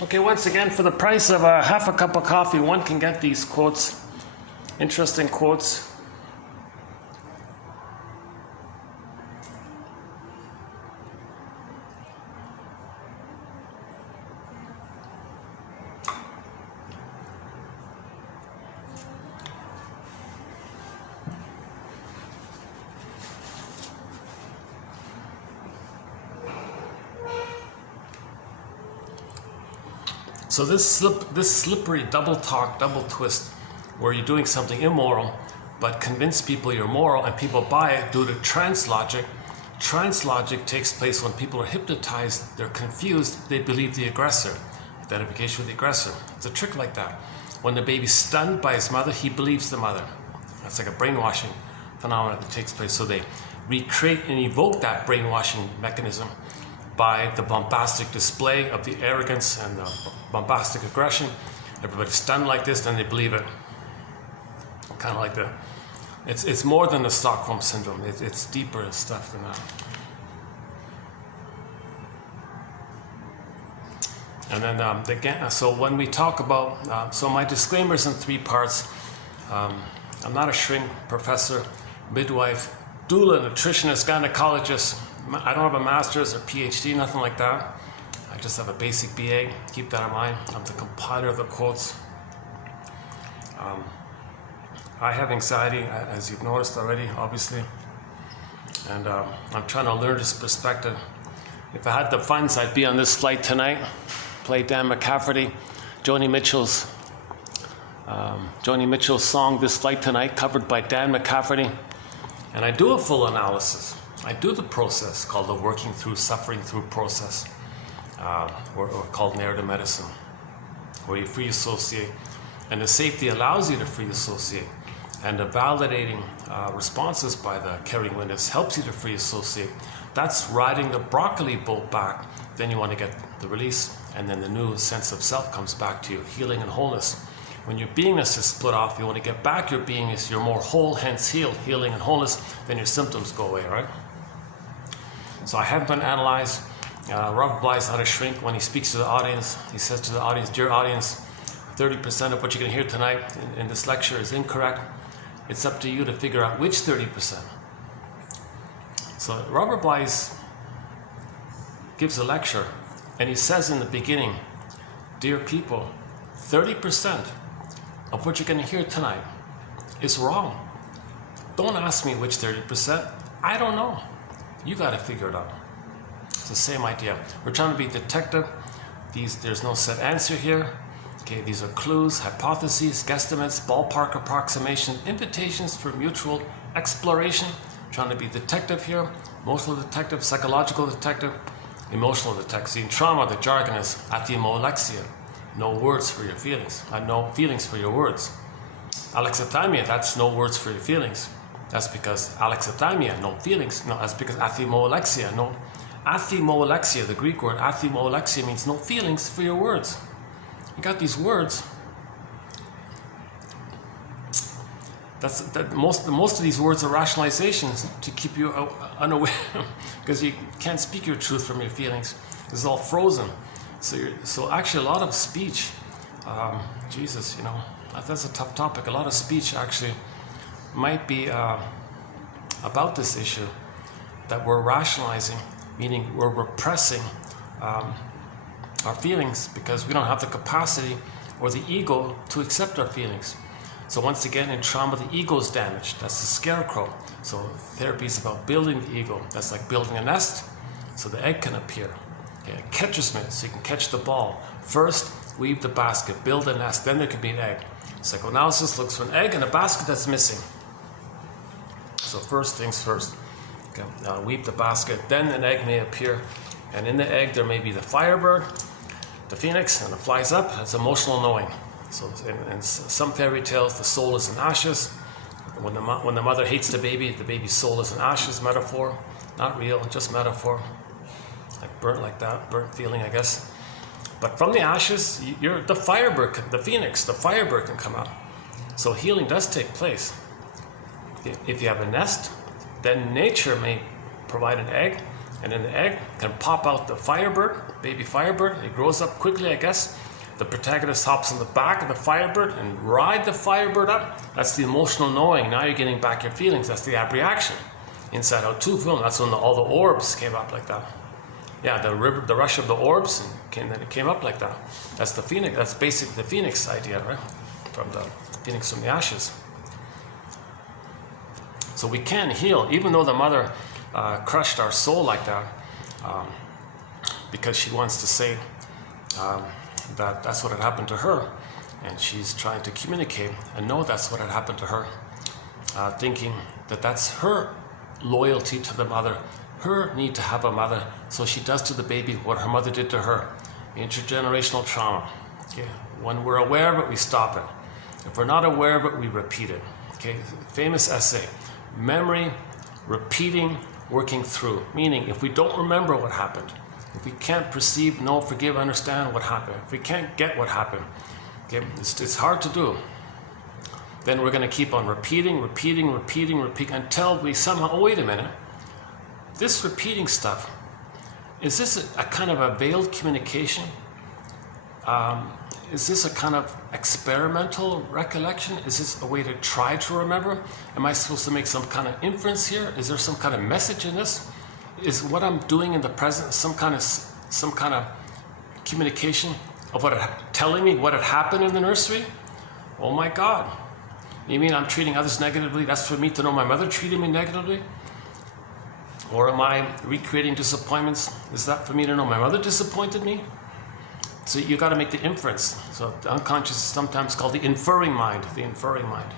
Okay, once again, for the price of half a cup of coffee, one can get these quotes, interesting quotes. So this slippery double talk, double twist, where you're doing something immoral, but convince people you're moral and people buy it due to trance logic. Trance logic takes place when people are hypnotized, they're confused, they believe the aggressor. Identification with the aggressor. It's a trick like that. When the baby's stunned by his mother, he believes the mother. That's like a brainwashing phenomenon that takes place. So they recreate and evoke that brainwashing mechanism by the bombastic display of the arrogance and the bombastic aggression. Everybody's stunned like this, then they believe it. Kind of like the, it's more than the Stockholm syndrome. It's deeper stuff than that. And then again, so when we talk about, so my disclaimer is in 3 parts. I'm not a shrink, professor, midwife, doula, nutritionist, gynecologist. I don't have a master's or PhD, nothing like that. I just have a basic BA. Keep that in mind. I'm the compiler of the quotes. I have anxiety, as you've noticed already, obviously. And I'm trying to learn this perspective. If I had the funds, I'd be on this flight tonight, play Dan McCafferty, Joni Mitchell's song, This Flight Tonight, covered by Dan McCafferty. And I do a full analysis. I do the process called the working through, suffering through process, or called narrative medicine. where you free associate, and the safety allows you to free associate, and the validating responses by the caring witness helps you to free associate. That's riding the broccoli boat back. Then you want to get the release, and then the new sense of self comes back to you, healing and wholeness. When your beingness is split off, you want to get back your beingness, you're more whole, hence healed, healing and wholeness, then your symptoms go away, right? So I have been analyzed. Robert Bly's How to Shrink, when he speaks to the audience, he says to the audience, dear audience, 30% of what you're going to hear tonight in this lecture is incorrect. It's up to you to figure out which 30%. So Robert Bly's gives a lecture, and he says in the beginning, dear people, 30% of what you're going to hear tonight is wrong. Don't ask me which 30%. I don't know. You got to figure it out. It's the same idea. We're trying to be detective. There's no set answer here. Okay, these are clues, hypotheses, guesstimates, ballpark approximations, invitations for mutual exploration. Trying to be detective here. Emotional detective, psychological detective, emotional detective. See, in trauma, the jargon is athemolexia. No words for your feelings. No feelings for your words. Alexithymia, that's no words for your feelings. That's because alexithymia, no feelings. No, that's because athemolexia, no. Athemolexia, the Greek word athemolexia means no feelings for your words. You got these words. Most of these words are rationalizations to keep you unaware, because you can't speak your truth from your feelings. It's all frozen. So actually, a lot of speech. Jesus, you know, that's a tough topic. A lot of speech actually might be about this issue, that we're rationalizing, meaning we're repressing our feelings because we don't have the capacity or the ego to accept our feelings. So once again, in trauma, the ego is damaged. That's the scarecrow. So therapy is about building the ego. That's like building a nest so the egg can appear. Okay, a catcher's mitt, so you can catch the ball. First, weave the basket, build a nest, then there can be an egg. Psychoanalysis looks for an egg and a basket that's missing. So first things first. Okay, weave the basket, then an egg may appear. And in the egg, there may be the firebird, the phoenix, and it flies up. That's emotional knowing. So in some fairy tales, the soul is in ashes. When the mother hates the baby's soul is in ashes, metaphor. Not real, just metaphor. Like burnt like that, burnt feeling, I guess. But from the ashes, the firebird, the phoenix, the firebird can come out. So healing does take place. If you have a nest, then nature may provide an egg, and in the egg can pop out the firebird, baby firebird. It grows up quickly, I guess. The protagonist hops on the back of the firebird and ride the firebird up. That's the emotional knowing. Now you're getting back your feelings. That's the abreaction. Inside Out 2 film, that's when all the orbs came up like that. Yeah, the rush of the orbs, then it came up like that. That's the phoenix. That's basically the phoenix idea, right? From the phoenix from the ashes. So we can heal, even though the mother crushed our soul like that, because she wants to say that that's what had happened to her, and she's trying to communicate and know that's what had happened to her, thinking that that's her loyalty to the mother, her need to have a mother, so she does to the baby what her mother did to her. Intergenerational trauma. Okay? When we're aware of it, we stop it. If we're not aware of it, we repeat it. Okay? Famous essay. Memory, repeating, working through. Meaning, if we don't remember what happened, if we can't perceive, know, forgive, understand what happened, if we can't get what happened, okay, it's hard to do. Then we're going to keep on repeating until we somehow, oh, wait a minute. This repeating stuff, is this a kind of a veiled communication? Is this a kind of experimental recollection? Is this a way to try to remember? Am I supposed to make some kind of inference here? Is there some kind of message in this? Is what I'm doing in the present some kind of communication of telling me what had happened in the nursery? Oh my God. You mean I'm treating others negatively? That's for me to know my mother treated me negatively? Or am I recreating disappointments? Is that for me to know my mother disappointed me? So you got to make the inference. So the unconscious is sometimes called the inferring mind. The inferring mind.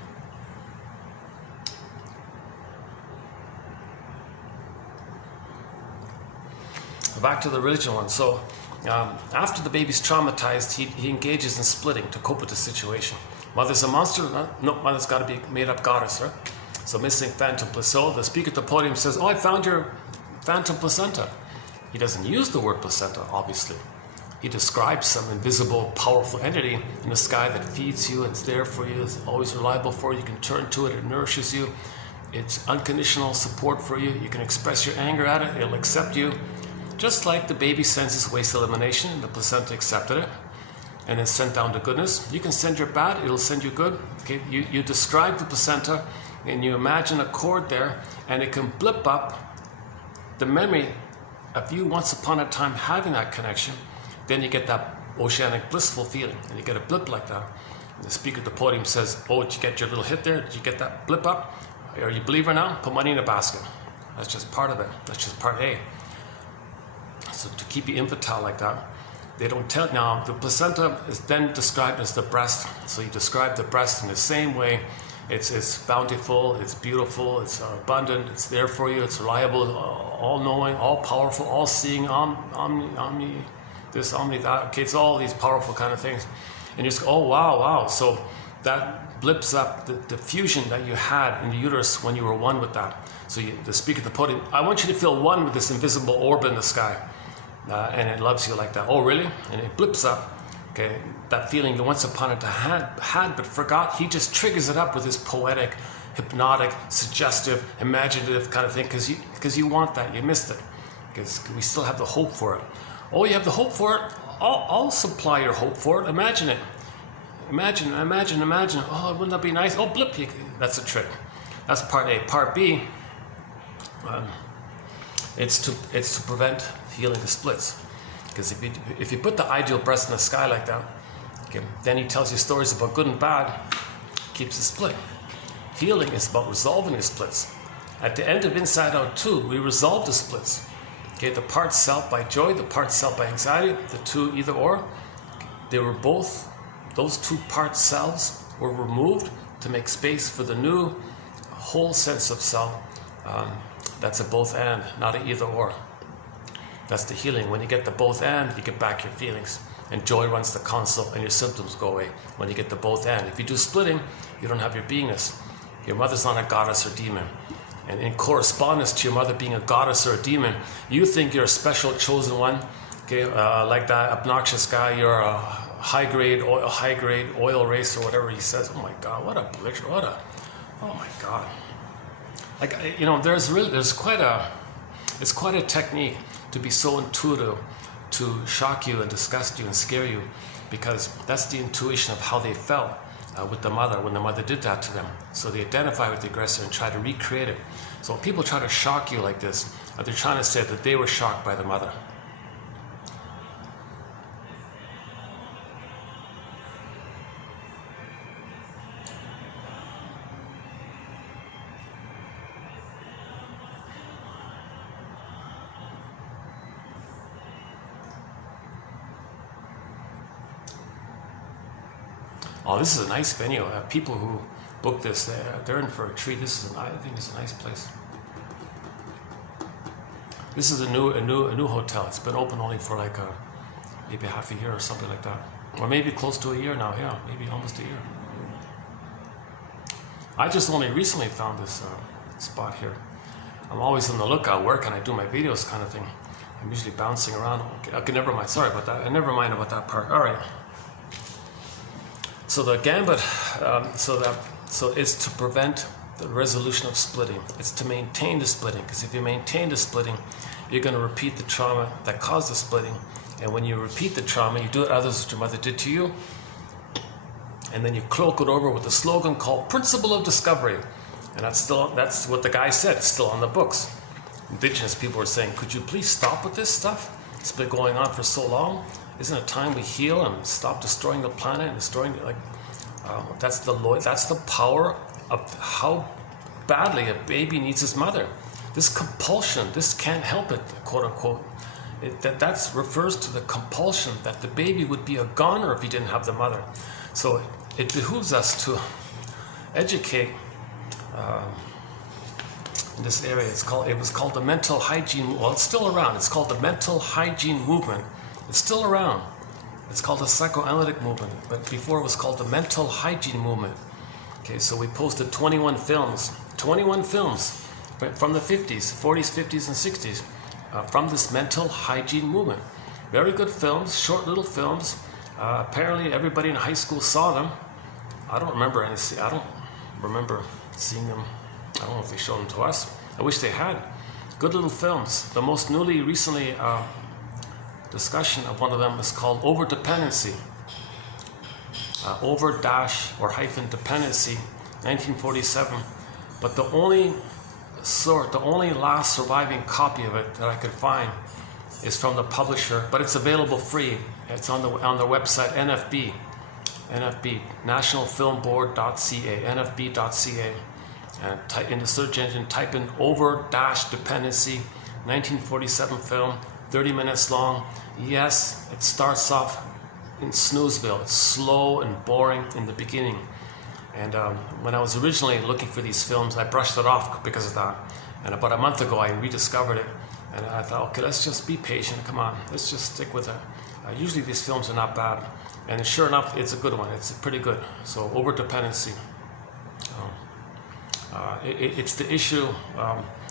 Back to the religion one. So After the baby's traumatized, he engages in splitting to cope with the situation. Mother's a monster? No, mother's got to be made up goddess, right? So missing phantom placenta. The speaker at the podium says, oh, I found your phantom placenta. He doesn't use the word placenta, obviously. He describes some invisible, powerful entity in the sky that feeds you, it's there for you, it's always reliable for you, you can turn to it, it nourishes you. It's unconditional support for you. You can express your anger at it, it'll accept you. Just like the baby sends its waste elimination, and the placenta accepted it, and then sent down to goodness. You can send your bad, it'll send you good. Okay, you describe the placenta, and you imagine a cord there, and it can blip up the memory of you once upon a time having that connection. Then you get that oceanic blissful feeling, and you get a blip like that. And the speaker at the podium says, oh, did you get your little hit there? Did you get that blip up? Are you a believer now? Put money in a basket. That's just part of it. That's just part A. So to keep you infantile like that, they don't tell. Now, the placenta is then described as the breast. So you describe the breast in the same way. It's bountiful, it's beautiful, it's abundant, it's there for you, it's reliable, all-knowing, all-powerful, all-seeing, omni this, omni that. Okay, it's all these powerful kind of things. And you just go, oh, wow. So that blips up the fusion that you had in the uterus when you were one with that. So the speaker at the podium, I want you to feel one with this invisible orb in the sky. And it loves you like that. Oh, really? And it blips up. Okay, that feeling you once upon a time had but forgot, he just triggers it up with his poetic, hypnotic, suggestive, imaginative kind of thing, because you want that, you missed it, because we still have the hope for it. Oh, you have the hope for it? I'll supply your hope for it. Imagine it. Imagine. Oh, wouldn't that be nice? Oh, blip, that's a trick. That's part A. Part B, it's to prevent healing the splits. Because if you put the ideal breast in the sky like that, okay, then he tells you stories about good and bad, keeps the split. Healing is about resolving the splits. At the end of Inside Out 2, we resolve the splits. Okay, the part self by joy, the part self by anxiety, the two either or, they were both, those two part selves were removed to make space for the new whole sense of self. That's a both and, not an either or. That's the healing. When you get the both and, you get back your feelings. And joy runs the conceal and your symptoms go away when you get the both and. If you do splitting, you don't have your beingness. Your mother's not a goddess or demon. And in correspondence to your mother being a goddess or a demon, you think you're a special chosen one. Okay, like that obnoxious guy, you're a high-grade oil race or whatever he says. Oh my God, what a butcher, oh my God. Like, you know, it's quite a technique to be so intuitive, to shock you and disgust you and scare you, because that's the intuition of how they felt with the mother when the mother did that to them. So they identify with the aggressor and try to recreate it. So when people try to shock you like this, they're trying to say that they were shocked by the mother. Oh, this is a nice venue. People who book this, they're in for a treat. I think it's a nice place. This is a new hotel. It's been open only for like maybe half a year or something like that, or maybe close to a year now. Yeah, maybe almost a year. I just only recently found this spot here. I'm always on the lookout. Where can I do my videos, kind of thing. I'm usually bouncing around. Okay, never mind. Sorry about that. Never mind about that part. All right. So the gambit, so it's to prevent the resolution of splitting. It's to maintain the splitting, because if you maintain the splitting, you're going to repeat the trauma that caused the splitting. And when you repeat the trauma, you do it others what your mother did to you, and then you cloak it over with a slogan called Principle of Discovery. And that's what the guy said. It's still on the books. Indigenous people were saying, could you please stop with this stuff? It's been going on for so long. Isn't it time we heal and stop destroying the planet and destroying that's the power of how badly a baby needs his mother. This compulsion, this can't help it, quote unquote. That refers to the compulsion that the baby would be a goner if he didn't have the mother. So it behooves us to educate in this area. It was called the mental hygiene. Well, it's still around. It's called the mental hygiene movement. It's still around. It's called the psychoanalytic movement, but before it was called the mental hygiene movement. Okay, so we posted 21 films from the 50s, 40s, 50s, and 60s from this mental hygiene movement. Very good films, short little films. Apparently everybody in high school saw them. I don't remember seeing them. I don't know if they showed them to us. I wish they had. Good little films. The most recently discussion of one of them is called Over-Dependency. Over-dependency, 1947. But the only last surviving copy of it that I could find is from the publisher, but it's available free. It's on their website, NFB, nationalfilmboard.ca, nfb.ca, and type in the search engine, type in Over-Dependency, 1947 film, 30 minutes long. Yes, it starts off in Snoozeville. It's slow and boring in the beginning. And when I was originally looking for these films, I brushed it off because of that. And about a month ago, I rediscovered it. And I thought, okay, let's just be patient. Come on, let's just stick with it. Usually these films are not bad. And sure enough, it's a good one. It's pretty good. So, Over-Dependency. It's the issue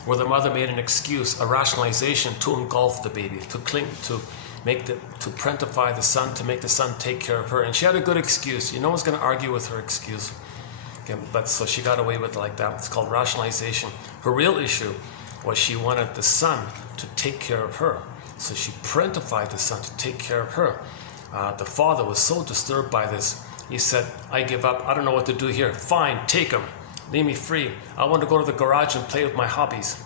where the mother made an excuse, a rationalization to engulf the baby, to cling, to prentify the son, to make the son take care of her. And she had a good excuse. No one's going to argue with her excuse. Okay, but so she got away with it like that. It's called rationalization. Her real issue was she wanted the son to take care of her. So she parentified the son to take care of her. The father was so disturbed by this. He said, I give up. I don't know what to do here. Fine, take him. Leave me free. I want to go to the garage and play with my hobbies.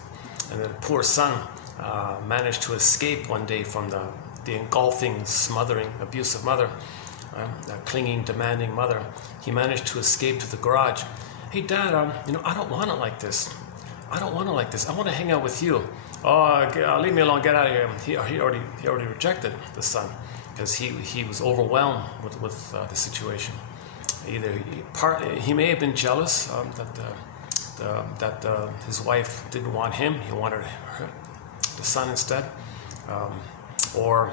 And the poor son managed to escape one day from the engulfing, smothering, abusive mother, that clinging, demanding mother. He managed to escape to the garage. Hey, Dad, I don't want it like this. I don't want it like this. I want to hang out with you. Oh, leave me alone. Get out of here. He already rejected the son because he was overwhelmed with the situation. Either he may have been jealous that his wife didn't want him. He wanted the son instead, or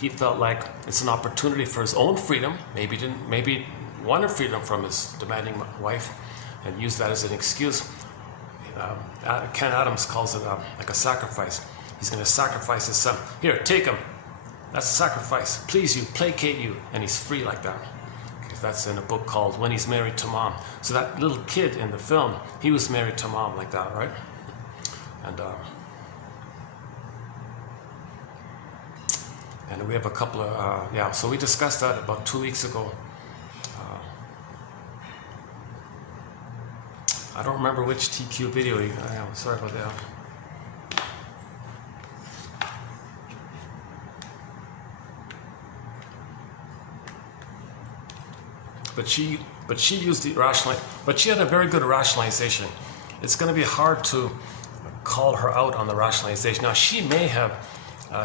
he felt like it's an opportunity for his own freedom. Maybe wanted freedom from his demanding wife, and used that as an excuse. Ken Adams calls it like a sacrifice. He's going to sacrifice his son. Here, take him. That's a sacrifice. Please you, placate you, and he's free like that. Okay, that's in a book called When He's Married to Mom. So that little kid in the film, he was married to mom like that, right? And we have a couple of so we discussed that about 2 weeks ago. I don't remember which TQ video. Sorry about that. But she used the but she had a very good rationalization. It's going to be hard to call her out on the rationalization. Now she may have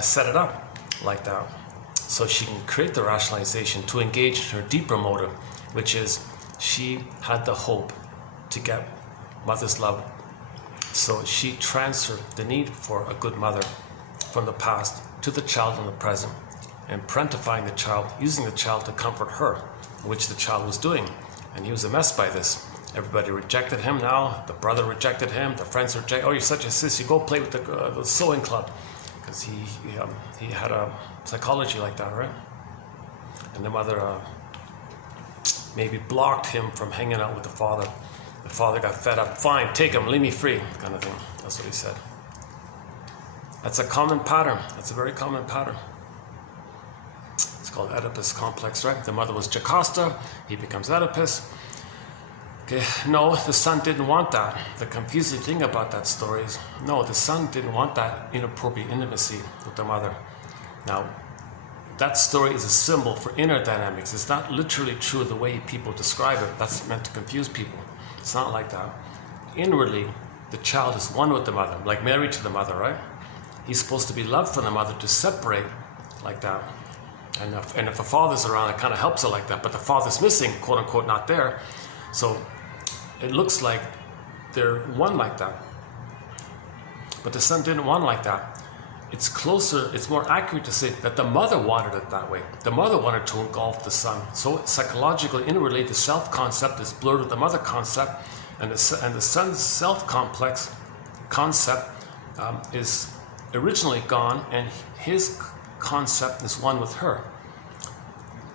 set it up like that, so she can create the rationalization to engage her deeper motive, which is she had the hope to get mother's love. So she transferred the need for a good mother from the past to the child in the present, and parentifying the child, using the child to comfort her, which the child was doing. And he was a mess by this. Everybody rejected him now. The brother rejected him. The friends rejected. Oh, you're such a sis. You go play with the sewing club. Because he had a psychology like that, right? And the mother maybe blocked him from hanging out with the father. The father got fed up. Fine, take him, leave me free, kind of thing. That's what he said. That's a common pattern. That's a very common pattern. It's called Oedipus complex, right? The mother was Jocasta. He becomes Oedipus. Okay, no, the son didn't want that. The confusing thing about that story is, no, the son didn't want that inappropriate intimacy with the mother. Now, that story is a symbol for inner dynamics. It's not literally true the way people describe it. That's meant to confuse people. It's not like that. Inwardly, the child is one with the mother, like married to the mother, right? He's supposed to be loved from the mother, to separate like that. And if the father's around, it kind of helps it like that. But the father's missing, quote unquote, not there. So it looks like they're one like that. But the son didn't want like that. it's closer, it's more accurate to say that the mother wanted it that way. The mother wanted to engulf the son. So psychologically, inwardly, the self concept is blurred with the mother concept, and the son's self complex concept is originally gone, and his concept is one with her.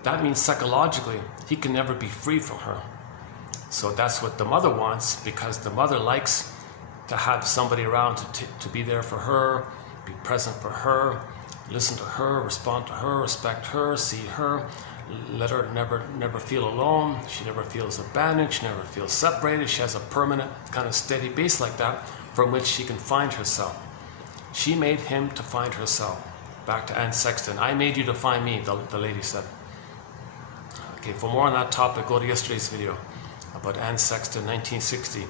That means psychologically, he can never be free from her. So that's what the mother wants, because the mother likes to have somebody around to be there for her, be present for her, listen to her, respond to her, respect her, see her, let her never feel alone. She never feels abandoned, she never feels separated. She has a permanent kind of steady base like that from which she can find herself. She made him to find herself. Back to Anne Sexton. I made you to find me, the lady said. Okay, for more on that topic, go to yesterday's video about Anne Sexton, 1960.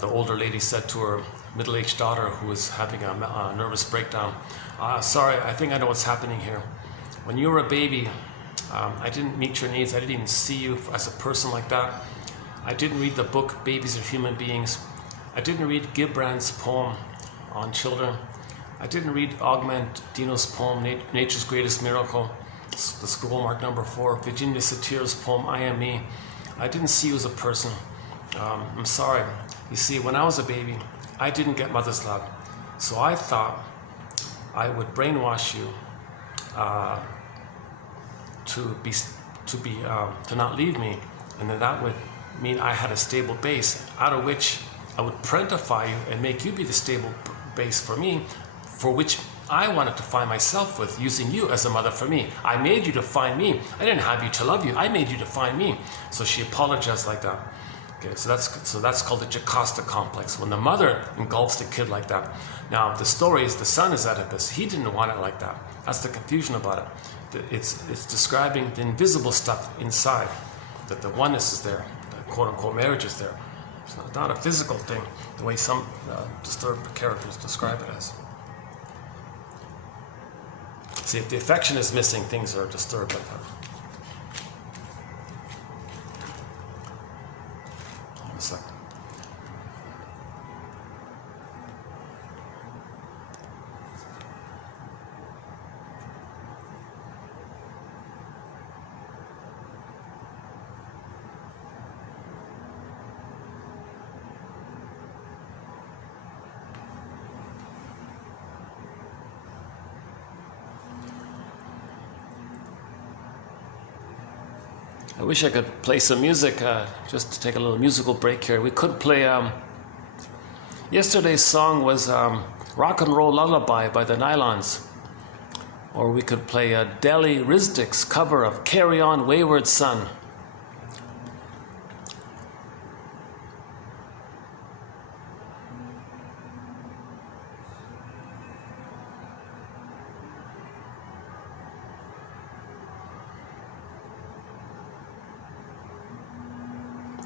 The older lady said to her middle-aged daughter who was having a nervous breakdown, sorry, I think I know what's happening here. When you were a baby, I didn't meet your needs. I didn't even see you as a person like that. I didn't read the book Babies Are Human Beings. I didn't read Gillibrand's poem on children. I didn't read Augment Dino's poem, Nature's Greatest Miracle, the scroll mark number 4, Virginia Satir's poem, I Am Me. I didn't see you as a person. I'm sorry. You see, when I was a baby, I didn't get mother's love. So I thought I would brainwash you to not leave me, and then that would mean I had a stable base out of which I would parentify you and make you be the stable base for me, for which I wanted to find myself with, using you as a mother for me. I made you to find me. I didn't have you to love you. I made you to find me. So she apologized like that. Okay, so that's called the Jocasta complex, when the mother engulfs the kid like that. Now the story is the son is Oedipus. He didn't want it like that. That's the confusion about it. It's describing the invisible stuff inside, that the oneness is there, the quote-unquote marriage is there. It's not a physical thing, the way some disturbed characters describe it as. See, if the affection is missing, things are disturbed like that. Hold on a second. I wish I could play some music, just to take a little musical break here. We could play, yesterday's song was Rock and Roll Lullaby by the Nylons. Or we could play Deli Rizdik's cover of Carry On Wayward Son.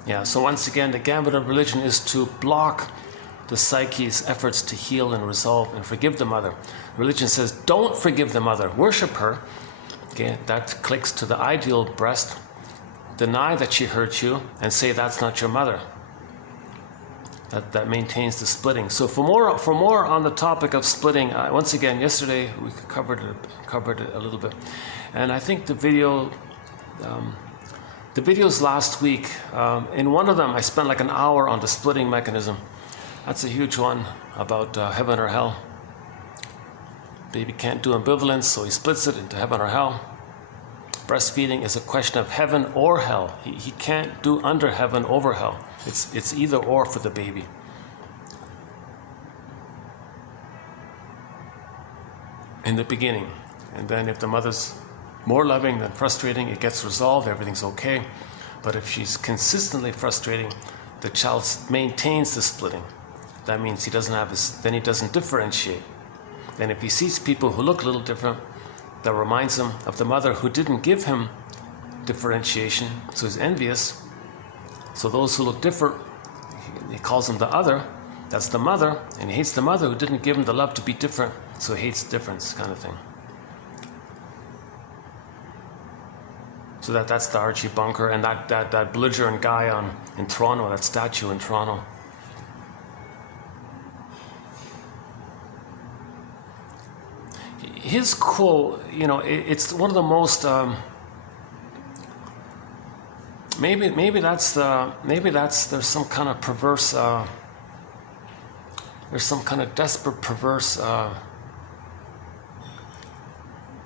Yeah, so once again, the gambit of religion is to block the psyche's efforts to heal and resolve and forgive the mother. Religion says, don't forgive the mother, worship her. Okay, that clicks to the ideal breast. Deny that she hurt you and say that's not your mother. That maintains the splitting. So for more on the topic of splitting, once again, yesterday we covered it a little bit, and I think the videos last week, in one of them I spent like an hour on the splitting mechanism. That's a huge one about heaven or hell. Baby can't do ambivalence, so he splits it into heaven or hell. Breastfeeding is a question of heaven or hell. He can't do under heaven over hell. It's either or for the baby. In the beginning. And then if the mother's more loving than frustrating, it gets resolved, everything's okay. But if she's consistently frustrating, the child maintains the splitting. That means he doesn't differentiate. And if he sees people who look a little different, that reminds him of the mother who didn't give him differentiation, so he's envious. So those who look different, he calls them the other, that's the mother, and he hates the mother who didn't give him the love to be different, so he hates difference, kind of thing. So that's the Archie Bunker, and that belligerent guy in Toronto, that statue in Toronto. his quote, you know, it's one of the most maybe that's there's some kind of perverse there's some kind of desperate perverse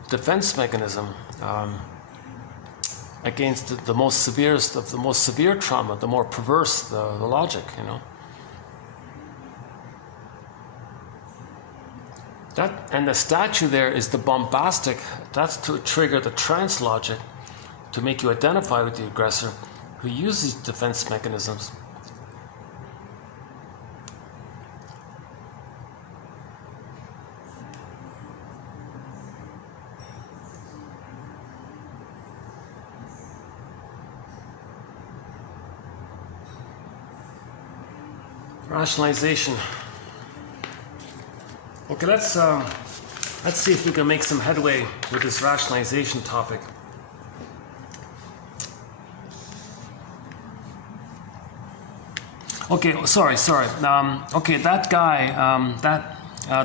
defense mechanism against the most severest of the most severe trauma, the more perverse the logic, you know. That, and the statue there is the bombastic, that's to trigger the trance logic, to make you identify with the aggressor who uses defense mechanisms. Rationalization. Okay, let's see if we can make some headway with this rationalization topic. Okay, sorry. Okay, that guy,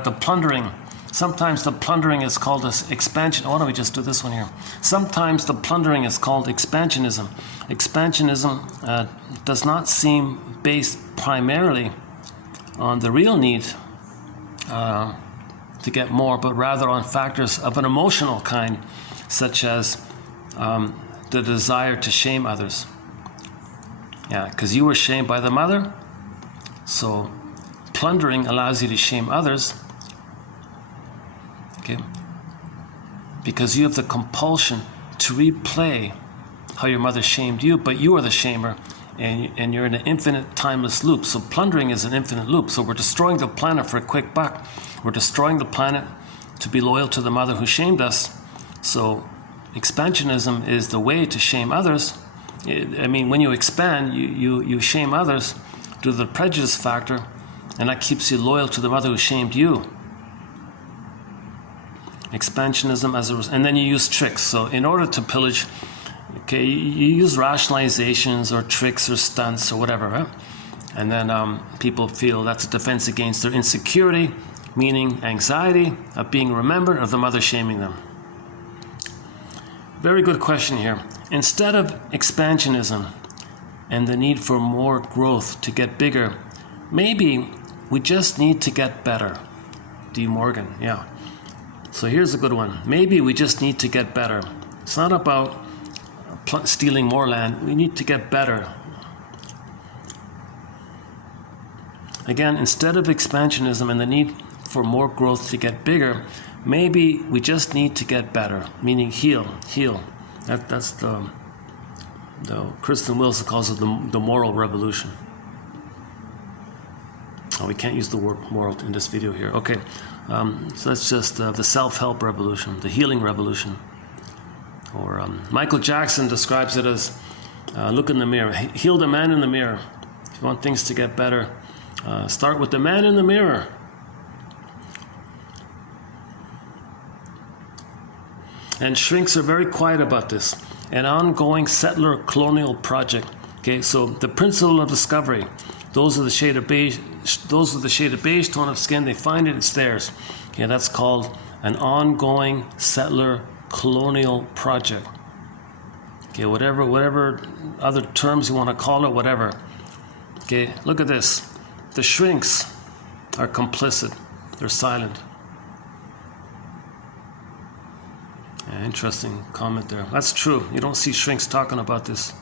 the plundering. Sometimes the plundering is called as expansion. Why don't we just do this one here? Sometimes the plundering is called expansionism. Expansionism does not seem based primarily on the real need to get more, but rather on factors of an emotional kind, such as the desire to shame others. Yeah, because you were shamed by the mother, so plundering allows you to shame others. Okay, because you have the compulsion to replay how your mother shamed you, but you are the shamer, and you're in an infinite timeless loop. So plundering is an infinite loop. So we're destroying the planet for a quick buck. We're destroying the planet to be loyal to the mother who shamed us. So expansionism is the way to shame others. I mean, when you expand, you shame others due to the prejudice factor, and that keeps you loyal to the mother who shamed you. Expansionism and then you use tricks. So in order to pillage, okay, you use rationalizations or tricks or stunts or whatever, right? And then people feel that's a defense against their insecurity, meaning anxiety of being remembered of the mother shaming them. Very good question here. Instead of expansionism and the need for more growth to get bigger, maybe we just need to get better. D. Morgan, yeah. So here's a good one. Maybe we just need to get better. It's not about stealing more land. We need to get better. Again, instead of expansionism and the need for more growth to get bigger, maybe we just need to get better, meaning heal. That's the Kristen Wilson calls it the moral revolution. Oh, we can't use the word moral in this video here. Okay, so that's just the self-help revolution, the healing revolution. Or Michael Jackson describes it as look in the mirror, heal the man in the mirror. If you want things to get better, start with the man in the mirror. And shrinks are very quiet about this. An ongoing settler colonial project. Okay, so the principle of discovery. Those are the shade of beige. Those with the shade of beige tone of skin. They find it. It's theirs. Okay, that's called an ongoing settler colonial project. Okay, whatever other terms you want to call it, whatever. Okay, look at this. The shrinks are complicit. They're silent. Yeah, interesting comment there. That's true. You don't see shrinks talking about this.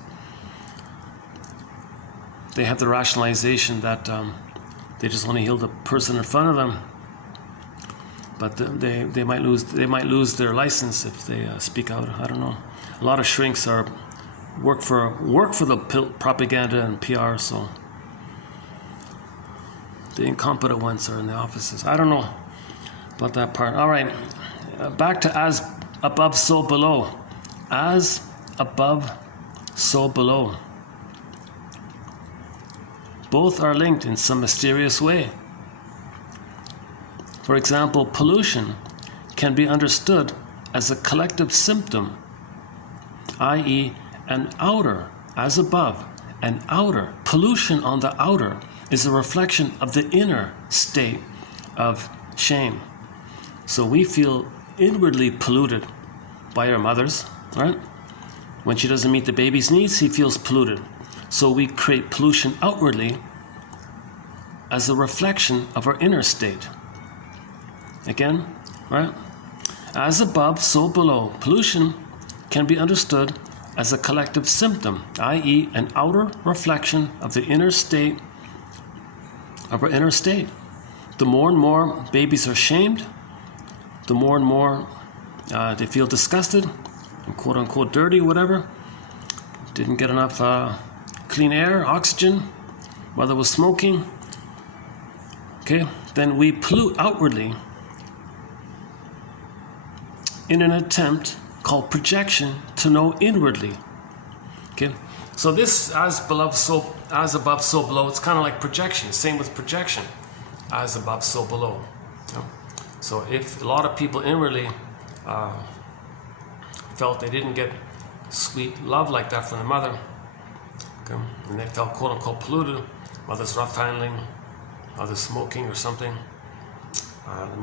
They have the rationalization that they just want to heal the person in front of them, but they might lose their license if they speak out. I don't know. A lot of shrinks work for the propaganda and PR. So the incompetent ones are in the offices. I don't know about that part. All right, back to as above, so below. As above, so below. Both are linked in some mysterious way. For example, pollution can be understood as a collective symptom, i.e., an outer as above, an outer. Pollution on the outer is a reflection of the inner state of shame. So we feel inwardly polluted by her mother's, right? When she doesn't meet the baby's needs, he feels polluted. So we create pollution outwardly as a reflection of our inner state. Again, right? As above, so below. Pollution can be understood as a collective symptom, i.e. an outer reflection of the inner state, of our inner state. The more and more babies are shamed, the more and more they feel disgusted, and quote unquote dirty, whatever. Didn't get enough clean air, oxygen, mother was smoking. Okay, then we pollute outwardly in an attempt called projection to know inwardly. Okay, so this as above, so below, it's kind of like projection. Same with projection, as above, so below. Okay? So if a lot of people inwardly felt they didn't get sweet love like that from the mother, okay, and they felt quote unquote polluted, mother's rough handling, mother's smoking or something,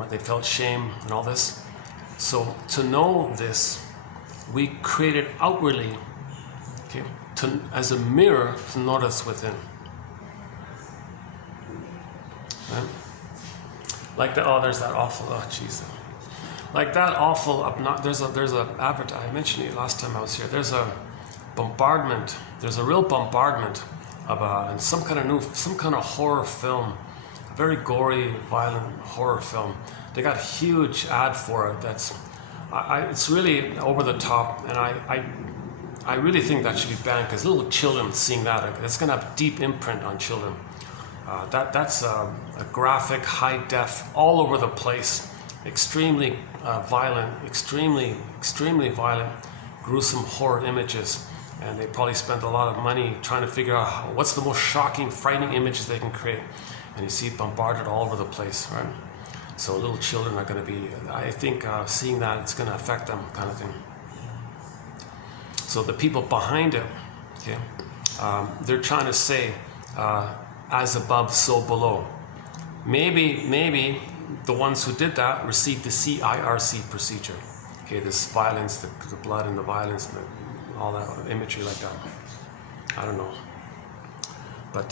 they felt shame and all this. So to know this, we create it outwardly, okay, as a mirror to notice within. Right? Like that. Oh, there's that awful. Oh, jeez. Like that awful. There's a I mentioned it last time I was here. There's a bombardment. There's a real bombardment of some kind of horror film, a very gory, violent horror film. They got a huge ad for it. It's really over the top, and I really think that should be banned, because little children seeing that, it's going to have a deep imprint on children. That's a graphic, high def, all over the place, extremely violent, extremely violent, gruesome horror images, and they probably spent a lot of money trying to figure out what's the most shocking, frightening images they can create, and you see it bombarded all over the place, right? So little children are going to be, I think, seeing that, it's going to affect them, kind of thing. So the people behind it, okay, they're trying to say, as above, so below. Maybe the ones who did that received the CIRC procedure. Okay, this violence, the blood and the violence, and all that imagery like that. I don't know, but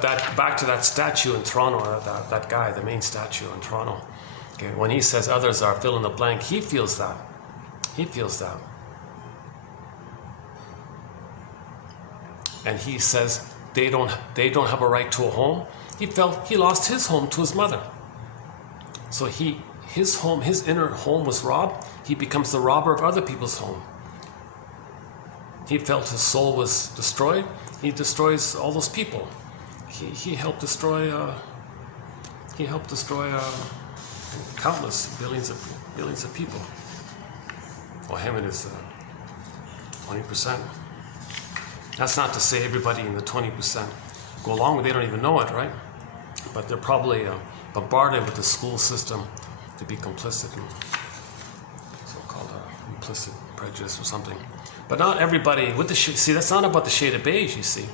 that, back to that statue in Toronto, that guy, the main statue in Toronto. Okay, when he says others are fill in the blank, he feels that. He feels that. And he says they don't have a right to a home. He felt he lost his home to his mother. So his inner home was robbed. He becomes the robber of other people's home. He felt his soul was destroyed. He destroys all those people. He helped destroy. Countless billions of people. Well, him and his 20%. That's not to say everybody in the 20% go along with it. They don't even know it, right? But they're probably bombarded with the school system to be complicit in so-called implicit prejudice or something. But not everybody with the see. That's not about the shade of beige. You see,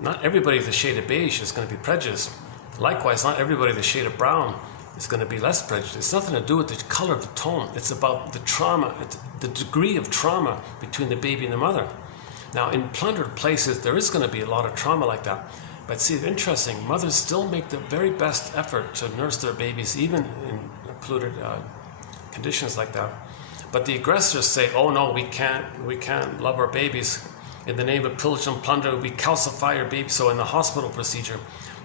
not everybody with the shade of beige is going to be prejudiced. Likewise, not everybody with the shade of brown is going to be less prejudiced. It's nothing to do with the color of the tone. It's about the trauma, the degree of trauma between the baby and the mother. Now, in plundered places, there is going to be a lot of trauma like that. But see, it's interesting. Mothers still make the very best effort to nurse their babies, even in polluted conditions like that. But the aggressors say, "Oh no, we can't love our babies. In the name of pillage and plunder, we calcify your baby." So in the hospital procedure,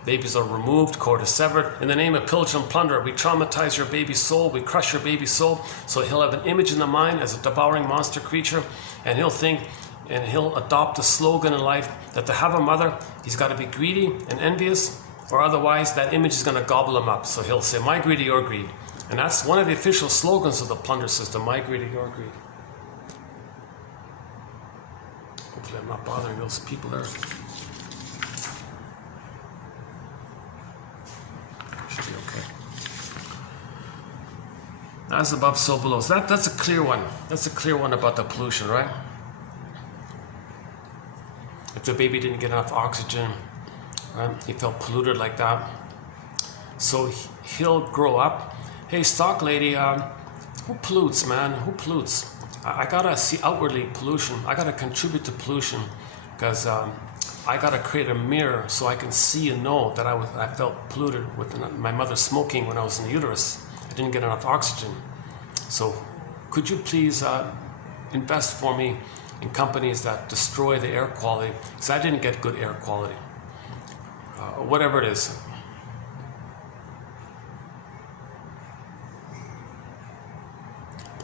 babies are removed, cord is severed. In the name of pillage and plunder, we traumatize your baby's soul, we crush your baby's soul. So he'll have an image in the mind as a devouring monster creature, and he'll think, and he'll adopt a slogan in life that to have a mother, he's got to be greedy and envious, or otherwise that image is going to gobble him up. So he'll say, "My greedy, your greed." And that's one of the official slogans of the plunder system, "My greedy, your greed." Hopefully I'm not bothering those people there. Should be okay. As above, so below. So that's a clear one. That's a clear one about the pollution, right? If the baby didn't get enough oxygen, right? He felt polluted like that. So he'll grow up. Hey, stock lady, who pollutes, man? Who pollutes? I gotta see outwardly pollution. I gotta contribute to pollution because I gotta create a mirror so I can see and know that I felt polluted with my mother smoking when I was in the uterus. I didn't get enough oxygen. So could you please invest for me in companies that destroy the air quality? Because I didn't get good air quality. Whatever it is.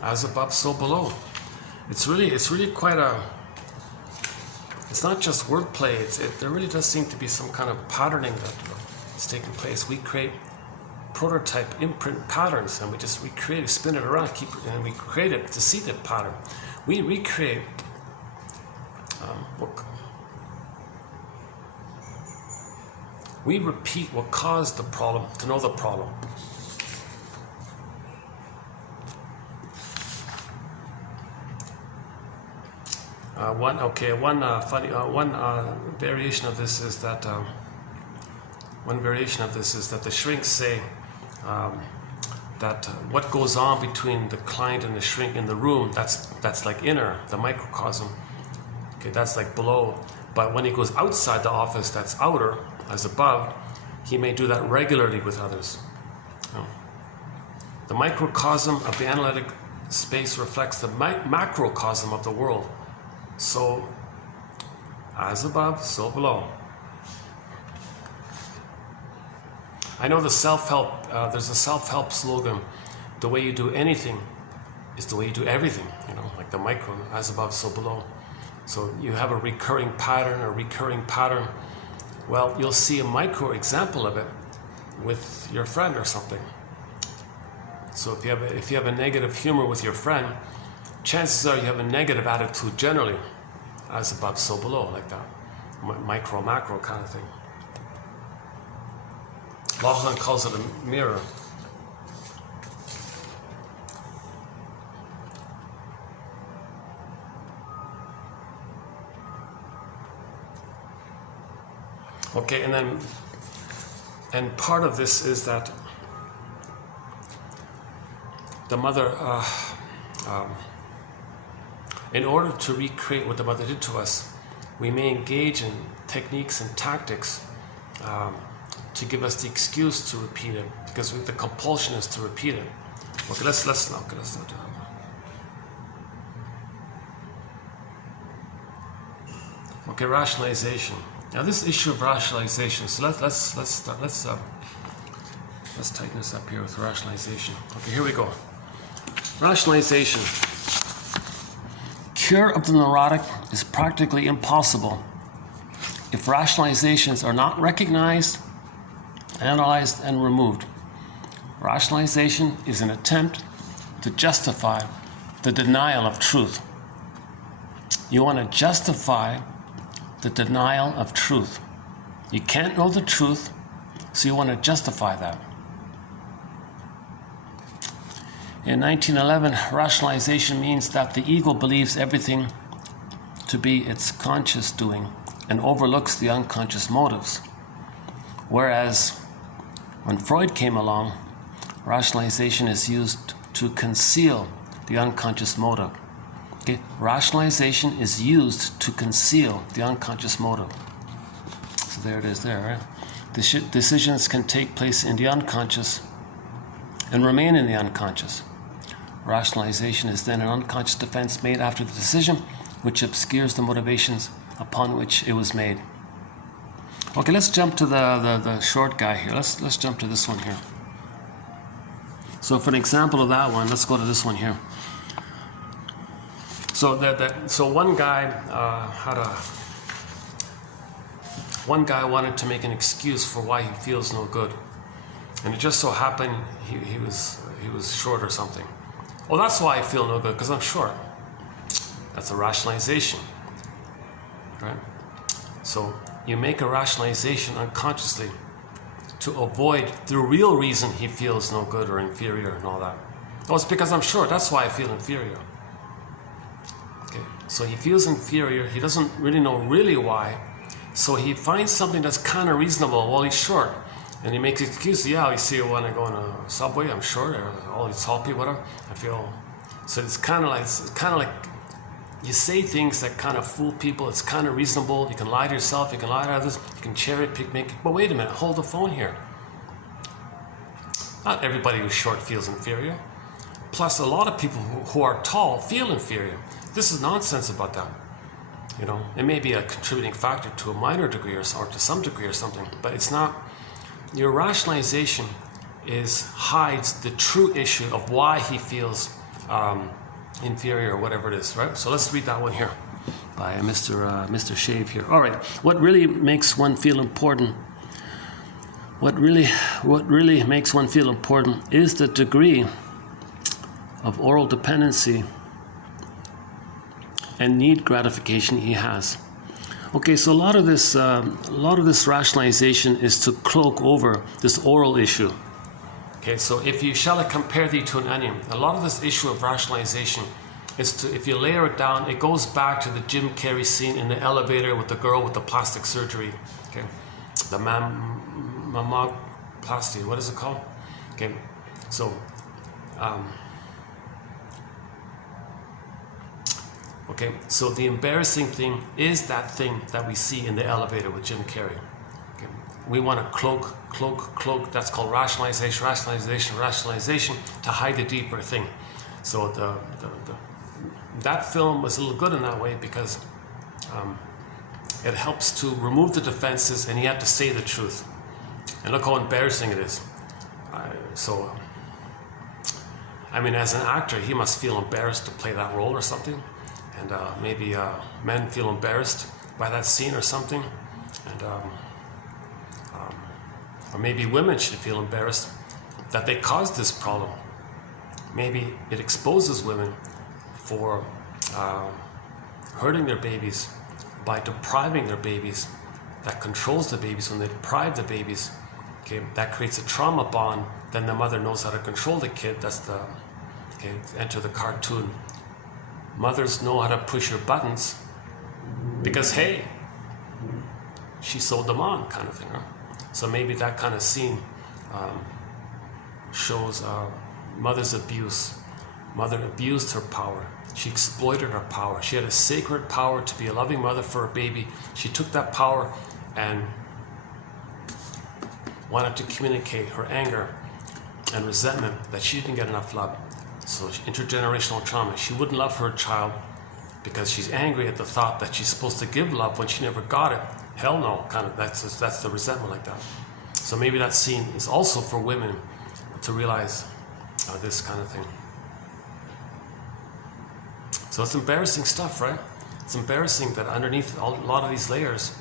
As above, so below. It's really quite a. It's not just wordplay. There really does seem to be some kind of patterning that's taking place. We create prototype imprint patterns, and we just recreate it, spin it around, and we create it to see the pattern. We recreate. We repeat what caused the problem to know the problem. One variation of this is that the shrinks say that what goes on between the client and the shrink in the room, that's like inner, the microcosm. Okay, that's like below. But when he goes outside the office, that's outer, as above. He may do that regularly with others. The microcosm of the analytic space reflects the macrocosm of the world. So, as above, so below. I know the self-help, there's a self-help slogan, the way you do anything is the way you do everything, like the micro, as above, so below. So you have a recurring pattern, well, you'll see a micro example of it with your friend or something. So if you have a negative humor with your friend, chances are you have a negative attitude generally, as above, so below, like that. Micro, macro kind of thing. Laughlin calls it a mirror. Okay, and part of this is that the mother, in order to recreate what the mother did to us, we may engage in techniques and tactics to give us the excuse to repeat it, because the compulsion is to repeat it. Okay, let's not do that. Okay, rationalization. Now this issue of rationalization. So let's tighten this up here with rationalization. Okay, here we go. Rationalization. Cure of the neurotic is practically impossible if rationalizations are not recognized, analyzed, and removed. Rationalization is an attempt to justify the denial of truth. You want to justify the denial of truth. You can't know the truth, so you want to justify that. In 1911, rationalization means that the ego believes everything to be its conscious doing and overlooks the unconscious motives. Whereas when Freud came along, rationalization is used to conceal the unconscious motive. Okay? Rationalization is used to conceal the unconscious motive. So there it is there, right? Decisions can take place in the unconscious and remain in the unconscious. Rationalization is then an unconscious defense made after the decision, which obscures the motivations upon which it was made. Okay, let's jump to the short guy here. Let's jump to this one here. So for an example of that one, let's go to this one here. So one guy wanted to make an excuse for why he feels no good, and it just so happened he was short or something. Oh, that's why I feel no good, because I'm short. That's a rationalization, right? So you make a rationalization unconsciously to avoid the real reason he feels no good or inferior and all that. Oh, it's because I'm short. That's why I feel inferior. Okay, so he feels inferior. He doesn't really know really why. So he finds something that's kind of reasonable. Well, he's short. And he makes excuses. Yeah, you see it when I go on a subway, I'm short, or all these tall people, whatever. I feel, so it's kind of like you say things that kind of fool people. It's kind of reasonable. You can lie to yourself, you can lie to others, you can cherry pick, but wait a minute, hold the phone here. Not everybody who's short feels inferior. Plus, a lot of people who are tall feel inferior. This is nonsense about that. You know, it may be a contributing factor to a minor degree or to some degree or something, but it's not. Your rationalization hides the true issue of why he feels inferior or whatever it is, right? So let's read that one here by Mr. Shave here. All right, what really makes one feel important? What really makes one feel important is the degree of oral dependency and need gratification he has. Okay, so a lot of this rationalization is to cloak over this oral issue. Okay, so if you shall compare thee to an onion, a lot of this issue of rationalization is to, if you layer it down, it goes back to the Jim Carrey scene in the elevator with the girl with the plastic surgery. Okay, the mammoplasty, what is it called? Okay, so okay, so the embarrassing thing is that thing that we see in the elevator with Jim Carrey. Okay. We want to cloak, that's called rationalization to hide the deeper thing. So that film was a little good in that way because it helps to remove the defenses and you have to say the truth. And look how embarrassing it is. I mean, as an actor, he must feel embarrassed to play that role or something. And maybe men feel embarrassed by that scene or something, and or maybe women should feel embarrassed that they caused this problem. Maybe it exposes women for hurting their babies by depriving their babies. That controls the babies. When they deprive the babies, okay, that creates a trauma bond. Then the mother knows how to control the kid. That's the, okay, enter the cartoon. Mothers know how to push your buttons because, hey, she sewed them on, kind of thing. Huh? So maybe that kind of scene shows mother's abuse. Mother abused her power. She exploited her power. She had a sacred power to be a loving mother for her baby. She took that power and wanted to communicate her anger and resentment that she didn't get enough love. So intergenerational trauma. She wouldn't love her child because she's angry at the thought that she's supposed to give love when she never got it. Hell no, kind of. That's the resentment like that. So maybe that scene is also for women to realize this kind of thing. So it's embarrassing stuff, right? It's embarrassing that underneath a lot of these layers,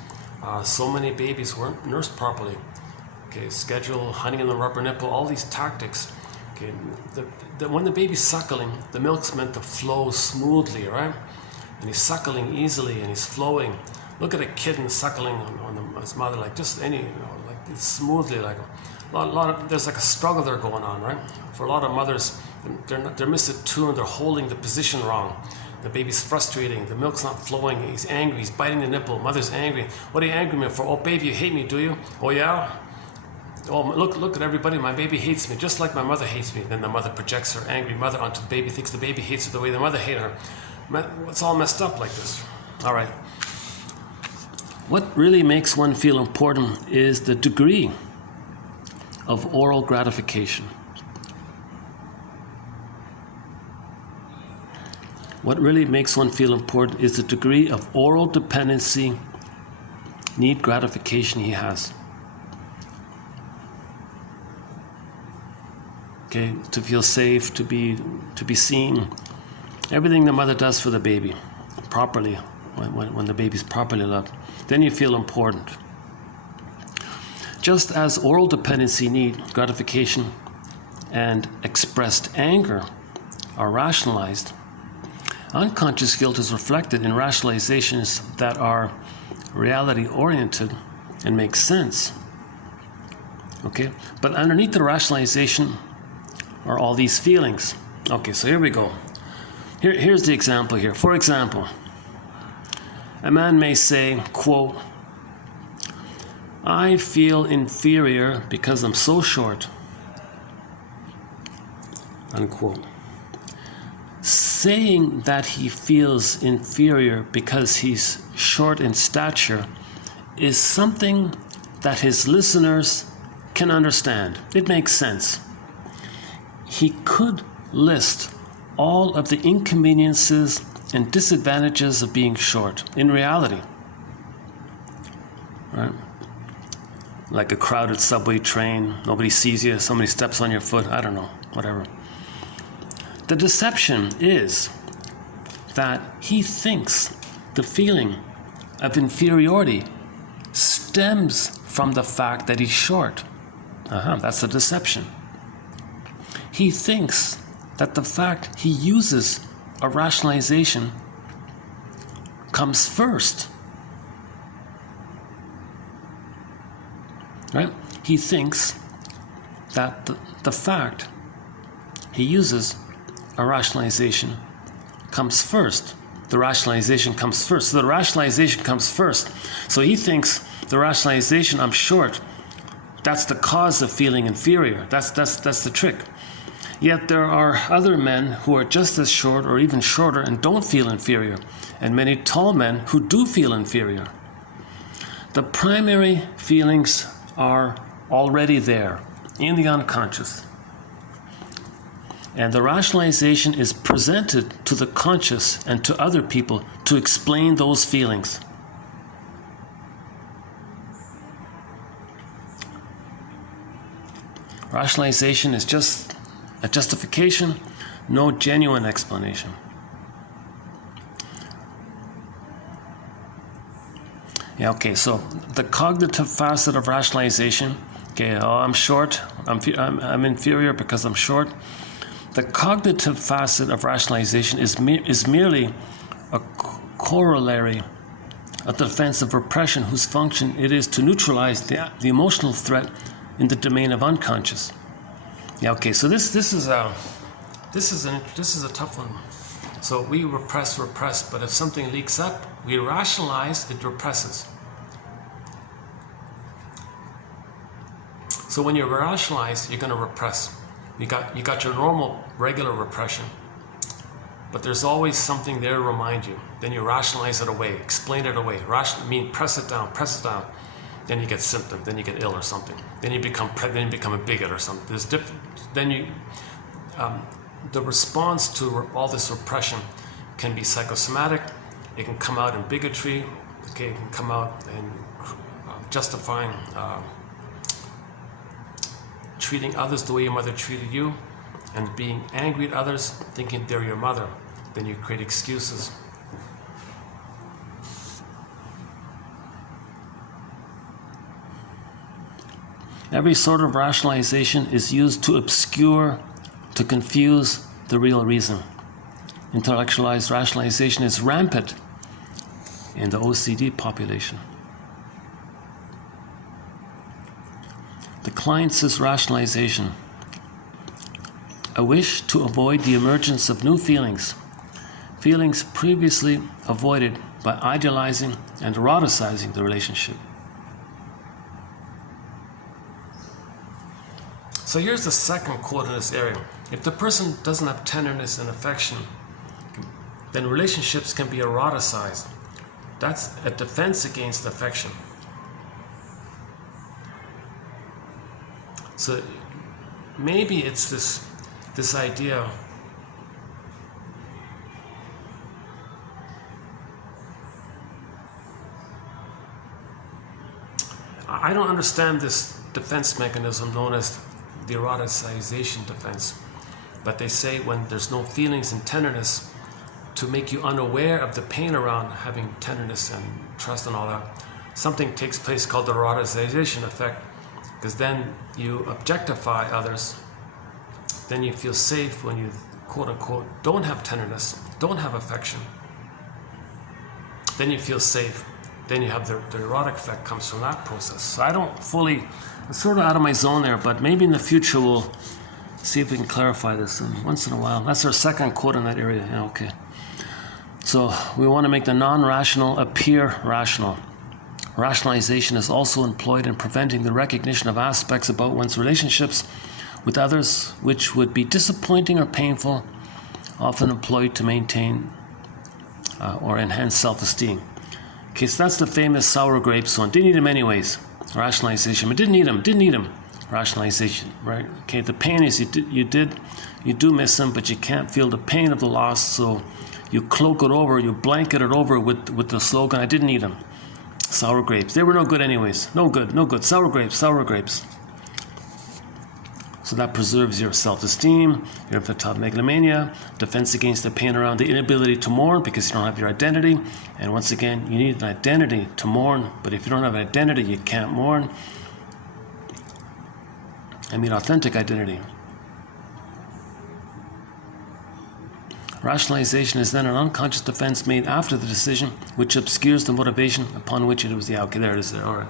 so many babies weren't nursed properly. Okay, schedule, honey in the rubber nipple, all these tactics. Okay, when the baby's suckling, the milk's meant to flow smoothly, right? And he's suckling easily and he's flowing. Look at a kid suckling on his mother, like just any, like it's smoothly, like a lot of, there's like a struggle there going on, right? For a lot of mothers, they're misattuned, they're holding the position wrong. The baby's frustrating, the milk's not flowing, he's angry, he's biting the nipple, mother's angry. What are you angry at me for? Oh, baby, you hate me, do you? Oh, yeah? Oh, look at everybody, my baby hates me, just like my mother hates me. Then the mother projects her angry mother onto the baby, thinks the baby hates her the way the mother hates her. It's all messed up like this. All right. What really makes one feel important is the degree of oral gratification. What really makes one feel important is the degree of oral dependency, need gratification he has. Okay, to feel safe, to be seen. Everything the mother does for the baby, properly, when the baby's properly loved, then you feel important. Just as oral dependency need gratification and expressed anger are rationalized, unconscious guilt is reflected in rationalizations that are reality-oriented and make sense. Okay, but underneath the rationalization are all these feelings. Okay, so here we go. Here's the example here. For example, a man may say, quote, I feel inferior because I'm so short, unquote. Saying that he feels inferior because he's short in stature is something that his listeners can understand. It makes sense. He could list all of the inconveniences and disadvantages of being short in reality, right? Like a crowded subway train, nobody sees you, somebody steps on your foot, I don't know, whatever. The deception is that he thinks the feeling of inferiority stems from the fact that he's short. That's the deception. He thinks that the fact he uses a rationalization comes first. Right? He thinks that the fact he uses a rationalization comes first. The rationalization comes first. So the rationalization comes first. So he thinks the rationalization, I'm short, that's the cause of feeling inferior. That's the trick. Yet there are other men who are just as short or even shorter and don't feel inferior, and many tall men who do feel inferior. The primary feelings are already there in the unconscious. And the rationalization is presented to the conscious and to other people to explain those feelings. Rationalization is just a justification, no genuine explanation. Yeah, okay, so the cognitive facet of rationalization, okay, I'm short, I'm inferior because I'm short. The cognitive facet of rationalization is merely a corollary of the defense of repression, whose function it is to neutralize the emotional threat in the domain of unconscious. Yeah, okay, so this is a tough one. So we repress, but if something leaks up, we rationalize, it represses. So when you rationalize, you're going to repress. You got your normal, regular repression, but there's always something there to remind you. Then you rationalize it away, explain it away. Press it down. Then you get symptoms. Then you get ill or something. Then you become a bigot or something. There's different. Then the response to all this repression can be psychosomatic. It can come out in bigotry. Okay, it can come out in justifying. Treating others the way your mother treated you, and being angry at others, thinking they're your mother. Then you create excuses. Every sort of rationalization is used to obscure, to confuse the real reason. Intellectualized rationalization is rampant in the OCD population. The client's rationalization, a wish to avoid the emergence of new feelings previously avoided by idealizing and eroticizing the relationship. So here's the second quote in this area. If the person doesn't have tenderness and affection, then relationships can be eroticized. That's a defense against affection. So maybe it's this idea I don't understand this defense mechanism known as the eroticization defense, but they say when there's no feelings and tenderness, to make you unaware of the pain around having tenderness and trust and all that, something takes place called the eroticization effect. Because then you objectify others, then you feel safe when you, quote unquote, don't have tenderness, don't have affection. Then you feel safe. Then you have the erotic effect comes from that process. So I don't fully, I'm sort of out of my zone there, but maybe in the future we'll see if we can clarify this. And once in a while, that's our second quote in that area. Yeah, okay. So we want to make the non-rational appear rational. Rationalization is also employed in preventing the recognition of aspects about one's relationships with others which would be disappointing or painful, often employed to maintain or enhance self-esteem. Okay, so that's the famous sour grapes one. Didn't eat them anyways. Rationalization, but didn't eat them. Rationalization, right? Okay, the pain is you do miss them, but you can't feel the pain of the loss, so you cloak it over, you blanket it over with the slogan, I didn't eat them. Sour grapes. They were no good anyways. No good. Sour grapes. So that preserves your self-esteem, your infantile megalomania, defense against the pain around the inability to mourn because you don't have your identity. And once again, you need an identity to mourn, but if you don't have an identity, you can't mourn. I mean authentic identity. Rationalization is then an unconscious defense made after the decision, which obscures the motivation upon which it was the outcome. There it is there, all right.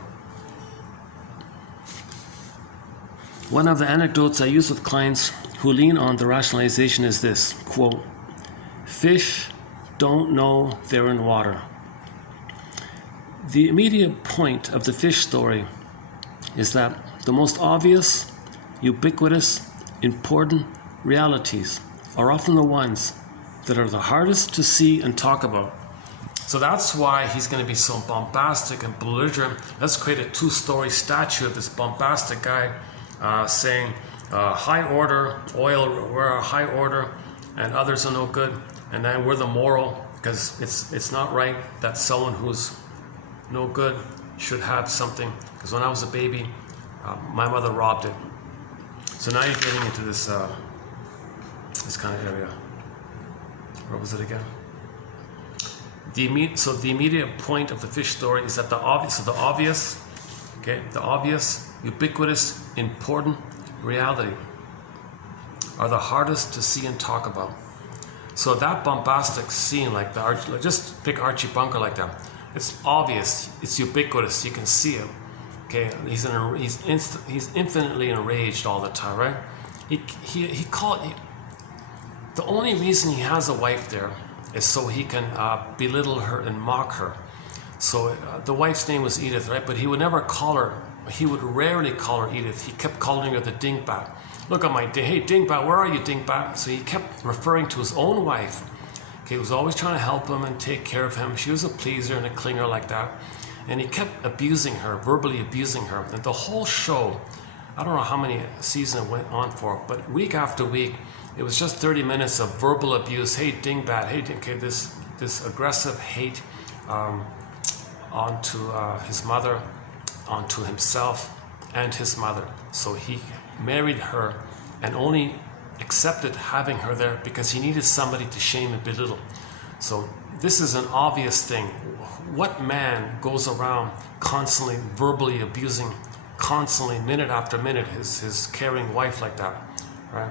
One of the anecdotes I use with clients who lean on the rationalization is this, quote, fish don't know they're in water. The immediate point of the fish story is that the most obvious, ubiquitous, important realities are often the ones that are the hardest to see and talk about. So that's why he's going to be so bombastic and belligerent. Let's create a 2-story statue of this bombastic guy saying, high order, oil, we're a high order, and others are no good. And then we're the moral, because it's not right that someone who's no good should have something. Because when I was a baby, my mother robbed it. So now you're getting into this kind of area. What was it again? The immediate point of the fish story is that the obvious, ubiquitous, important reality are the hardest to see and talk about. So that bombastic scene, like just pick Archie Bunker like that. It's obvious, it's ubiquitous, you can see it. Okay, he's infinitely enraged all the time, right? The only reason he has a wife there is so he can belittle her and mock her. So the wife's name was Edith, right? But he would never call her, he would rarely call her Edith. He kept calling her the dingbat. Look at my, hey dingbat, where are you dingbat? So he kept referring to his own wife. Okay, he was always trying to help him and take care of him. She was a pleaser and a clinger like that. And he kept abusing her, verbally abusing her. And the whole show, I don't know how many seasons it went on for, but week after week, it was just 30 minutes of verbal abuse. Hey, dingbat. Hey, okay, this aggressive hate onto his mother, onto himself and his mother. So he married her and only accepted having her there because he needed somebody to shame and belittle. So this is an obvious thing. What man goes around constantly verbally abusing, constantly, minute after minute, his caring wife like that, right?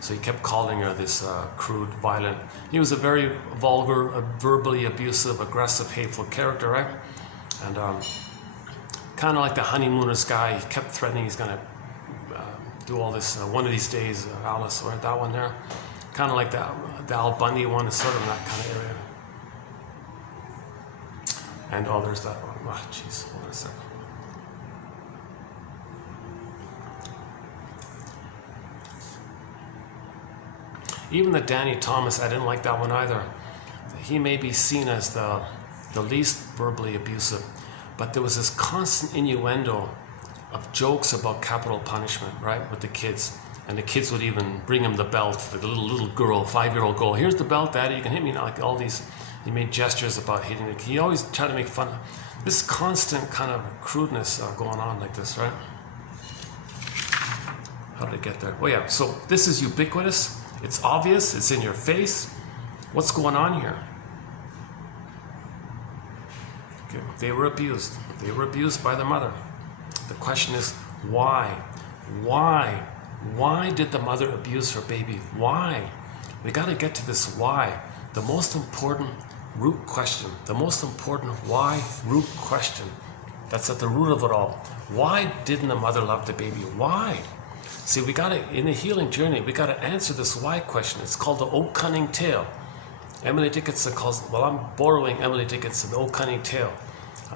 So he kept calling her this crude, violent. He was a very vulgar, verbally abusive, aggressive, hateful character, right? And kind of like the honeymooners guy, he kept threatening he's going to do all this one of these days, Alice, or that one there. Kind of like the Al Bundy one, is sort of in that kind of area. And oh, there's that one. Oh, jeez, hold on a second. Even the Danny Thomas, I didn't like that one either. He may be seen as the least verbally abusive, but there was this constant innuendo of jokes about capital punishment, right, with the kids. And the kids would even bring him the belt, the little girl, 5-year-old girl. Here's the belt, Daddy, you can hit me now. Like all these, he made gestures about hitting it. He always tried to make fun of this constant kind of crudeness going on like this, right? How did I get there? Oh yeah, so this is ubiquitous. It's obvious, it's in your face. What's going on here? Okay, they were abused. They were abused by their mother. The question is, why? Why? Why did the mother abuse her baby? Why? We got to get to this why. The most important root question. The most important why root question. That's at the root of it all. Why didn't the mother love the baby? Why? See, we got to, in the healing journey, we got to answer this why question. It's called the Oh Cunning Tale. Emily Dickinson calls, well, I'm borrowing Emily Dickinson, the Oh Cunning Tale.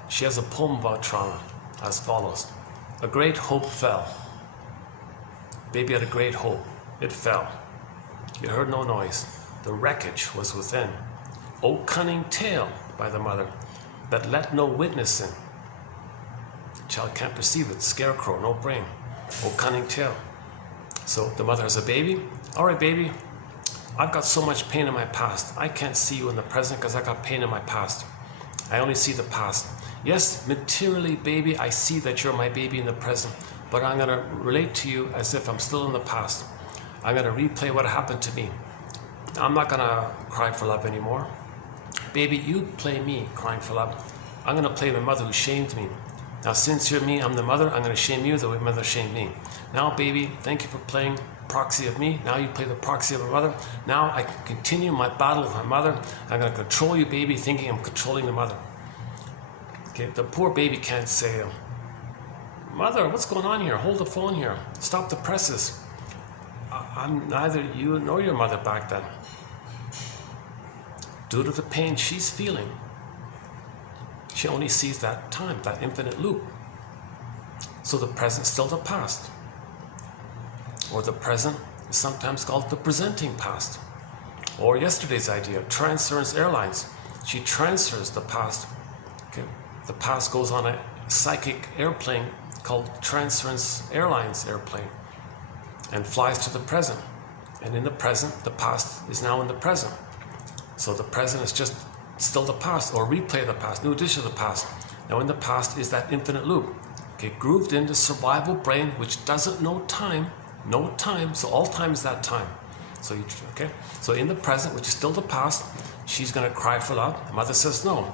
She has a poem about trauma as follows. A great hope fell. Baby had a great hope. It fell. You heard no noise. The wreckage was within. O cunning tale by the mother that let no witness in. Child can't perceive it. Scarecrow, no brain. O cunning tale. So the mother has a baby. All right, baby. I've got so much pain in my past. I can't see you in the present because I got pain in my past. I only see the past. Yes, materially, baby, I see that you're my baby in the present, but I'm going to relate to you as if I'm still in the past. I'm going to replay what happened to me. I'm not going to cry for love anymore. Baby, you play me crying for love. I'm going to play my mother who shamed me. Now, since you're me, I'm the mother, I'm going to shame you the way mother shamed me. Now, baby, thank you for playing proxy of me. Now you play the proxy of a mother. Now I can continue my battle with my mother. I'm going to control you, baby, thinking I'm controlling the mother. Okay, the poor baby can't say, Mother, what's going on here? Hold the phone here. Stop the presses. I'm neither you nor your mother back then. Due to the pain she's feeling, she only sees that time, that infinite loop. So the present's still the past. Or the present is sometimes called the presenting past. Or yesterday's idea, Transference Airlines. She transfers the past. Okay. The past goes on a psychic airplane called Transference Airlines airplane and flies to the present. And in the present, the past is now in the present. So the present is just still the past, or replay the past, new edition of the past. Now in the past is that infinite loop. Okay, grooved into survival brain, which doesn't know time. No time, so all time is that time. So so in the present, which is still the past, she's going to cry for love. The mother says no.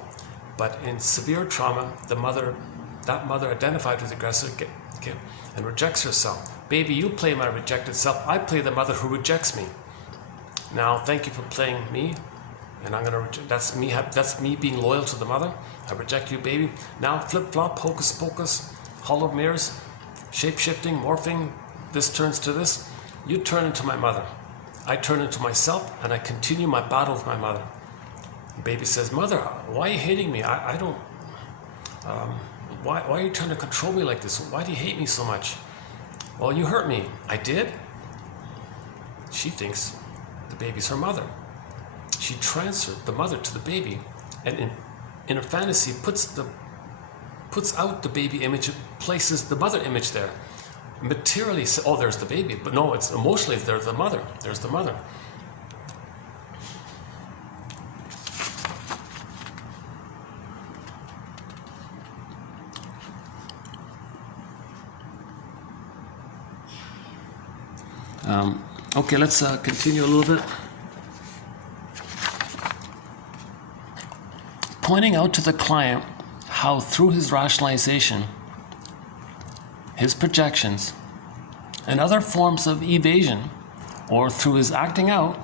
But in severe trauma, that mother identified with the aggressor, okay, and rejects herself. Baby, you play my rejected self. I play the mother who rejects me. Now, thank you for playing me, and I'm going to that's me being loyal to the mother. I reject you, baby. Now, flip flop, hocus pocus, hollow mirrors, shape shifting, morphing. This turns to this. You turn into my mother. I turn into myself, and I continue my battle with my mother. The baby says, Mother, why are you hating me? I don't, why are you trying to control me like this? Why do you hate me so much? Well, you hurt me. I did? She thinks the baby's her mother. She transferred the mother to the baby, and in a fantasy puts out the baby image, places the mother image there. Materially, oh, there's the baby, but no, it's emotionally, there's the mother. There's the mother. Okay, let's continue a little bit. Pointing out to the client how through his rationalization, his projections, and other forms of evasion, or through his acting out,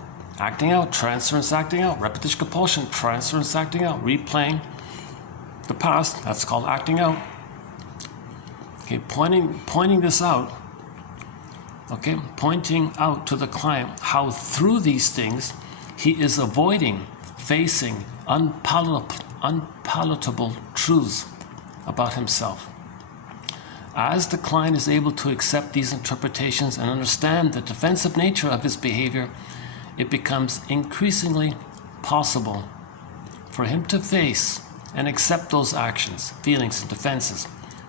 transference acting out, repetition compulsion, transference acting out, replaying the past, that's called acting out. Okay, pointing this out, okay, pointing out to the client how through these things he is avoiding facing unpalatable truths about himself. As the client is able to accept these interpretations and understand the defensive nature of his behavior, it becomes increasingly possible for him to face and accept those actions, feelings, and defenses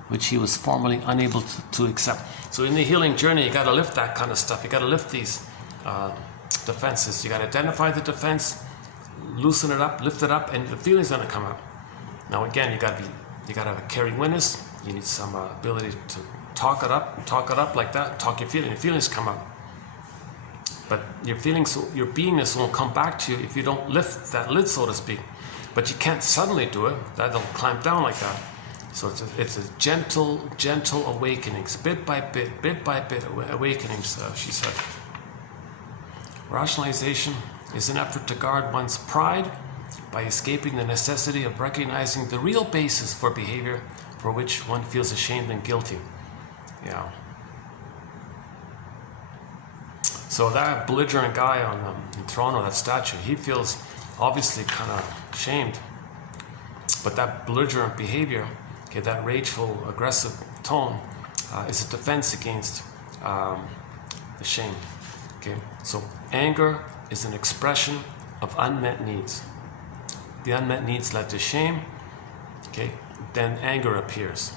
which he was formerly unable to accept. So in the healing journey, you got to lift that kind of stuff. You got to lift these defenses. You got to identify the defense, loosen it up, lift it up, and the feeling's going to come up. Now again, you got to have a caring witness. You need some ability to talk it up like that. Talk your feelings. Your feelings come up. But your feelings, your beingness won't come back to you if you don't lift that lid, so to speak. But you can't suddenly do it. That'll clamp down like that. So it's a gentle awakenings, bit by bit awakenings, she said. Rationalization is an effort to guard one's pride by escaping the necessity of recognizing the real basis for behavior for which one feels ashamed and guilty. Yeah. So that belligerent guy in Toronto, that statue, he feels obviously kind of ashamed. But that belligerent behavior, okay, that rageful, aggressive tone, is a defense against the shame. Okay, so anger is an expression of unmet needs. The unmet needs led to shame. Okay, then anger appears,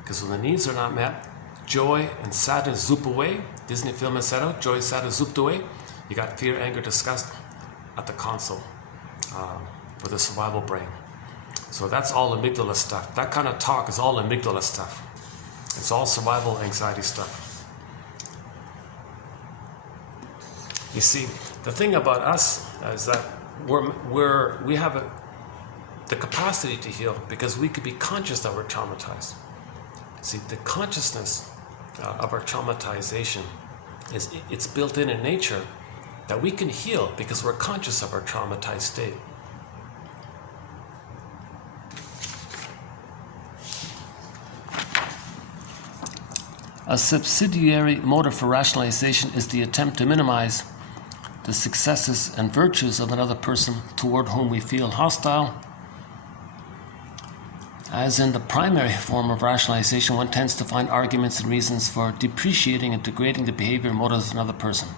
because when the needs are not met, joy and sadness zoop away. Disney film has said out, joy, sadness zooped away. You got fear, anger, disgust at the console for the survival brain. So that's all amygdala stuff. That kind of talk is all amygdala stuff. It's all survival anxiety stuff. You see, the thing about us is that we have the capacity to heal because we could be conscious that we're traumatized. See, the consciousness of our traumatization it's built in nature that we can heal because we're conscious of our traumatized state. A subsidiary motive for rationalization is the attempt to minimize the successes and virtues of another person toward whom we feel hostile. As in the primary form of rationalization, one tends to find arguments and reasons for depreciating and degrading the behavior and motives of another person.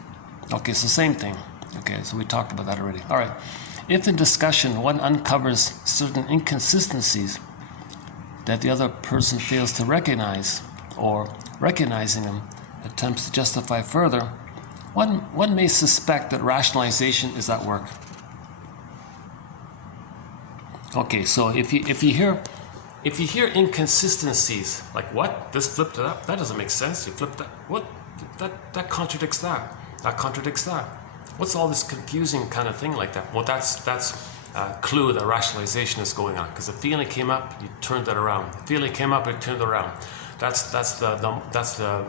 Okay, so same thing. Okay, so we talked about that already. All right. If in discussion one uncovers certain inconsistencies that the other person fails to recognize, or recognizing them attempts to justify further, one may suspect that rationalization is at work. Okay, so if you hear inconsistencies, like what? This flipped it up? That doesn't make sense. You flipped that. What? That contradicts that. That contradicts that. What's all this confusing kind of thing like that? Well, that's a clue that rationalization is going on. Because the feeling came up, you turned it around. The feeling came up, you turned it around. That's the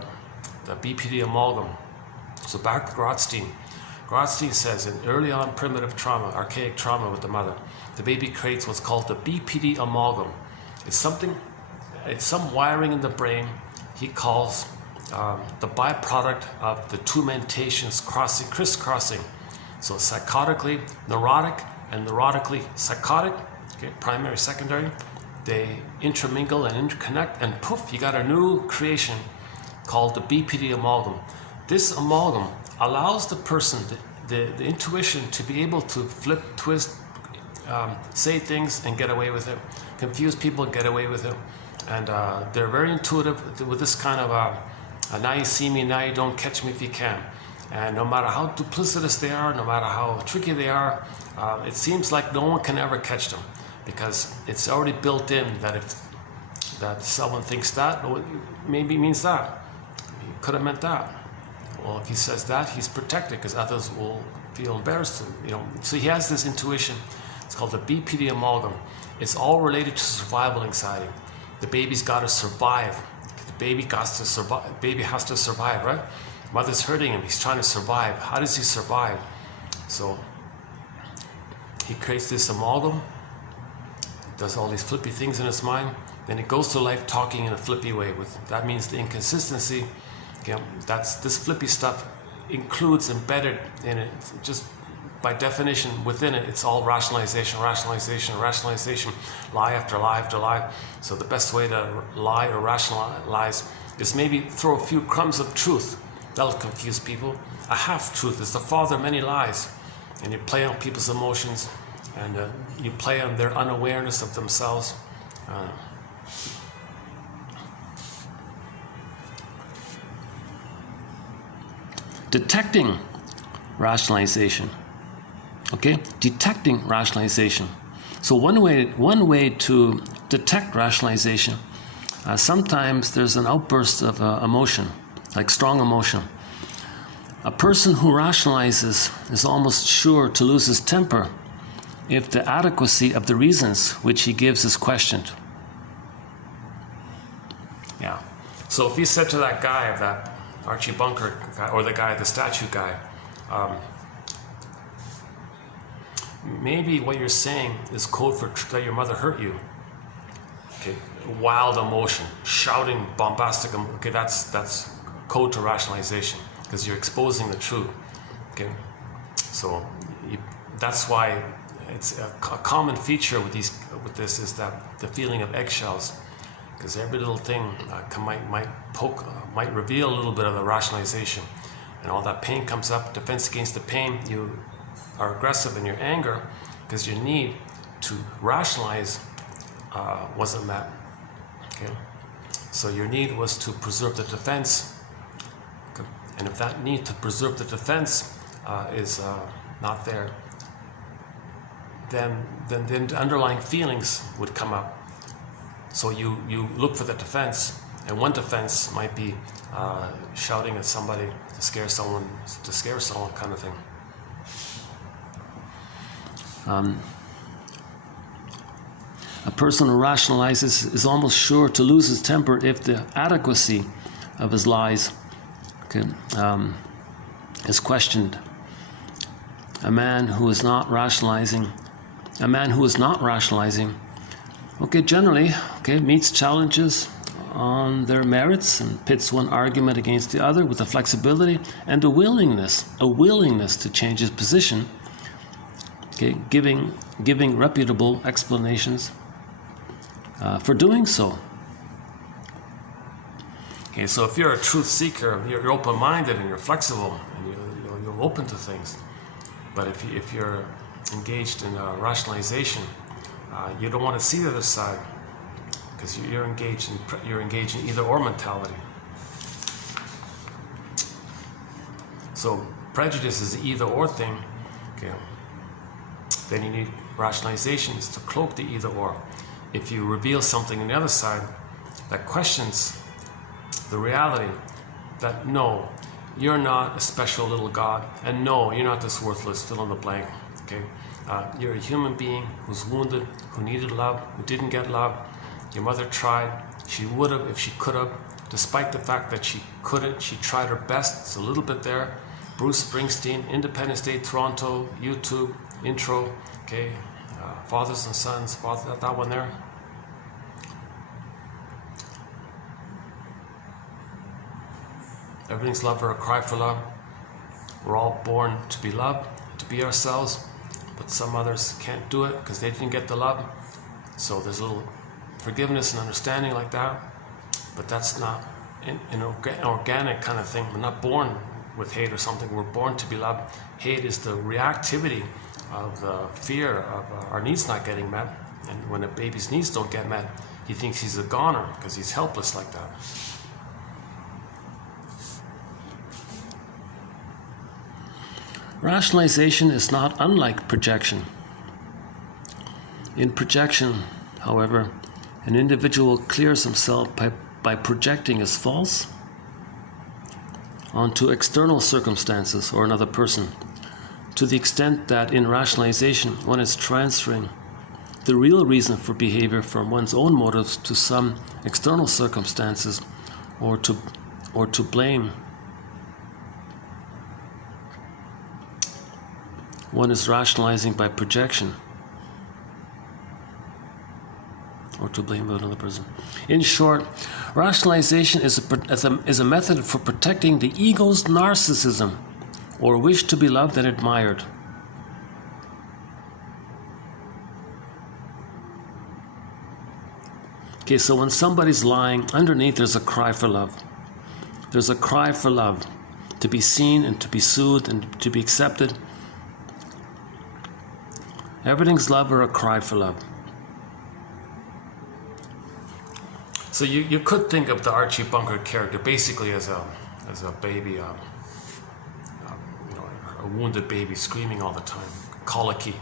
BPD amalgam. So back to Grotstein. Grotstein says in early on primitive trauma, archaic trauma with the mother, the baby creates what's called the BPD amalgam. It's some wiring in the brain he calls the byproduct of the two mentations crisscrossing. So psychotically neurotic and neurotically psychotic, okay, primary, secondary, they intermingle and interconnect, and poof, you got a new creation called the BPD amalgam. This amalgam allows the person, the intuition, to be able to flip, twist, say things and get away with it, confuse people and get away with it. And they're very intuitive with this kind of now you see me, now you don't catch me if you can. And no matter how duplicitous they are, no matter how tricky they are, it seems like no one can ever catch them, because it's already built in that if someone thinks that, maybe it means that. He could have meant that. Well, if he says that, he's protected because others will feel embarrassed. So he has this intuition. It's called the BPD amalgam. It's all related to survival anxiety. The baby's got to survive. The baby has to survive, right? Mother's hurting him. He's trying to survive. How does he survive? So he creates this amalgam, does all these flippy things in his mind. Then he goes through life talking in a flippy way. That means the inconsistency. This flippy stuff includes embedded in it, just by definition within it, it's all rationalization, lie after lie after lie. So the best way to lie or rationalize is maybe throw a few crumbs of truth. That'll confuse people. A half-truth is the father of many lies. And you play on people's emotions, and you play on their unawareness of themselves. Detecting rationalization. Okay, detecting rationalization. So one way to detect rationalization, sometimes there's an outburst of emotion, like strong emotion. A person who rationalizes is almost sure to lose his temper if the adequacy of the reasons which he gives is questioned. Yeah. So if he said to that guy, that Archie Bunker guy, or the statue guy, maybe what you're saying is code for that your mother hurt you. Okay, wild emotion, shouting, bombastic. Okay, that's code to rationalization, because you're exposing the truth. Okay, so that's why it's a common feature with this is that the feeling of eggshells, because every little thing might reveal a little bit of the rationalization, and all that pain comes up. Defense against the pain, you are aggressive in your anger because your need to rationalize wasn't met. Okay, so your need was to preserve the defense, okay. And if that need to preserve the defense is not there, then the underlying feelings would come up. So you look for the defense, and one defense might be shouting at somebody to scare someone kind of thing. A person who rationalizes is almost sure to lose his temper if the adequacy of his lies, okay, is questioned. A man who is not rationalizing, okay, generally, okay, meets challenges on their merits and pits one argument against the other with a flexibility and a willingness to change his position, okay, giving reputable explanations for doing so. Okay, so if you're a truth seeker, you're open-minded and you're flexible and you're open to things. But if you're engaged in rationalization, you don't want to see the other side, because you're engaged in either or mentality. So prejudice is the either or thing. Okay. Then you need rationalizations to cloak the either or. If you reveal something on the other side that questions the reality that no, you're not a special little God, and no, you're not this worthless fill in the blank. Okay, you're a human being who's wounded, who needed love, who didn't get love. Your mother tried. She would have if she could have. Despite the fact that she couldn't, she tried her best. It's a little bit there. Bruce Springsteen, Independence Day, Toronto, YouTube, intro. Okay, fathers and sons. That one there. Everything's love or a cry for love. We're all born to be loved, to be ourselves, but some others can't do it because they didn't get the love. So there's a little forgiveness and understanding like that, but that's not an organic kind of thing. We're not born with hate or something. We're born to be loved. Hate is the reactivity of the fear of our needs not getting met. And when a baby's needs don't get met, he thinks he's a goner because he's helpless like that. Rationalization is not unlike projection. In projection, however, an individual clears himself by projecting as false onto external circumstances or another person, to the extent that in rationalization one is transferring the real reason for behavior from one's own motives to some external circumstances or to blame. One is rationalizing by projection, or to blame another person. In short, rationalization is a method for protecting the ego's narcissism, or wish to be loved and admired. Okay, so when somebody's lying, underneath there's a cry for love. There's a cry for love, to be seen and to be soothed and to be accepted. Everything's love or a cry for love. So you could think of the Archie Bunker character basically as a baby, a wounded baby screaming all the time, colicky.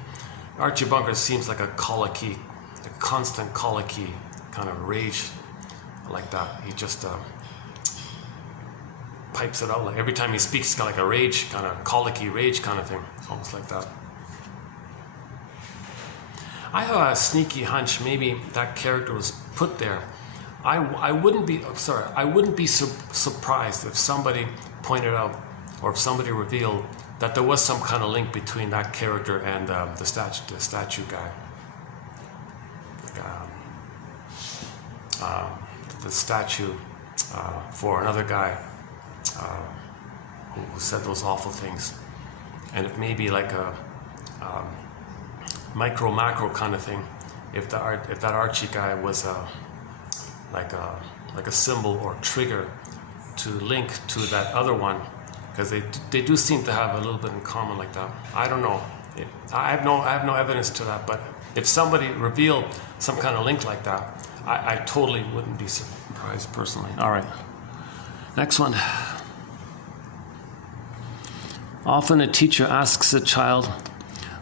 Archie Bunker seems like a colicky, a constant colicky kind of rage like that. He just pipes it out. Like every time he speaks, it's got like a rage, kind of colicky rage kind of thing. It's almost like that. I have a sneaky hunch maybe that character was put there. I wouldn't be surprised if somebody pointed out, or if somebody revealed that there was some kind of link between that character and the statue guy. The statue for another guy who said those awful things, and if maybe like micro macro kind of thing. If that Archie guy was like a symbol or trigger to link to that other one, because they do seem to have a little bit in common like that. I don't know. I have no evidence to that, but if somebody revealed some kind of link like that, I totally wouldn't be surprised personally. All right, next one. Often a teacher asks a child,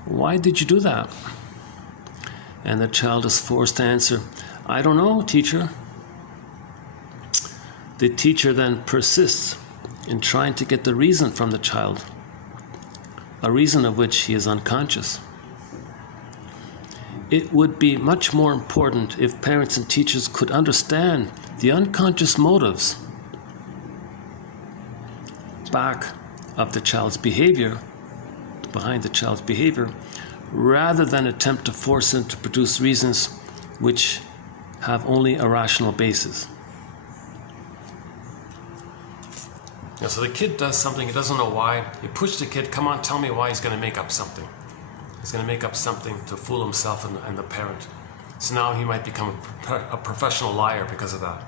"Why did you do that?" And the child is forced to answer, "I don't know, teacher." The teacher then persists in trying to get the reason from the child, a reason of which he is unconscious. It would be much more important if parents and teachers could understand the unconscious motives back of the child's behavior, behind the child's behavior, rather than attempt to force him to produce reasons which have only a rational basis. Yeah, so the kid does something, he doesn't know why. You push the kid, "Come on, tell me why." He's going to make up something. He's going to make up something to fool himself and the parent. So now he might become a professional liar because of that.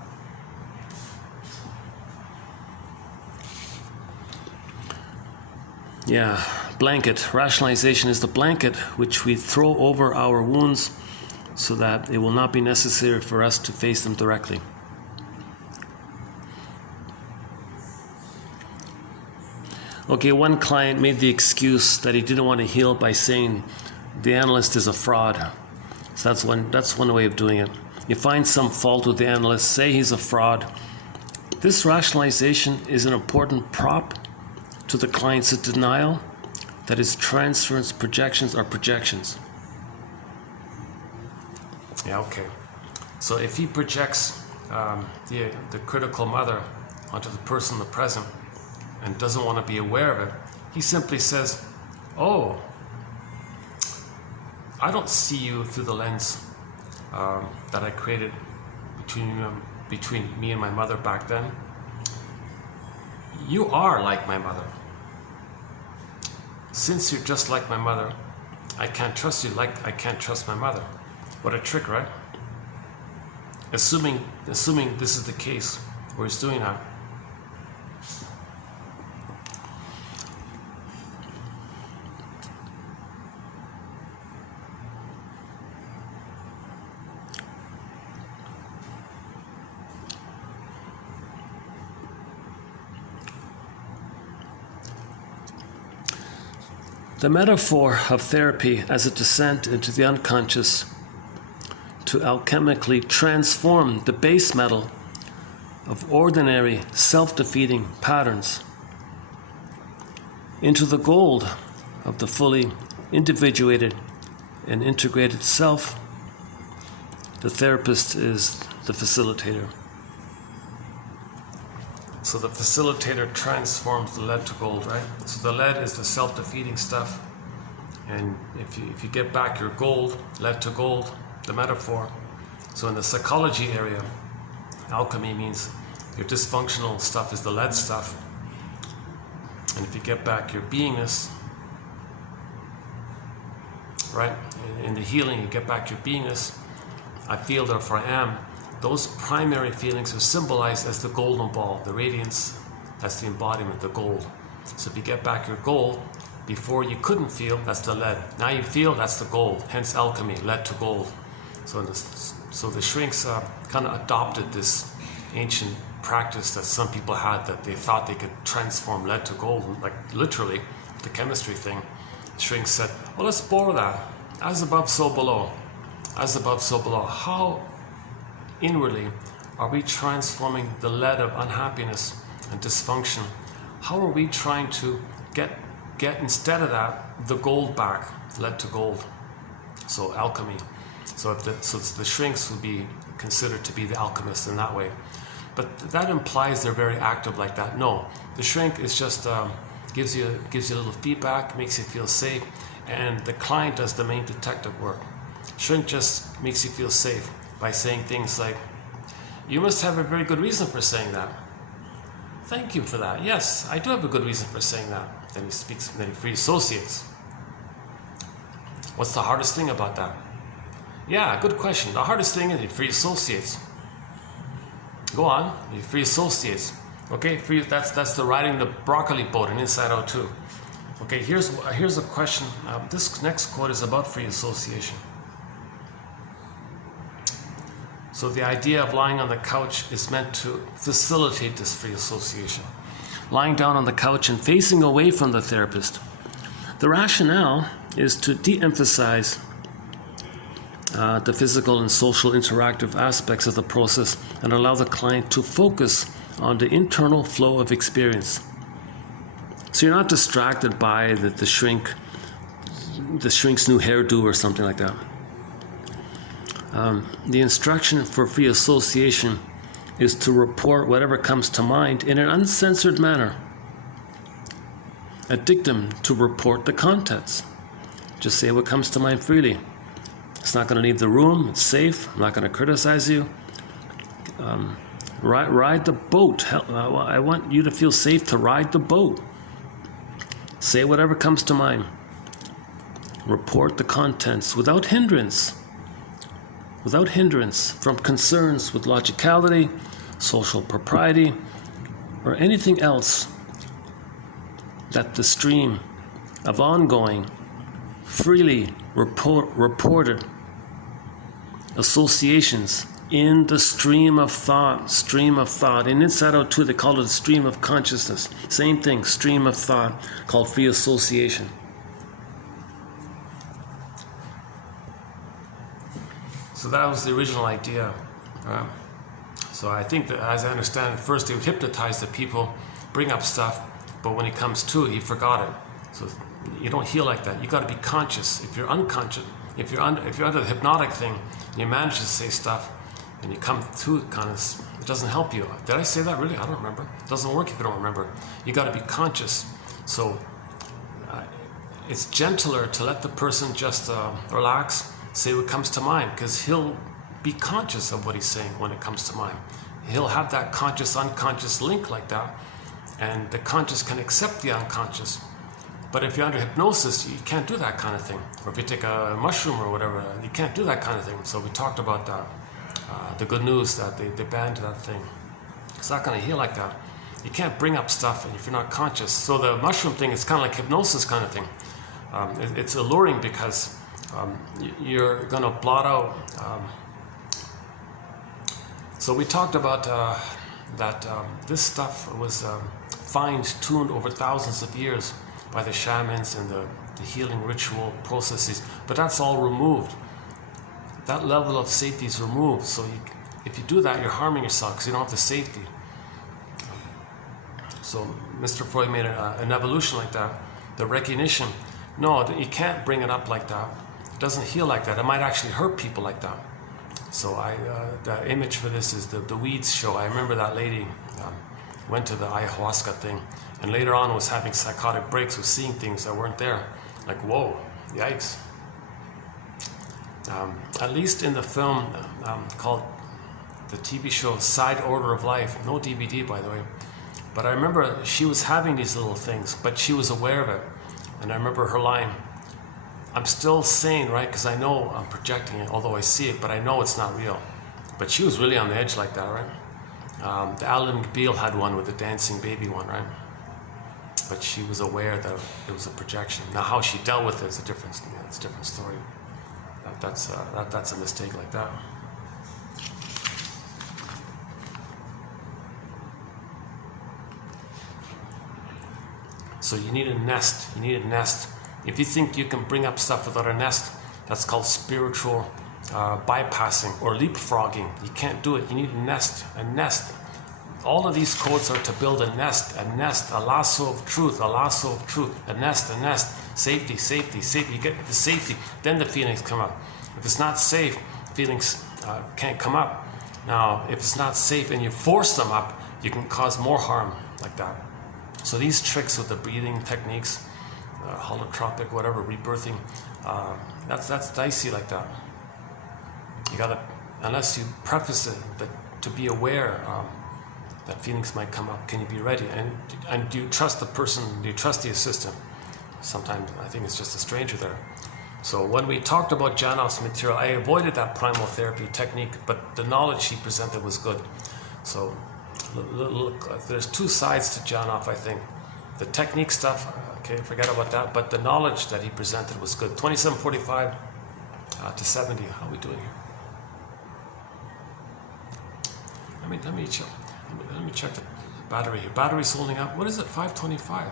Yeah, blanket. Rationalization is the blanket which we throw over our wounds so that it will not be necessary for us to face them directly. Okay, one client made the excuse that he didn't want to heal by saying the analyst is a fraud. So that's one way of doing it. You find some fault with the analyst, say he's a fraud. This rationalization is an important prop to the client's denial that his transference projections are projections. Yeah, okay. So if he projects the critical mother onto the person in the present, and doesn't want to be aware of it, he simply says, "Oh, I don't see you through the lens that I created between me and my mother back then. You are like my mother. Since you're just like my mother, I can't trust you like I can't trust my mother." What a trick, right? Assuming this is the case where he's doing that. The metaphor of therapy as a descent into the unconscious to alchemically transform the base metal of ordinary self-defeating patterns into the gold of the fully individuated and integrated self. The therapist is the facilitator. So the facilitator transforms the lead to gold, right? So the lead is the self-defeating stuff. And if you get back your gold, lead to gold, the metaphor. So in the psychology area, alchemy means your dysfunctional stuff is the lead stuff. And if you get back your beingness, right? In the healing, you get back your beingness. I feel, therefore I am. Those primary feelings are symbolized as the golden ball, the radiance, that's the embodiment, the gold. So if you get back your gold, before you couldn't feel, that's the lead. Now you feel, that's the gold, hence alchemy, lead to gold. So the shrinks kind of adopted this ancient practice that some people had, that they thought they could transform lead to gold, like literally, the chemistry thing. The shrinks said, well, let's borrow that. As above, so below. As above, so below. How inwardly are we transforming the lead of unhappiness and dysfunction? How are we trying to get instead of that the gold back, lead to gold? So alchemy. So the shrinks would be considered to be the alchemists in that way. But that implies they're very active like that. No, the shrink is just gives you a little feedback, makes you feel safe, and the client does the main detective work. Shrink just makes you feel safe by saying things like, "You must have a very good reason for saying that." "Thank you for that. Yes, I do have a good reason for saying that." Then he speaks, and then he free associates. What's the hardest thing about that? Yeah, good question. The hardest thing is your free associates. Go on, your free associates. Okay, that's the riding the broccoli boat and Inside Out 2. Okay, here's a question. This next quote is about free association. So the idea of lying on the couch is meant to facilitate this free association. Lying down on the couch and facing away from the therapist. The rationale is to de-emphasize the physical and social interactive aspects of the process and allow the client to focus on the internal flow of experience. So you're not distracted by the shrink's new hairdo or something like that. The instruction for free association is to report whatever comes to mind in an uncensored manner. A dictum to report the contents. Just say what comes to mind freely. It's not going to leave the room. It's safe. I'm not going to criticize you. Ride the boat. I want you to feel safe to ride the boat. Say whatever comes to mind. Report the contents without hindrance. Without hindrance from concerns with logicality, social propriety, or anything else that the stream of ongoing, freely reported associations in the stream of thought. In Inside Out 2, they call it a stream of consciousness. Same thing, stream of thought, called free association. So that was the original idea. So I think that, as I understand it, first he would hypnotize the people, bring up stuff, but when it comes to it, he forgot it. So you don't heal like that. You got to be conscious. If you're unconscious, if you're under the hypnotic thing, and you manage to say stuff, and you come to it kind of, it doesn't help you. Did I say that really? I don't remember. It doesn't work if you don't remember. You got to be conscious. So it's gentler to let the person just relax, say what comes to mind, because he'll be conscious of what he's saying when it comes to mind. He'll have that conscious-unconscious link like that, and the conscious can accept the unconscious. But if you're under hypnosis, you can't do that kind of thing. Or if you take a mushroom or whatever, you can't do that kind of thing. So we talked about that. The good news that they banned that thing. It's not going to heal like that. You can't bring up stuff if you're not conscious. So the mushroom thing is kind of like hypnosis kind of thing. It's alluring because you're going to blot out. So we talked about that this stuff was fine-tuned over thousands of years by the shamans and the healing ritual processes, but that's all removed. That level of safety is removed. So if you do that, you're harming yourself because you don't have the safety. So Mr. Freud made an evolution like that. The recognition, no, you can't bring it up like that. It doesn't heal like that. It might actually hurt people like that. So the image for this is the Weeds show. I remember that lady went to the ayahuasca thing, and later on was having psychotic breaks, was seeing things that weren't there. Like, whoa, yikes. At least in the film called the TV show Side Order of Life, no DVD by the way, but I remember she was having these little things, but she was aware of it. And I remember her line, I'm still sane, right? Because I know I'm projecting it, although I see it, but I know it's not real. But she was really on the edge like that, right? The Alan McBeal had one with the dancing baby one, right? But she was aware that it was a projection. Now how she dealt with it is a different story. That's a mistake like that. So you need a nest. You need a nest. If you think you can bring up stuff without a nest, that's called spiritual bypassing or leapfrogging. You can't do it. You need a nest. A nest. All of these codes are to build a nest, a lasso of truth, a nest, safety. You get the safety, then the feelings come up. If it's not safe, feelings can't come up. Now, if it's not safe and you force them up, you can cause more harm like that. So these tricks with the breathing techniques, holotropic, whatever, rebirthing, that's dicey like that. You gotta, unless you preface it, that to be aware that feelings might come up, can you be ready? And do you trust the person, do you trust the assistant? Sometimes I think it's just a stranger there. So when we talked about Janoff's material, I avoided that primal therapy technique, but the knowledge he presented was good. So look, there's two sides to Janoff, I think. The technique stuff, okay, forget about that, but the knowledge that he presented was good. 2745 to 70, how are we doing here? Let me check the battery here. Battery's holding up. What is it? 525.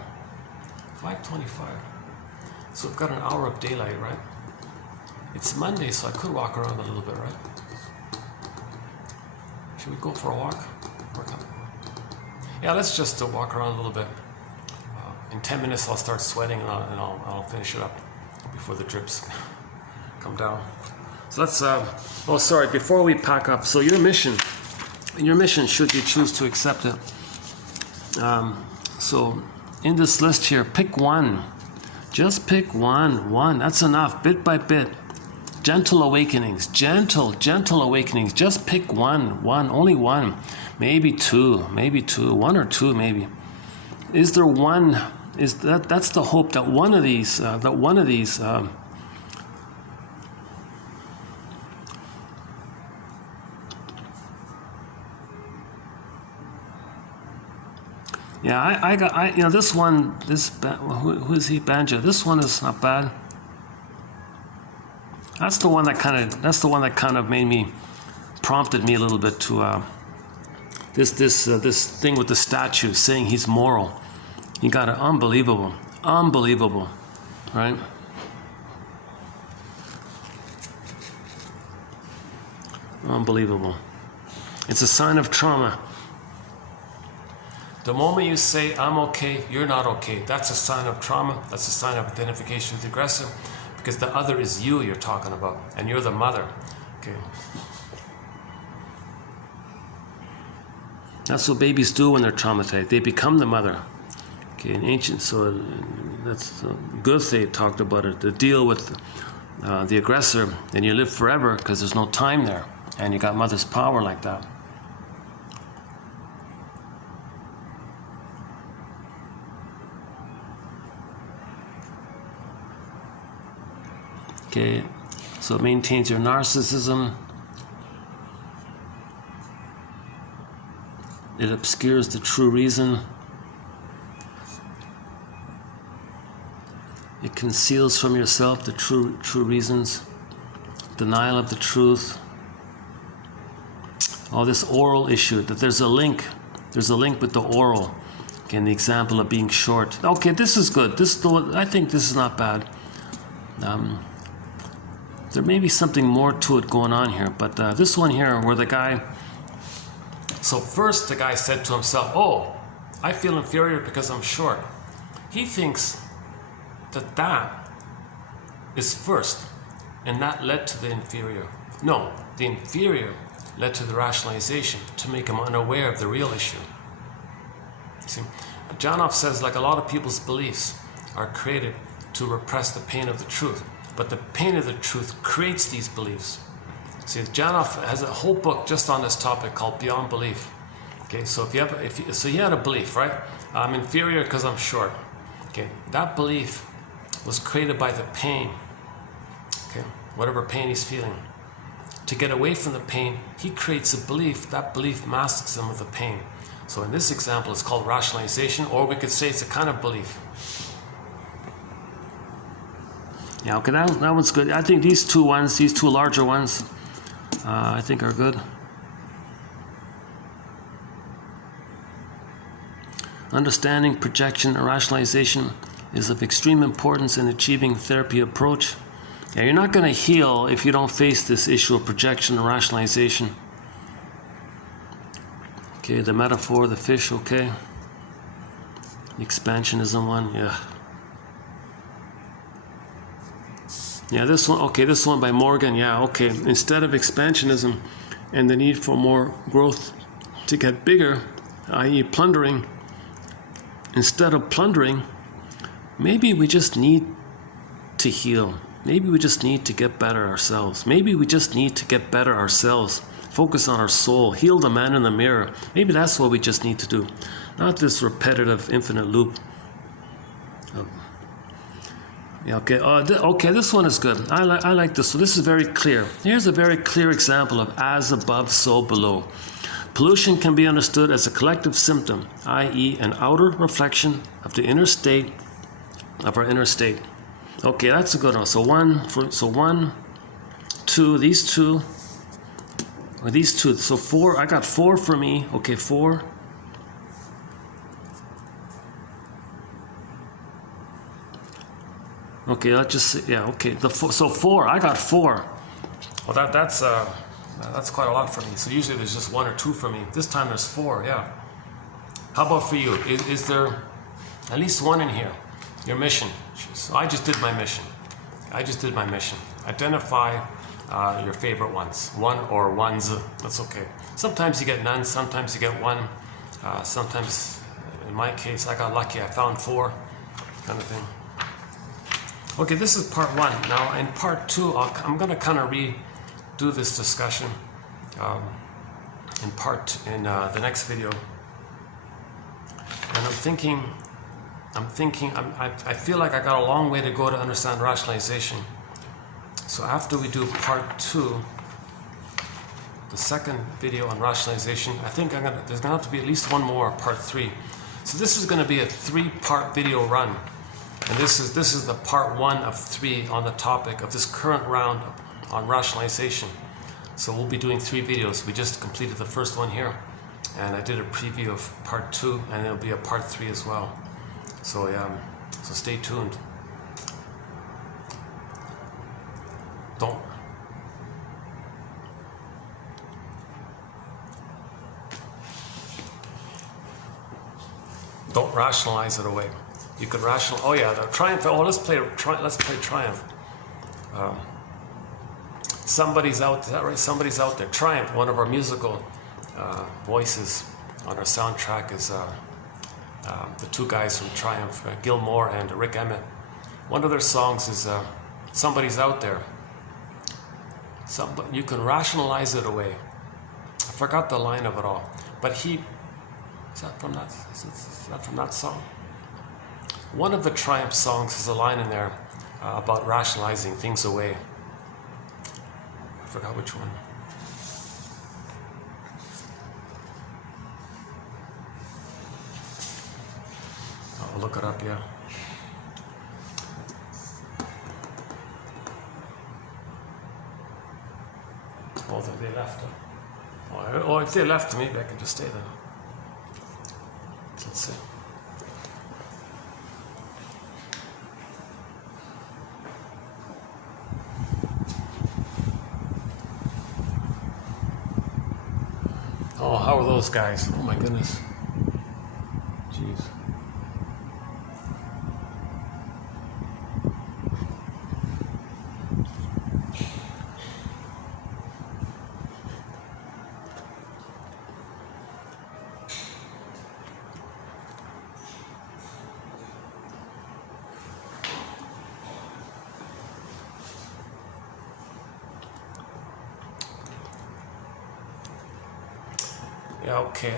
525. So we've got an hour of daylight, right? It's Monday, so I could walk around a little bit, right? Should we go for a walk? Yeah, let's just walk around a little bit. In 10 minutes, I'll start sweating and I'll finish it up before the drips come down. So let's. Oh, sorry. Before we pack up, so your mission, should you choose to accept it. So in this list here, pick one. Just pick one. That's enough. Bit by bit. Gentle awakenings. Gentle awakenings. Just pick one. Only one. Maybe two. One or two, maybe. Is there one? That's the hope that one of these. Yeah, I got this one. Who is he? Banjo. This one is not bad. That's the one that kind of made me, prompted me a little bit to this thing with the statue saying he's moral. He got it. Unbelievable, right? Unbelievable. It's a sign of trauma. The moment you say, I'm okay, you're not okay, that's a sign of trauma, that's a sign of identification with the aggressor, because the other is you're talking about, and you're the mother, okay? That's what babies do when they're traumatized. They become the mother, okay? In ancient, so that's Goethe talked about it, to deal with the aggressor, and you live forever because there's no time there, and you got mother's power like that. Okay, so it maintains your narcissism. It obscures the true reason. It conceals from yourself the true reasons. Denial of the truth. All this oral issue, that there's a link with the oral. Again, the example of being short. Okay, this is good. I think this is not bad. There may be something more to it going on here, but this one here where the guy, so first the guy said to himself, oh, I feel inferior because I'm short. He thinks that is first, and that led to the inferior. No, the inferior led to the rationalization to make him unaware of the real issue. See, Janoff says, like a lot of people's beliefs are created to repress the pain of the truth. But the pain of the truth creates these beliefs. See, Janoff has a whole book just on this topic called Beyond Belief. Okay, so so he had a belief, right? I'm inferior because I'm short. Okay, that belief was created by the pain. Okay, whatever pain he's feeling. To get away from the pain, he creates a belief. That belief masks him with the pain. So in this example, it's called rationalization, or we could say it's a kind of belief. Yeah, okay, that one's good. I think these two larger ones, I think are good. Understanding projection and rationalization is of extreme importance in achieving therapy approach. Yeah, you're not going to heal if you don't face this issue of projection and rationalization. Okay, the metaphor, the fish, okay. The expansionism one, yeah. Yeah, this one by Morgan, yeah, okay. Instead of expansionism and the need for more growth to get bigger, i.e. plundering, instead of plundering, maybe we just need to heal. Maybe we just need to get better ourselves. Maybe we just need to get better ourselves. Focus on our soul. Heal the man in the mirror. Maybe that's what we just need to do. Not this repetitive, infinite loop Yeah, okay. Okay, this one is good. I like this. So this is very clear. Here's a very clear example of as above, so below. Pollution can be understood as a collective symptom, i.e., an outer reflection of the inner state of our inner state. Okay, that's a good one. So one, two, these two, or these two. So 4. I got 4 for me. Okay, 4. Okay, let's just see. Yeah, okay. So 4. I got 4. Well, that's quite a lot for me. So usually there's just 1 or 2 for me. This time there's 4. Yeah. How about for you? Is there at least 1 in here? Your mission. So I just did my mission. Identify your favorite ones. 1 or ones. That's okay. Sometimes you get none. Sometimes you get 1. Sometimes, in my case, I got lucky. I found 4, kind of thing. Okay, this is part 1. Now, in part 2, I'm going to kind of redo this discussion in the next video. And I feel like I got a long way to go to understand rationalization. So after we do part 2, the second video on rationalization, I think there's going to have to be at least one more, part 3. So this is going to be a 3-part video run. And this is the part 1 of 3 on the topic of this current round on rationalization. So we'll be doing 3 videos. We just completed the first one here, and I did a preview of part 2, and there'll be a part 3 as well. So so stay tuned. Don't rationalize it away. You could rational. Oh yeah, the triumph. Oh, let's play triumph. Somebody's out. Is that right? Somebody's out there. Triumph. One of our musical voices on our soundtrack is the 2 guys from Triumph, Gil Moore and Rick Emmett. One of their songs is "Somebody's Out There." You can rationalize it away. I forgot the line of it all, but is that from that song? One of the Triumph songs has a line in there about rationalizing things away. I forgot which one. I'll look it up, yeah. Oh, they left it. Oh, if they left, maybe I can just stay there. Let's see. Oh, how are those guys? Oh my goodness. Jeez. Yeah, okay.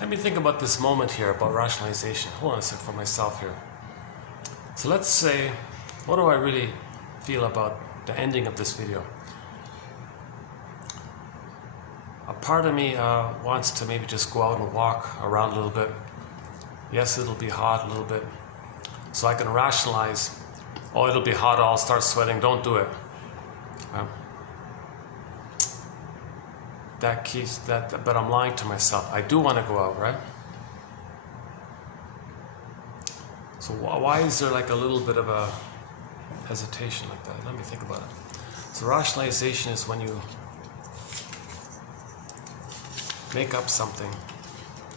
Let me think about this moment here about rationalization. Hold on a sec for myself here. So let's say, what do I really feel about the ending of this video? A part of me wants to maybe just go out and walk around a little bit. Yes, it'll be hot a little bit. So I can rationalize, oh, it'll be hot, I'll start sweating, don't do it. But I'm lying to myself. I do want to go out, right? So why is there like a little bit of a hesitation like that? Let me think about it. So rationalization is when you make up something,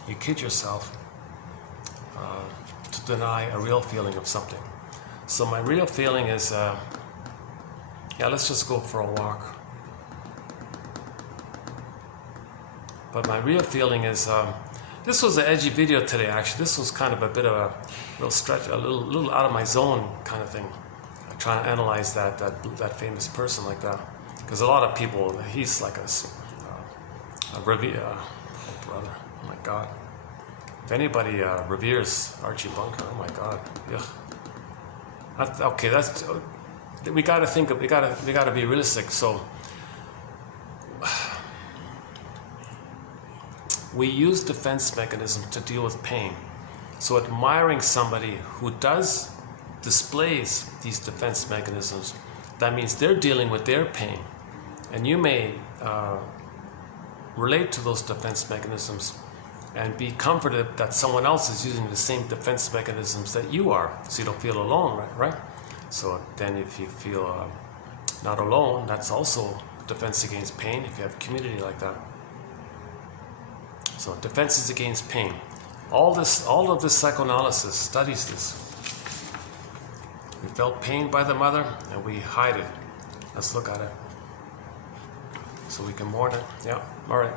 you kid yourself to deny a real feeling of something. So my real feeling is, yeah, let's just go for a walk. But my real feeling is, this was an edgy video today, actually. This was kind of a bit of a little stretch, a little out of my zone kind of thing. I'm trying to analyze that famous person like that. Because a lot of people, he's like a brother, oh my God. If anybody reveres Archie Bunker, oh my God, yeah. Okay, that's we got to think of. We got to be realistic. So we use defense mechanisms to deal with pain. So admiring somebody who displays these defense mechanisms, that means they're dealing with their pain, and you may relate to those defense mechanisms and be comforted that someone else is using the same defense mechanisms that you are, so you don't feel alone, right? So then if you feel not alone, that's also defense against pain if you have a community like that. So defenses against pain. All of this psychoanalysis studies this. We felt pain by the mother and we hide it. Let's look at it. So we can mourn it. Yeah, all right.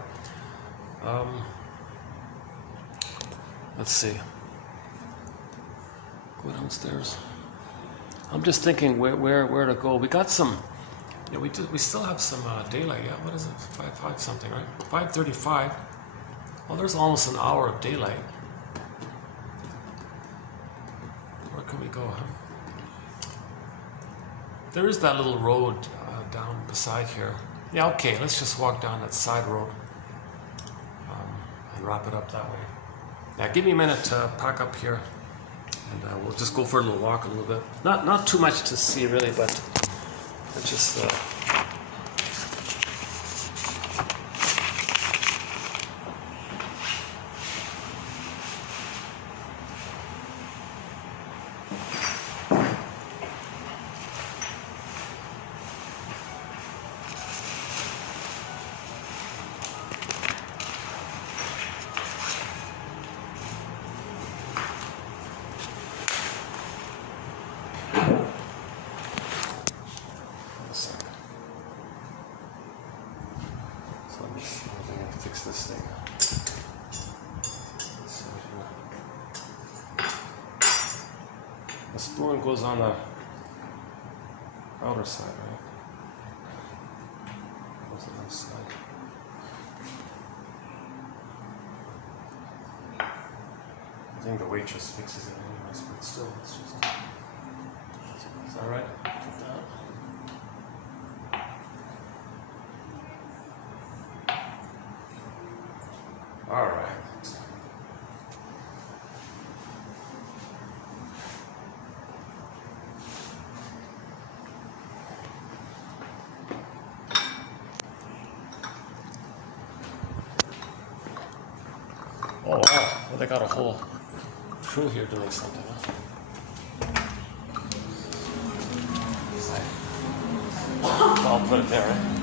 Let's see. Go downstairs. I'm just thinking where to go. We got some. Yeah, we still have some daylight. Yeah, what is it? 5 something, right? 5:35. Well, there's almost an hour of daylight. Where can we go, huh? There is that little road down beside here. Yeah, okay, let's just walk down that side road and wrap it up that way. Now, give me a minute to pack up here, and we'll just go for a little walk a little bit. Not too much to see, really, but just... this thing. The spoon goes on the outer side, right? Goes on the side. I think the waitress fixes it anyways, but still, it's just... Is that right? All right. Oh wow, well, they got a whole crew here doing something, huh? I'll put it there, right?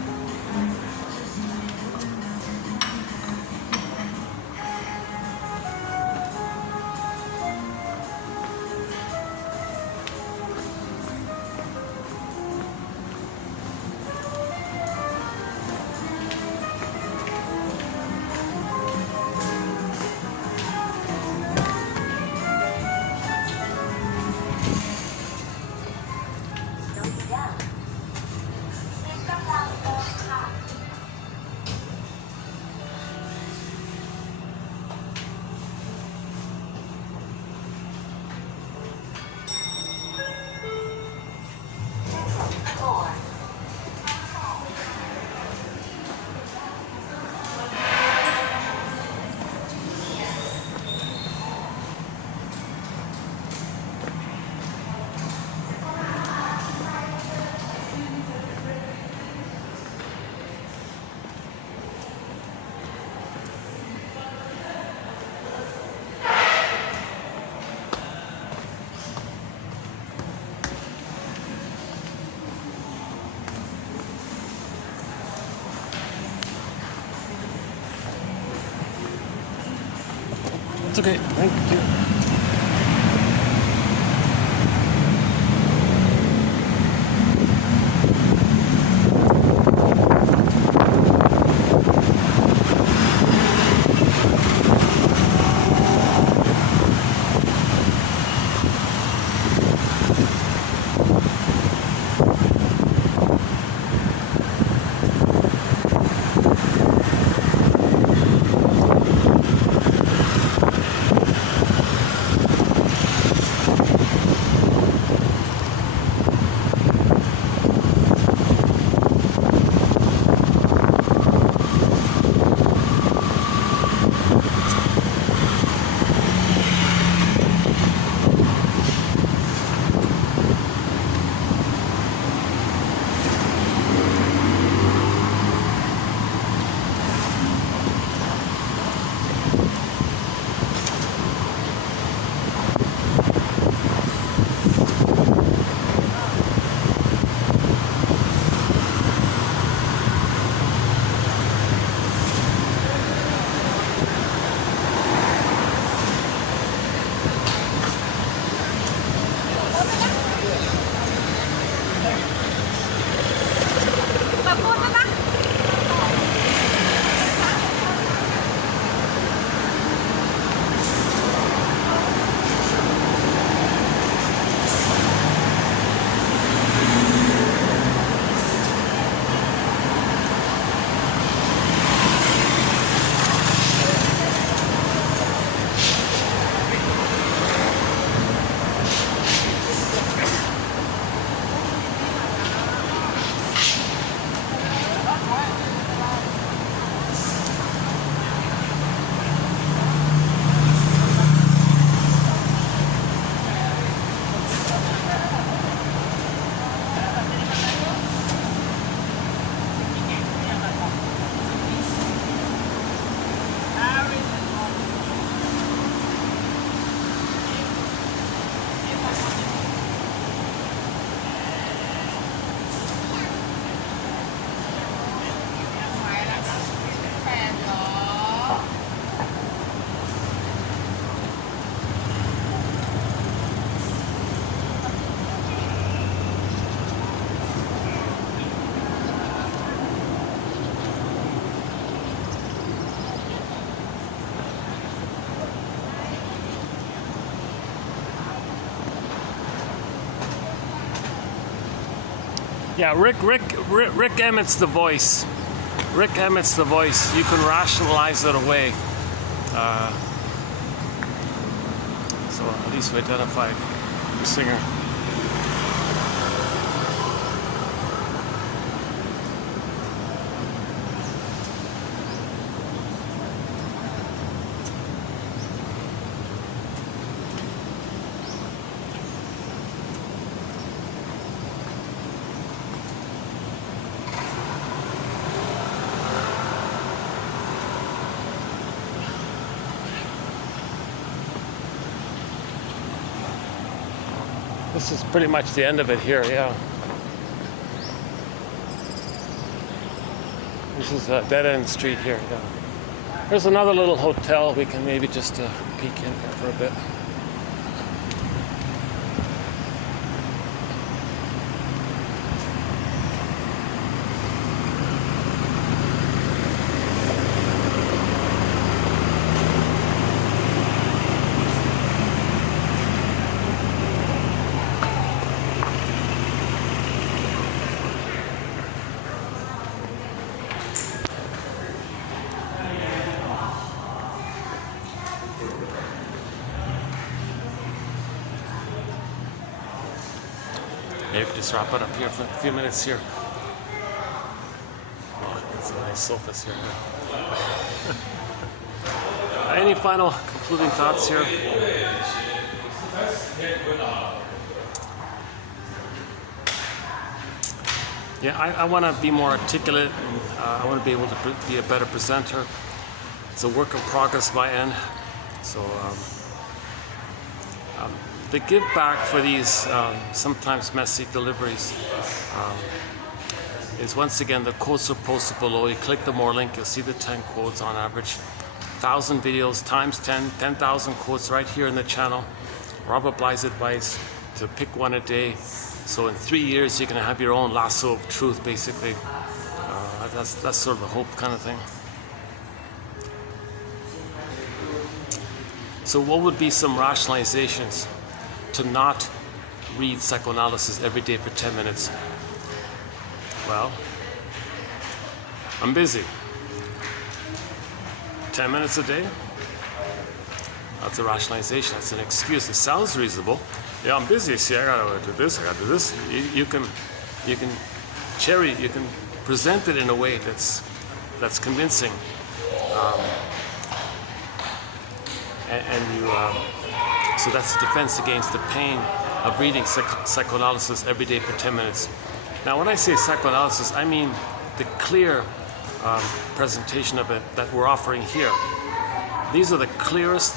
It's okay, thank you. Yeah, Rick Emmett's the voice. Rick Emmett's the voice. You can rationalize it away. So at least we identified the singer. This is pretty much the end of it here, yeah. This is a dead-end street here, yeah. There's another little hotel we can maybe just peek in here for a bit. Maybe we can just wrap it up here for a few minutes here. Oh, that's a nice sofas here. Any final concluding thoughts here? Yeah, I want to be more articulate. And, I want to be able to be a better presenter. It's a work in progress by end. So the give back for these sometimes messy deliveries is once again the quotes are posted below. You click the more link, you'll see the 10 quotes on average. 1,000 videos times 10,000 quotes right here in the channel. Robert Bly's advice to pick one a day. So in 3 years you're going to have your own lasso of truth, basically. That's sort of the hope kind of thing. So what would be some rationalizations to not read psychoanalysis every day for 10 minutes? Well, I'm busy. 10 minutes a day? That's a rationalization. That's an excuse. It sounds reasonable. Yeah, I'm busy. See, I gotta do this. I gotta do this. You can present it in a way that's convincing, so that's a defense against the pain of reading psychoanalysis every day for 10 minutes. Now, when I say psychoanalysis, I mean the clear presentation of it that we're offering here. These are the clearest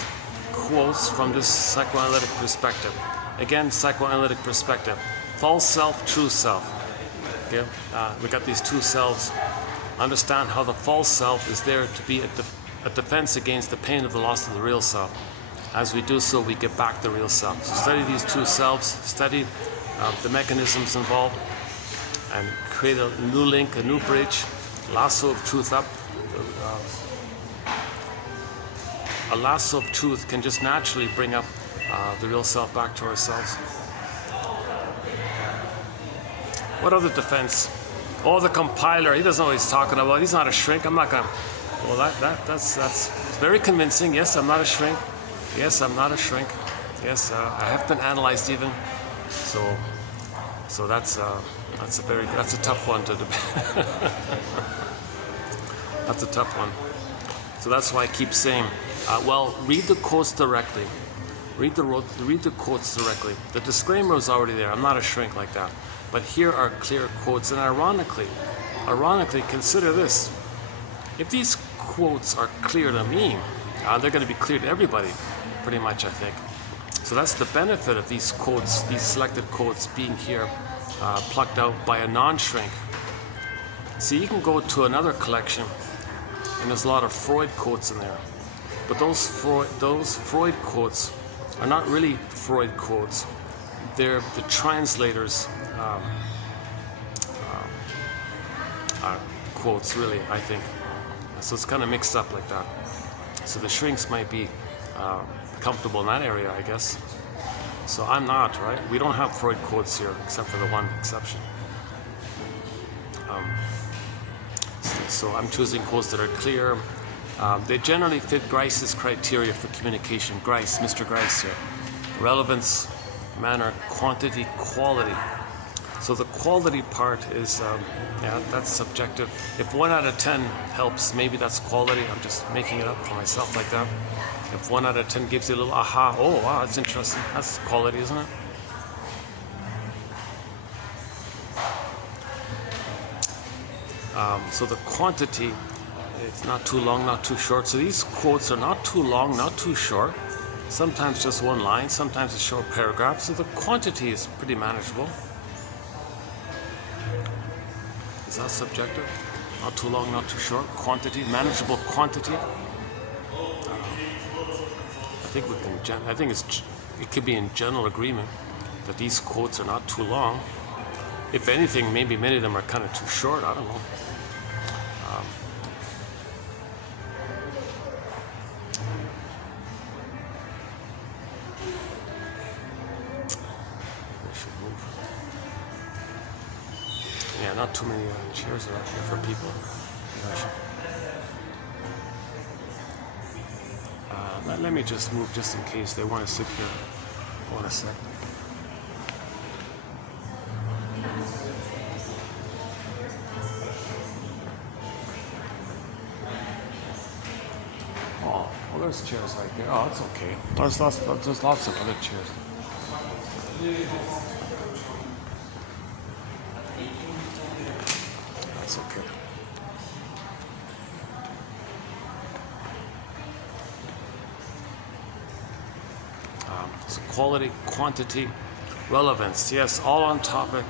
quotes from this psychoanalytic perspective. Again, psychoanalytic perspective. False self, true self. Okay? We got these two selves. Understand how the false self is there to be a defense against the pain of the loss of the real self. As we do so, we get back the real self. So study these two selves, study the mechanisms involved, and create a new link, a new bridge, lasso of truth up. A lasso of truth can just naturally bring up the real self back to ourselves. What other defense? Oh, the compiler. He doesn't know what he's talking about. He's not a shrink. I'm not gonna. Well, that's very convincing. Yes, I'm not a shrink. Yes, I'm not a shrink. Yes, I have been analyzed even. So that's a tough one to debate. That's a tough one. So that's why I keep saying, well, read the quotes directly. Read the quotes directly. The disclaimer is already there. I'm not a shrink like that. But here are clear quotes, and ironically, consider this. If these quotes are clear to me, they're going to be clear to everybody, pretty much, I think. So that's the benefit of these quotes, these selected quotes being here, plucked out by a non-shrink. See, you can go to another collection, and there's a lot of Freud quotes in there. But those Freud quotes are not really Freud quotes. They're the translator's quotes, really, I think. So it's kind of mixed up like that. So the shrinks might be comfortable in that area, I guess. So I'm not, right? We don't have Freud quotes here, except for the one exception. So I'm choosing quotes that are clear. They generally fit Grice's criteria for communication. Grice, Mr. Grice here. Relevance, manner, quantity, quality. So the quality part is, yeah, that's subjective. If 1 out of 10 helps, maybe that's quality. I'm just making it up for myself like that. If 1 out of 10 gives you a little aha, oh wow, that's interesting. That's quality, isn't it? So the quantity, it's not too long, not too short. So these quotes are not too long, not too short. Sometimes just one line, sometimes a short paragraph. So the quantity is pretty manageable. Is that subjective? Not too long, not too short. Quantity, manageable quantity. I think it could be in general agreement that these quotes are not too long. If anything, maybe many of them are kind of too short. I don't know. Yeah, not too many chairs are out here for people. Let me just move just in case they want to sit here. Hold on a sec. Oh, well, there's chairs right there. Oh, it's okay. There's lots of other chairs. That's okay. So quality, quantity, relevance. Yes, all on topic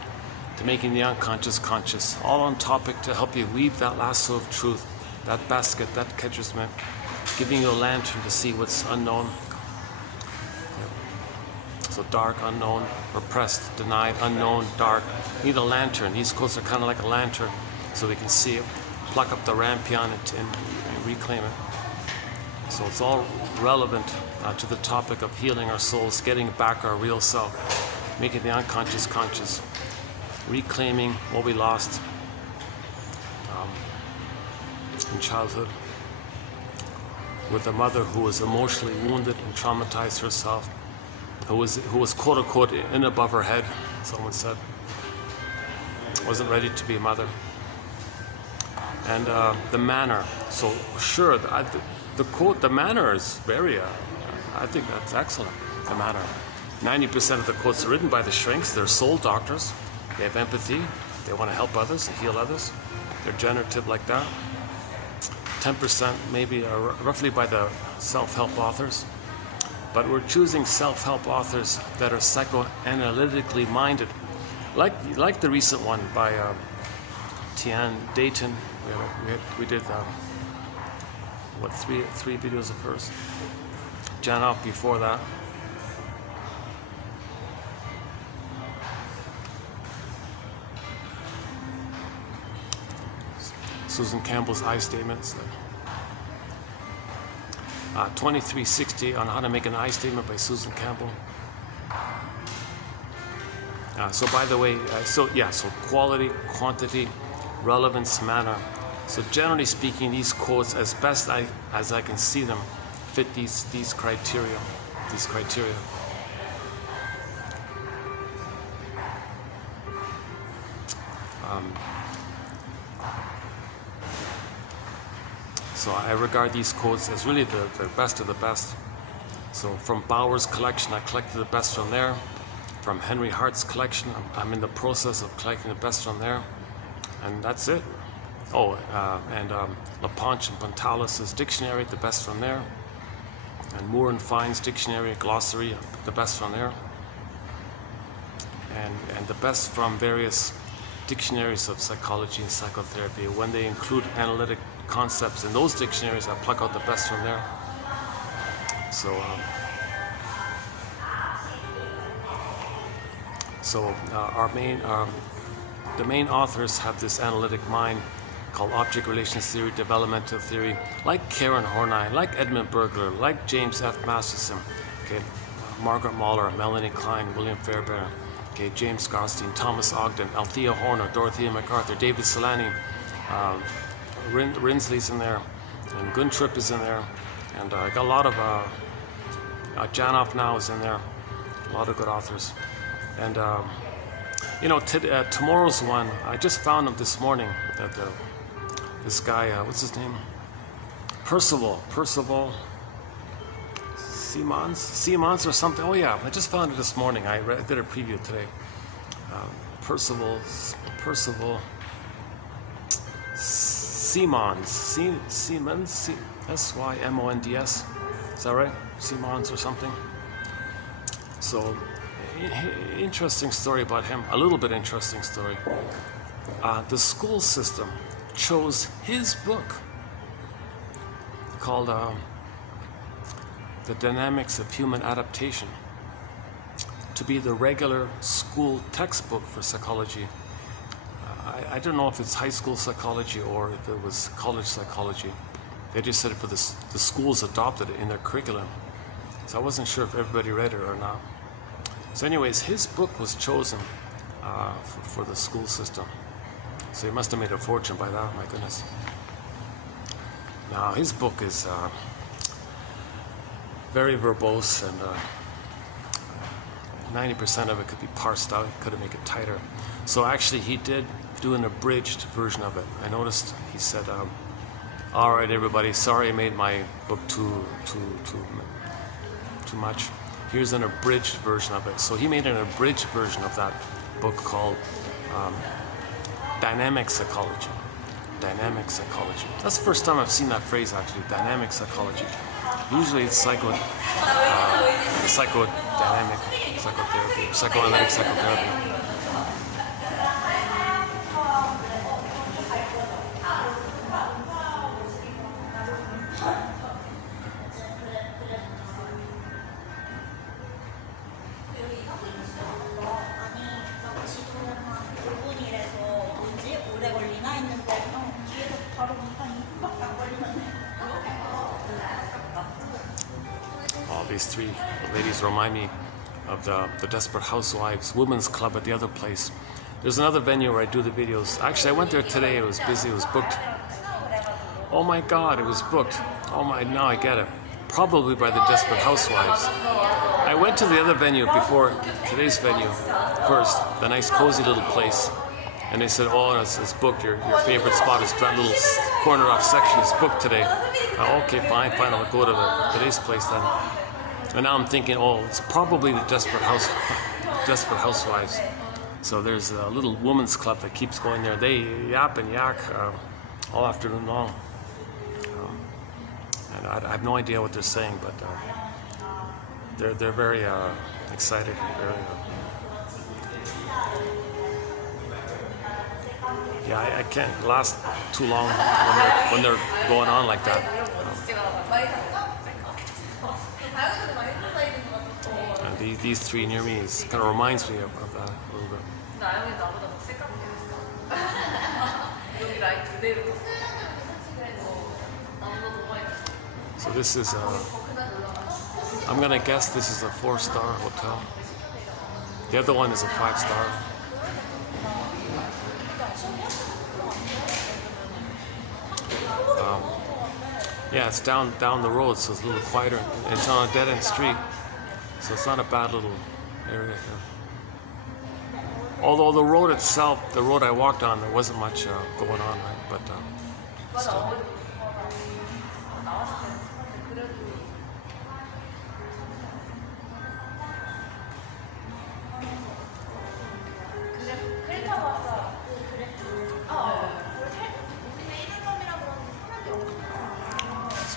to making the unconscious conscious. All on topic to help you weave that lasso of truth, that basket, that catcher's mitt, giving you a lantern to see what's unknown. So dark, unknown, repressed, denied, unknown, dark. Need a lantern. These quotes are kind of like a lantern so we can see it, pluck up the rampion and reclaim it. So it's all relevant to the topic of healing our souls, getting back our real self, making the unconscious conscious, reclaiming what we lost in childhood with a mother who was emotionally wounded and traumatized herself, who was quote unquote in above her head, someone said, wasn't ready to be a mother. And the manner, so sure, the quote, the manner is very, I think that's excellent, the manner. 90% of the quotes are written by the shrinks. They're soul doctors. They have empathy. They want to help others and heal others. They're generative like that. 10% maybe are roughly by the self-help authors. But we're choosing self-help authors that are psychoanalytically minded. Like the recent one by Tian Dayton. We did three videos of hers. Jana before that. Susan Campbell's I statements. 2360 on how to make an I statement by Susan Campbell. So by the way, so quality, quantity, relevance, manner. So generally speaking, these quotes, as best as I can see them, fit these criteria. So I regard these quotes as really the best of the best. So from Bauer's collection, I collected the best from there. From Henry Hart's collection, I'm in the process of collecting the best from there. And that's it. Oh, and LaPonche and Pontalis' dictionary, the best from there. And Moore and Fine's dictionary, glossary, the best from there. And the best from various dictionaries of psychology and psychotherapy. When they include analytic concepts in those dictionaries, I pluck out the best from there. So the main authors have this analytic mind called object relations theory, developmental theory, like Karen Horney, like Edmund Bergler, like James F. Masterson, okay, Margaret Mahler, Melanie Klein, William Fairbairn, okay, James Garstein, Thomas Ogden, Althea Horner, Dorothea MacArthur, David Solani, Rinsley's in there, and Guntrip is in there, and I got a lot of Janov now is in there, a lot of good authors. And you know, tomorrow's one, I just found him this morning. That this guy, what's his name? Percival Siemens or something. Oh yeah, I just found it this morning. I did a preview today. Percival Siemens, Symonds, is that right? Siemens or something. So, interesting story about him, a little bit interesting story. The school system chose his book called The Dynamics of Human Adaptation to be the regular school textbook for psychology. I don't know if it's high school psychology or if it was college psychology. They just said it for the schools adopted it in their curriculum. So I wasn't sure if everybody read it or not. So anyways, his book was chosen for the school system. So he must have made a fortune by that, my goodness. Now, his book is very verbose, and 90% of it could be parsed out. He could have made it tighter. So actually, he did do an abridged version of it. I noticed he said, all right, everybody, sorry I made my book too much. Here's an abridged version of it. So he made an abridged version of that book called Dynamic Psychology. Dynamic psychology. That's the first time I've seen that phrase, actually, dynamic psychology. Usually it's psychodynamic psychotherapy, psychoanalytic psychotherapy. These three ladies remind me of the Desperate Housewives Women's Club at the other place. There's another venue where I do the videos. Actually, I went there today. It was busy. It was booked. Oh my God, it was booked. Oh my, now I get it. Probably by the Desperate Housewives. I went to the other venue before today's venue first, the nice cozy little place. And they said, oh, it's booked. Your favorite spot is that little corner off section is booked today. Okay, fine, I'll go to today's place then. And now I'm thinking, oh, it's probably the Desperate Housewives. So there's a little women's club that keeps going there. They yap and yak all afternoon long. And I have no idea what they're saying, but they're very excited. Yeah, I can't last too long when they're going on like that. These three near me kind of reminds me of that a little bit. So this is I'm gonna guess this is a 4-star hotel. The other one is a 5-star. Yeah, it's down the road, so it's a little quieter. It's on a dead-end street. So it's not a bad little area here. Although the road itself, the road I walked on, there wasn't much going on, right? But still.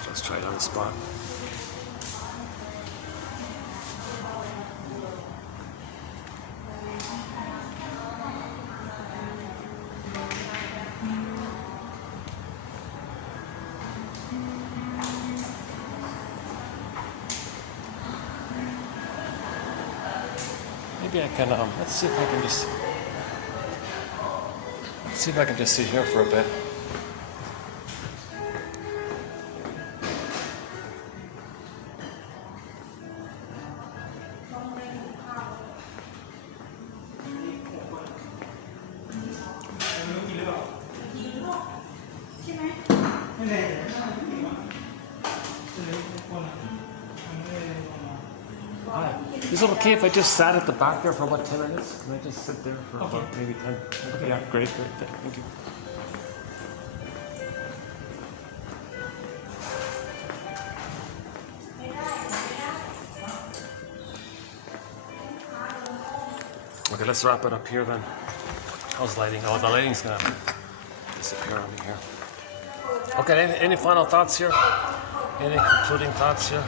Let's try it on the spot. Maybe I can, let's see if I can just sit here for a bit. Is it okay if I just sat at the back there for about 10 minutes? Can I just sit there for about maybe 10? Okay. Yeah, great. Thank you. Okay, let's wrap it up here then. How's lighting? Oh, the lighting's gonna disappear on me here. Okay, any final thoughts here? Any concluding thoughts here?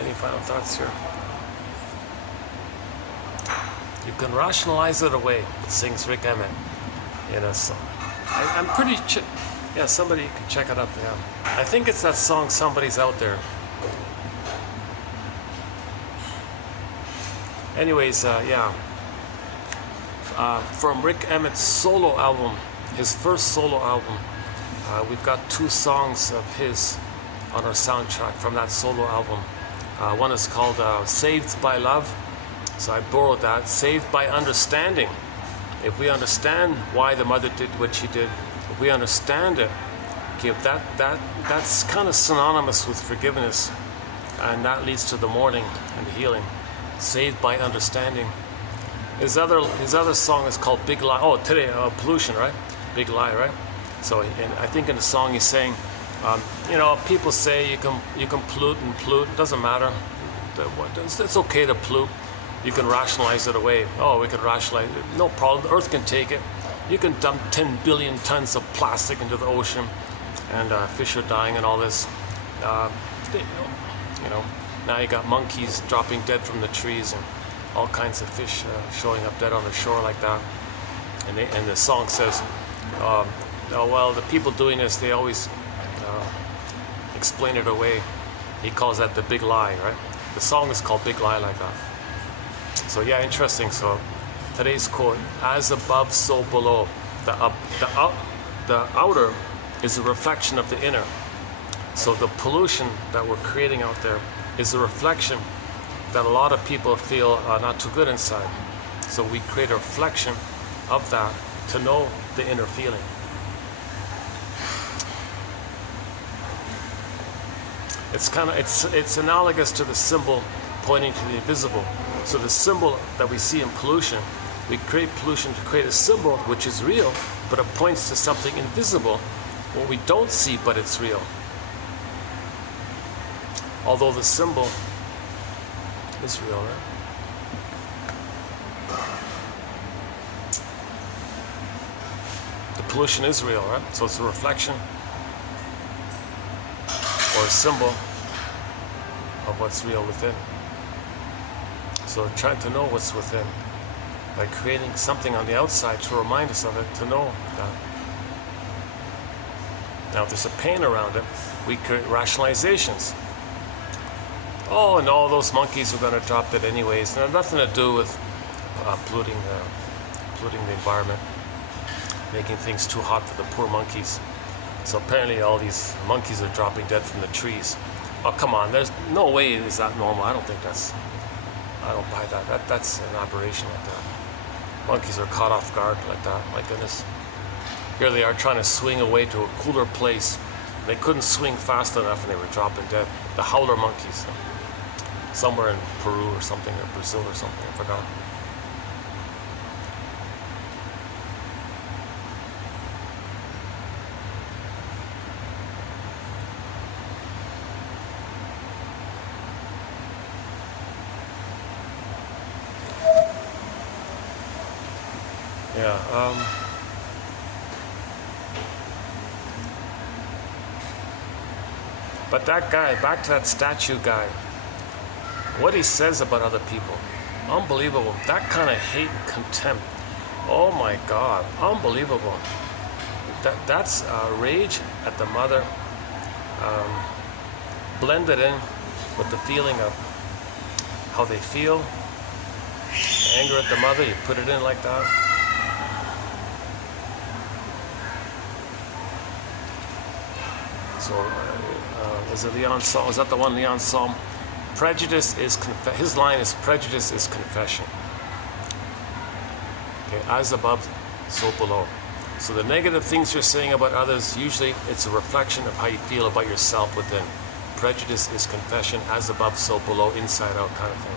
Any final thoughts here? You can rationalize it away, sings Rick Emmett in a song. I'm pretty yeah, somebody can check it up, yeah. I think it's that song Somebody's Out There. Anyways, yeah. From Rick Emmett's solo album, his first solo album, we've got 2 songs of his on our soundtrack from that solo album. One is called Saved by Love. So I borrowed that. Saved by understanding. If we understand why the mother did what she did, if we understand it, okay, that's kind of synonymous with forgiveness, and that leads to the mourning and the healing. Saved by understanding. His other song is called Big Lie. Oh, today Pollution, right? Big Lie, right? So I think in the song he's saying, you know, people say you can pollute and pollute. It doesn't matter. It's okay to pollute. You can rationalize it away. Oh, we can rationalize it. No problem. The Earth can take it. You can dump 10 billion tons of plastic into the ocean, and fish are dying and all this. You know, now you got monkeys dropping dead from the trees and all kinds of fish showing up dead on the shore like that. And the song says, oh, well, the people doing this, they always explain it away. He calls that the big lie, right? The song is called Big Lie like that. So yeah, interesting. So today's quote: "As above, so below." The outer is a reflection of the inner. So the pollution that we're creating out there is a reflection that a lot of people feel not too good inside. So we create a reflection of that to know the inner feeling. It's analogous to the symbol pointing to the invisible. So the symbol that we see in pollution, we create pollution to create a symbol which is real, but it points to something invisible, what we don't see, but it's real. Although the symbol is real, right? The pollution is real, right? So it's a reflection or a symbol of what's real within. So trying to know what's within by creating something on the outside to remind us of it, to know that. Now if there's a pain around it, we create rationalizations. Oh, and all those monkeys are going to drop dead anyways. It had nothing to do with polluting the environment, making things too hot for the poor monkeys. So apparently all these monkeys are dropping dead from the trees. Oh, come on, there's no way is that normal. I don't buy that. That's an aberration like that. Monkeys are caught off guard like that. My goodness. Here they are trying to swing away to a cooler place. They couldn't swing fast enough and they were dropping dead. The howler monkeys. Somewhere in Peru or something, or Brazil or something, I forgot. Yeah, but that guy, back to that statue guy, what he says about other people, unbelievable. That kind of hate and contempt, oh my God, unbelievable. That's rage at the mother, blended in with the feeling of how they feel, anger at the mother, you put it in like that. So, is it Leon Psalm? Is that the one, Leon Psalm? Prejudice is his line is prejudice is confession. Okay, as above, so below. So the negative things you're saying about others, usually it's a reflection of how you feel about yourself within. Prejudice is confession, as above, so below, inside out kind of thing.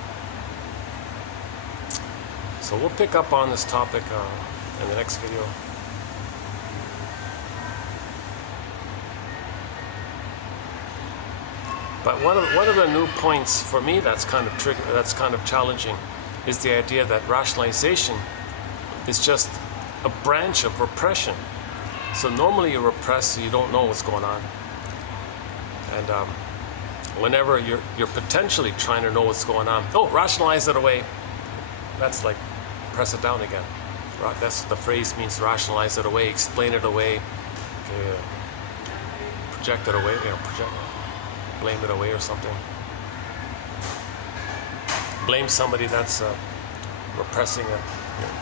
So we'll pick up on this topic in the next video. But one of the new points for me that's kind of challenging is the idea that rationalization is just a branch of repression. So normally you repress, so you don't know what's going on. And whenever you're potentially trying to know what's going on, rationalize it away. That's like press it down again. That's the phrase means, rationalize it away, explain it away, project it away, blame it away or something. Blame somebody that's repressing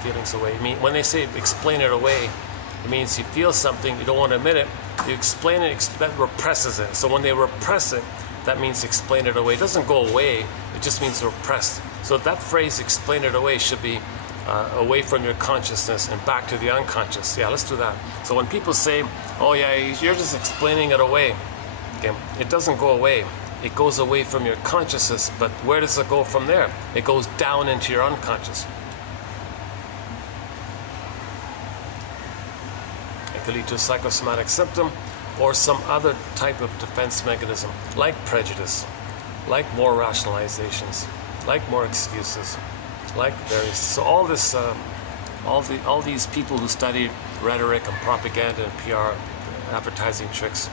feelings away. I mean, when they say explain it away, it means you feel something, you don't want to admit it, you explain it, that represses it. So when they repress it, that means explain it away. It doesn't go away, it just means repressed. So that phrase, explain it away, should be away from your consciousness and back to the unconscious. Yeah, let's do that. So when people say, oh yeah, you're just explaining it away, okay, it doesn't go away. It goes away from your consciousness, but where does it go from there? It goes down into your unconscious. It could lead to a psychosomatic symptom or some other type of defense mechanism, like prejudice, like more rationalizations, like more excuses, like various. So all this, all these people who study rhetoric and propaganda and PR, advertising tricks.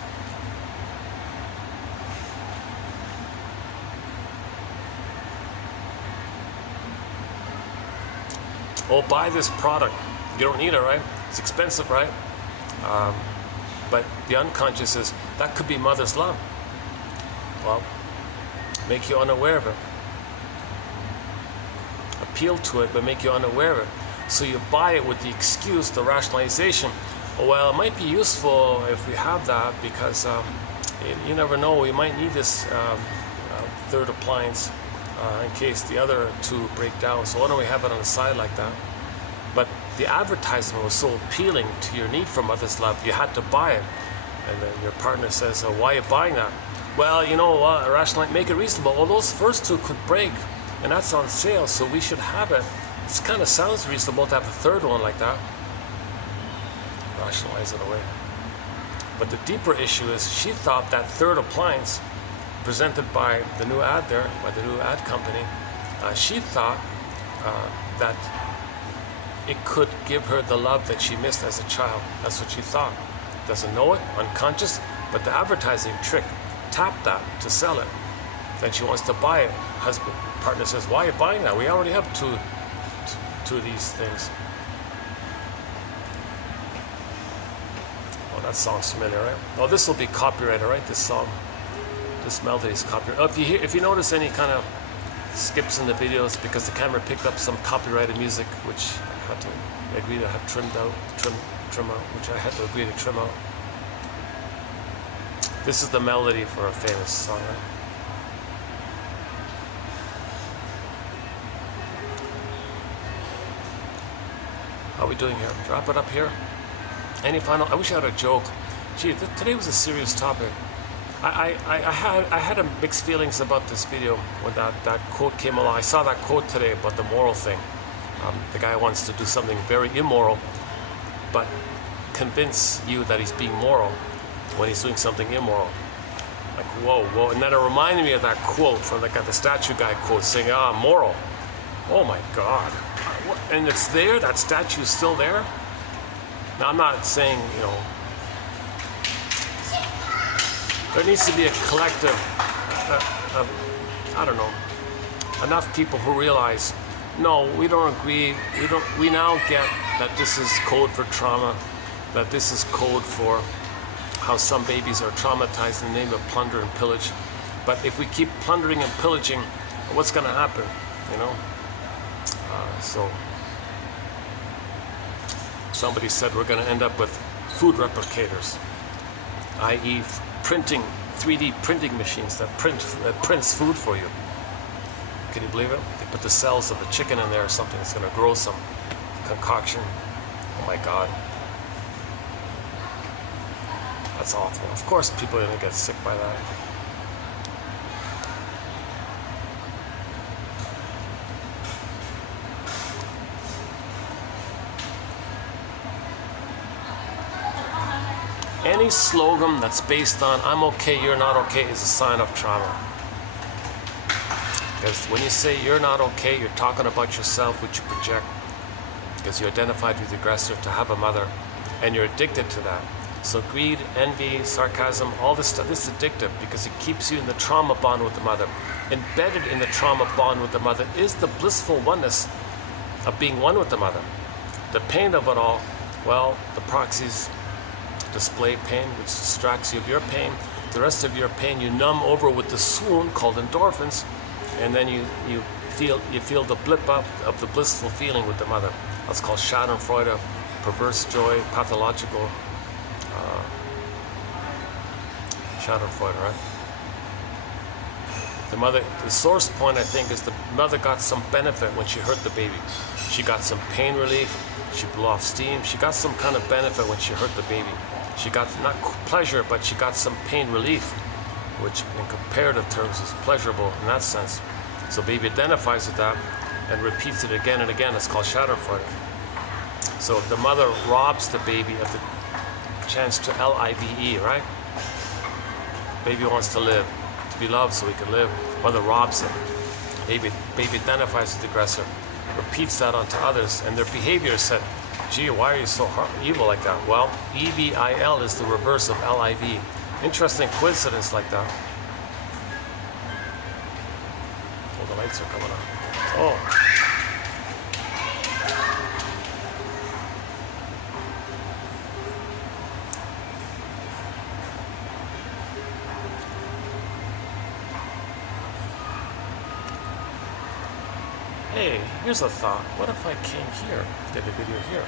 Oh, buy this product. You don't need it, right? It's expensive, right? But the unconscious is, that could be mother's love. Well, make you unaware of it. Appeal to it, but make you unaware of it. So you buy it with the excuse, the rationalization. Oh, well, it might be useful if we have that, because you never know, we might need this third appliance in case the other two break down. So why don't we have it on the side like that? But the advertisement was so appealing to your need for mother's love, you had to buy it. And then your partner says, oh, why are you buying that? Well, you know what, rationalize, make it reasonable. Well, those first two could break, and that's on sale, so we should have it. It kind of sounds reasonable to have a third one like that. Rationalize it away. But the deeper issue is, she thought that third appliance presented by the new ad there, by the new ad company, she thought that it could give her the love that she missed as a child. That's what she thought. Doesn't know it, unconscious, but the advertising trick tapped that to sell it. Then she wants to buy it. Partner says, why are you buying that? We already have two of these things. Oh, that sounds familiar, right? Oh, this will be copyrighted, right? This song, this melody is copyrighted. Oh, if you notice any kind of skips in the videos, because the camera picked up some copyrighted music, which I had to agree to have trim out, which I had to agree to trim out. This is the melody for a famous song, right? How are we doing here? Wrap it up here. Any final? I wish I had a joke. Gee, today was a serious topic. I had mixed feelings about this video when that quote came along. I saw that quote today about the moral thing. The guy wants to do something very immoral, but convince you that he's being moral when he's doing something immoral. Like, whoa. And then it reminded me of that quote from the statue guy quote saying, moral. Oh my God. And it's there, that statue is still there? Now, I'm not saying, there needs to be a collective, I don't know, enough people who realize, no, we don't agree, we now get that this is code for trauma, that this is code for how some babies are traumatized in the name of plunder and pillage. But if we keep plundering and pillaging, what's going to happen, So somebody said we're going to end up with food replicators, i.e. 3D printing machines that prints food for you. Can you believe it? They put the cells of the chicken in there or something. It's going to grow some concoction. Oh my God. That's awful. Of course people are going to get sick by that. Any slogan that's based on I'm okay, you're not okay is a sign of trauma. Because when you say you're not okay, you're talking about yourself, which you project. Because you identified with the aggressor to have a mother, and you're addicted to that. So greed, envy, sarcasm, all this stuff, this is addictive because it keeps you in the trauma bond with the mother. Embedded in the trauma bond with the mother is the blissful oneness of being one with the mother. The pain of it all, well, the proxies display pain, which distracts you of your pain. The rest of your pain you numb over with the swoon called endorphins, and then you feel the blip up of the blissful feeling with the mother. That's called Schadenfreude, perverse joy, pathological Schadenfreude, right? The source point, I think, is the mother got some benefit when she hurt the baby. She got some pain relief, she blew off steam, she got some kind of benefit when she hurt the baby. She got not pleasure, but she got some pain relief, which in comparative terms is pleasurable in that sense. So baby identifies with that and repeats it again and again. It's called Schadenfreude. So the mother robs the baby of the chance to live, right? Baby wants to live, to be loved so he can live. Mother robs him. Baby identifies with the aggressor, repeats that onto others, and their behavior said, gee, why are you so evil like that? Well, EVIL is the reverse of LIV. Interesting coincidence like that. Oh, the lights are coming on. Oh. Hey, here's a thought. What if I came here, did a video here?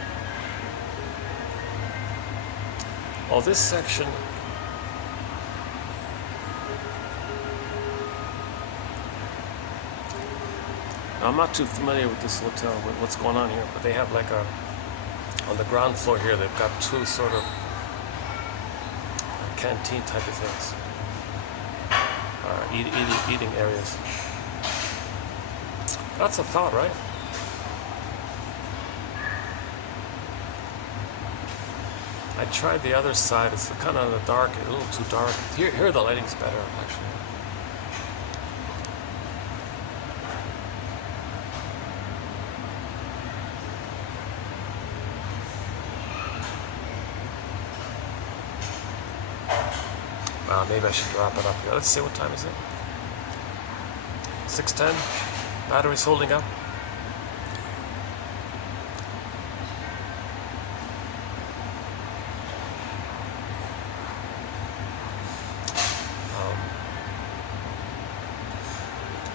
Oh, this section. Now, I'm not too familiar with this hotel, with what's going on here, but they have like on the ground floor here, they've got two sort of canteen type of things, eating areas. That's a thought, right? I tried the other side. It's kind of in the dark, a little too dark. Here the lighting's better, actually. Maybe I should wrap it up here. Let's see, what time is it? 6:10. Battery's holding up.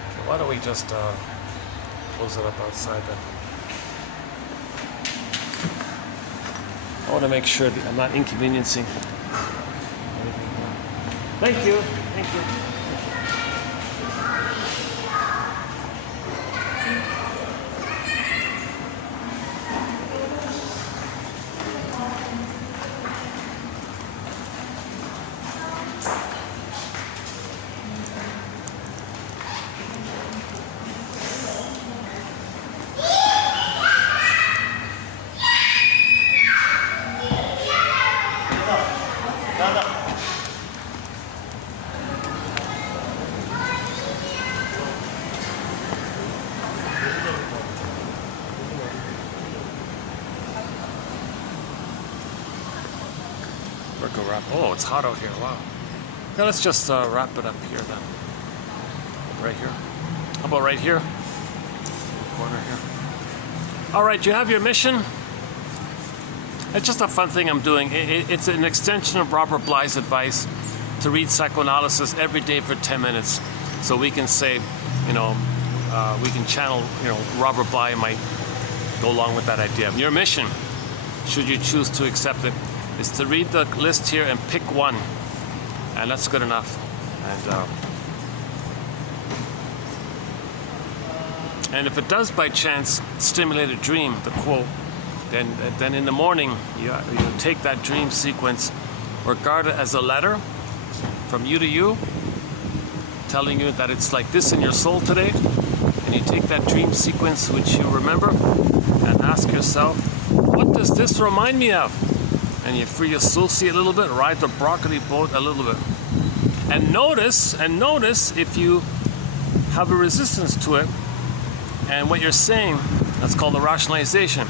Okay, why don't we just close it up outside then? I want to make sure that I'm not inconveniencing anything. Thank you. Thank you. Oh, it's hot out here. Wow. Now let's just wrap it up here then. Right here. How about right here? Corner here. All right, you have your mission. It's just a fun thing I'm doing. It's an extension of Robert Bly's advice to read psychoanalysis every day for 10 minutes. So we can say, we can channel, Robert Bly might go along with that idea. Your mission, should you choose to accept it, is to read the list here and pick one, and that's good enough. And And if it does by chance stimulate a dream, the quote, then in the morning you take that dream sequence, regard it as a letter from you to you, telling you that it's like this in your soul today, and you take that dream sequence which you remember and ask yourself, what does this remind me of? And you free associate a little bit, ride the broccoli boat a little bit, and notice if you have a resistance to it, and what you're saying, that's called a rationalization,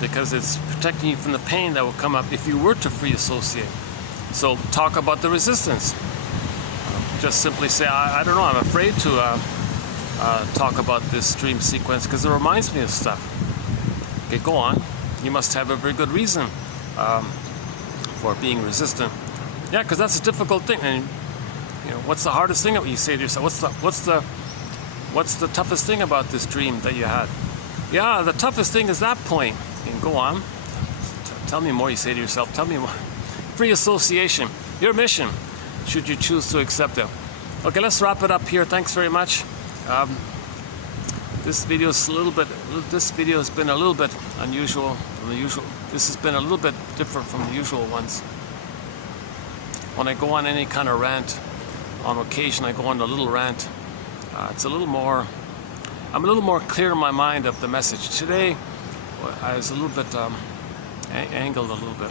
because it's protecting you from the pain that will come up if you were to free associate. So talk about the resistance. Just simply say, I don't know, I'm afraid to talk about this dream sequence because it reminds me of stuff. Okay, go on. You must have a very good reason for being resistant. Yeah, because that's a difficult thing. And you know, what's the hardest thing? You say to yourself, what's the toughest thing about this dream that you had? Yeah, the toughest thing is that point. And go on. Tell me more. You say to yourself, tell me more. Free association. Your mission, should you choose to accept it. Okay, let's wrap it up here. Thanks very much. This video has been a little bit unusual from the usual. This has been a little bit different from the usual ones. When I go on any kind of rant, on occasion I go on a little rant. It's a little more, I'm a little more clear in my mind of the message. Today, I was a little bit angled a little bit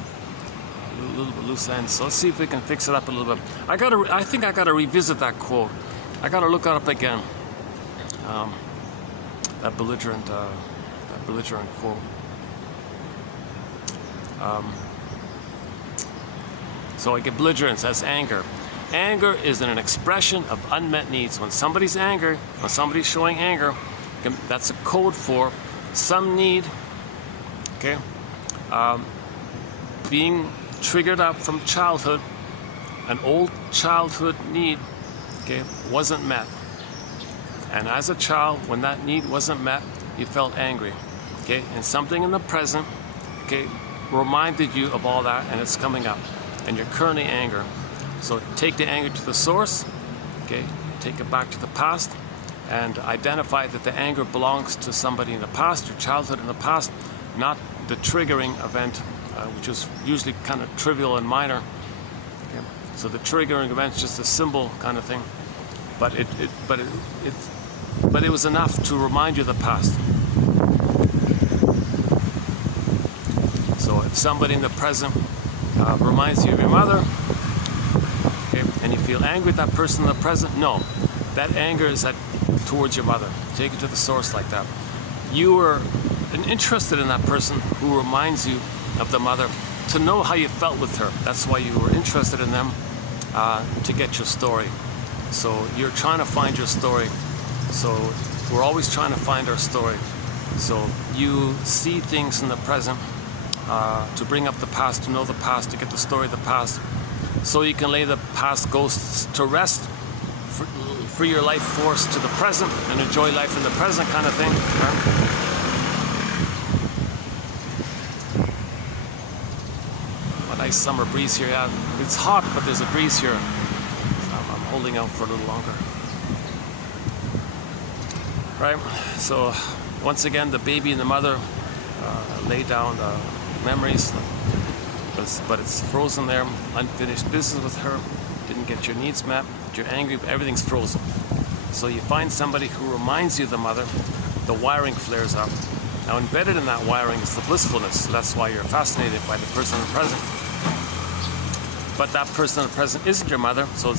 loose ends. So let's see if we can fix it up a little bit. I think I gotta revisit that quote. I gotta look it up again. That belligerent quote. So I get belligerence as anger. Anger is an expression of unmet needs. When somebody's angry, when somebody's showing anger, that's a code for some need. Okay, being triggered up from childhood, an old childhood need, okay, wasn't met. And as a child, when that need wasn't met, you felt angry, okay? And something in the present, okay, reminded you of all that, and it's coming up, and you're currently angry. So take the anger to the source, okay? Take it back to the past, and identify that the anger belongs to somebody in the past, your childhood in the past, not the triggering event, which is usually kind of trivial and minor. Okay? So the triggering event is just a symbol kind of thing, but it was enough to remind you of the past. So if somebody in the present reminds you of your mother, okay, and you feel angry at that person in the present, no, that anger is towards your mother. Take it to the source like that. You were interested in that person who reminds you of the mother, to know how you felt with her. That's why you were interested in them, to get your story. So you're trying to find your story. So we're always trying to find our story. So you see things in the present to bring up the past, to know the past, to get the story of the past, so you can lay the past ghosts to rest, free your life force to the present, and enjoy life in the present kind of thing. Right? Nice summer breeze here. Yeah, it's hot, but there's a breeze here. I'm holding out for a little longer. Right. So once again, the baby and the mother lay down the memories, but it's frozen there. Unfinished business with her. Didn't get your needs met. You're angry. Everything's frozen. So you find somebody who reminds you of the mother. The wiring flares up. Now embedded in that wiring is the blissfulness. So that's why you're fascinated by the person in the present. But that person in the present isn't your mother, so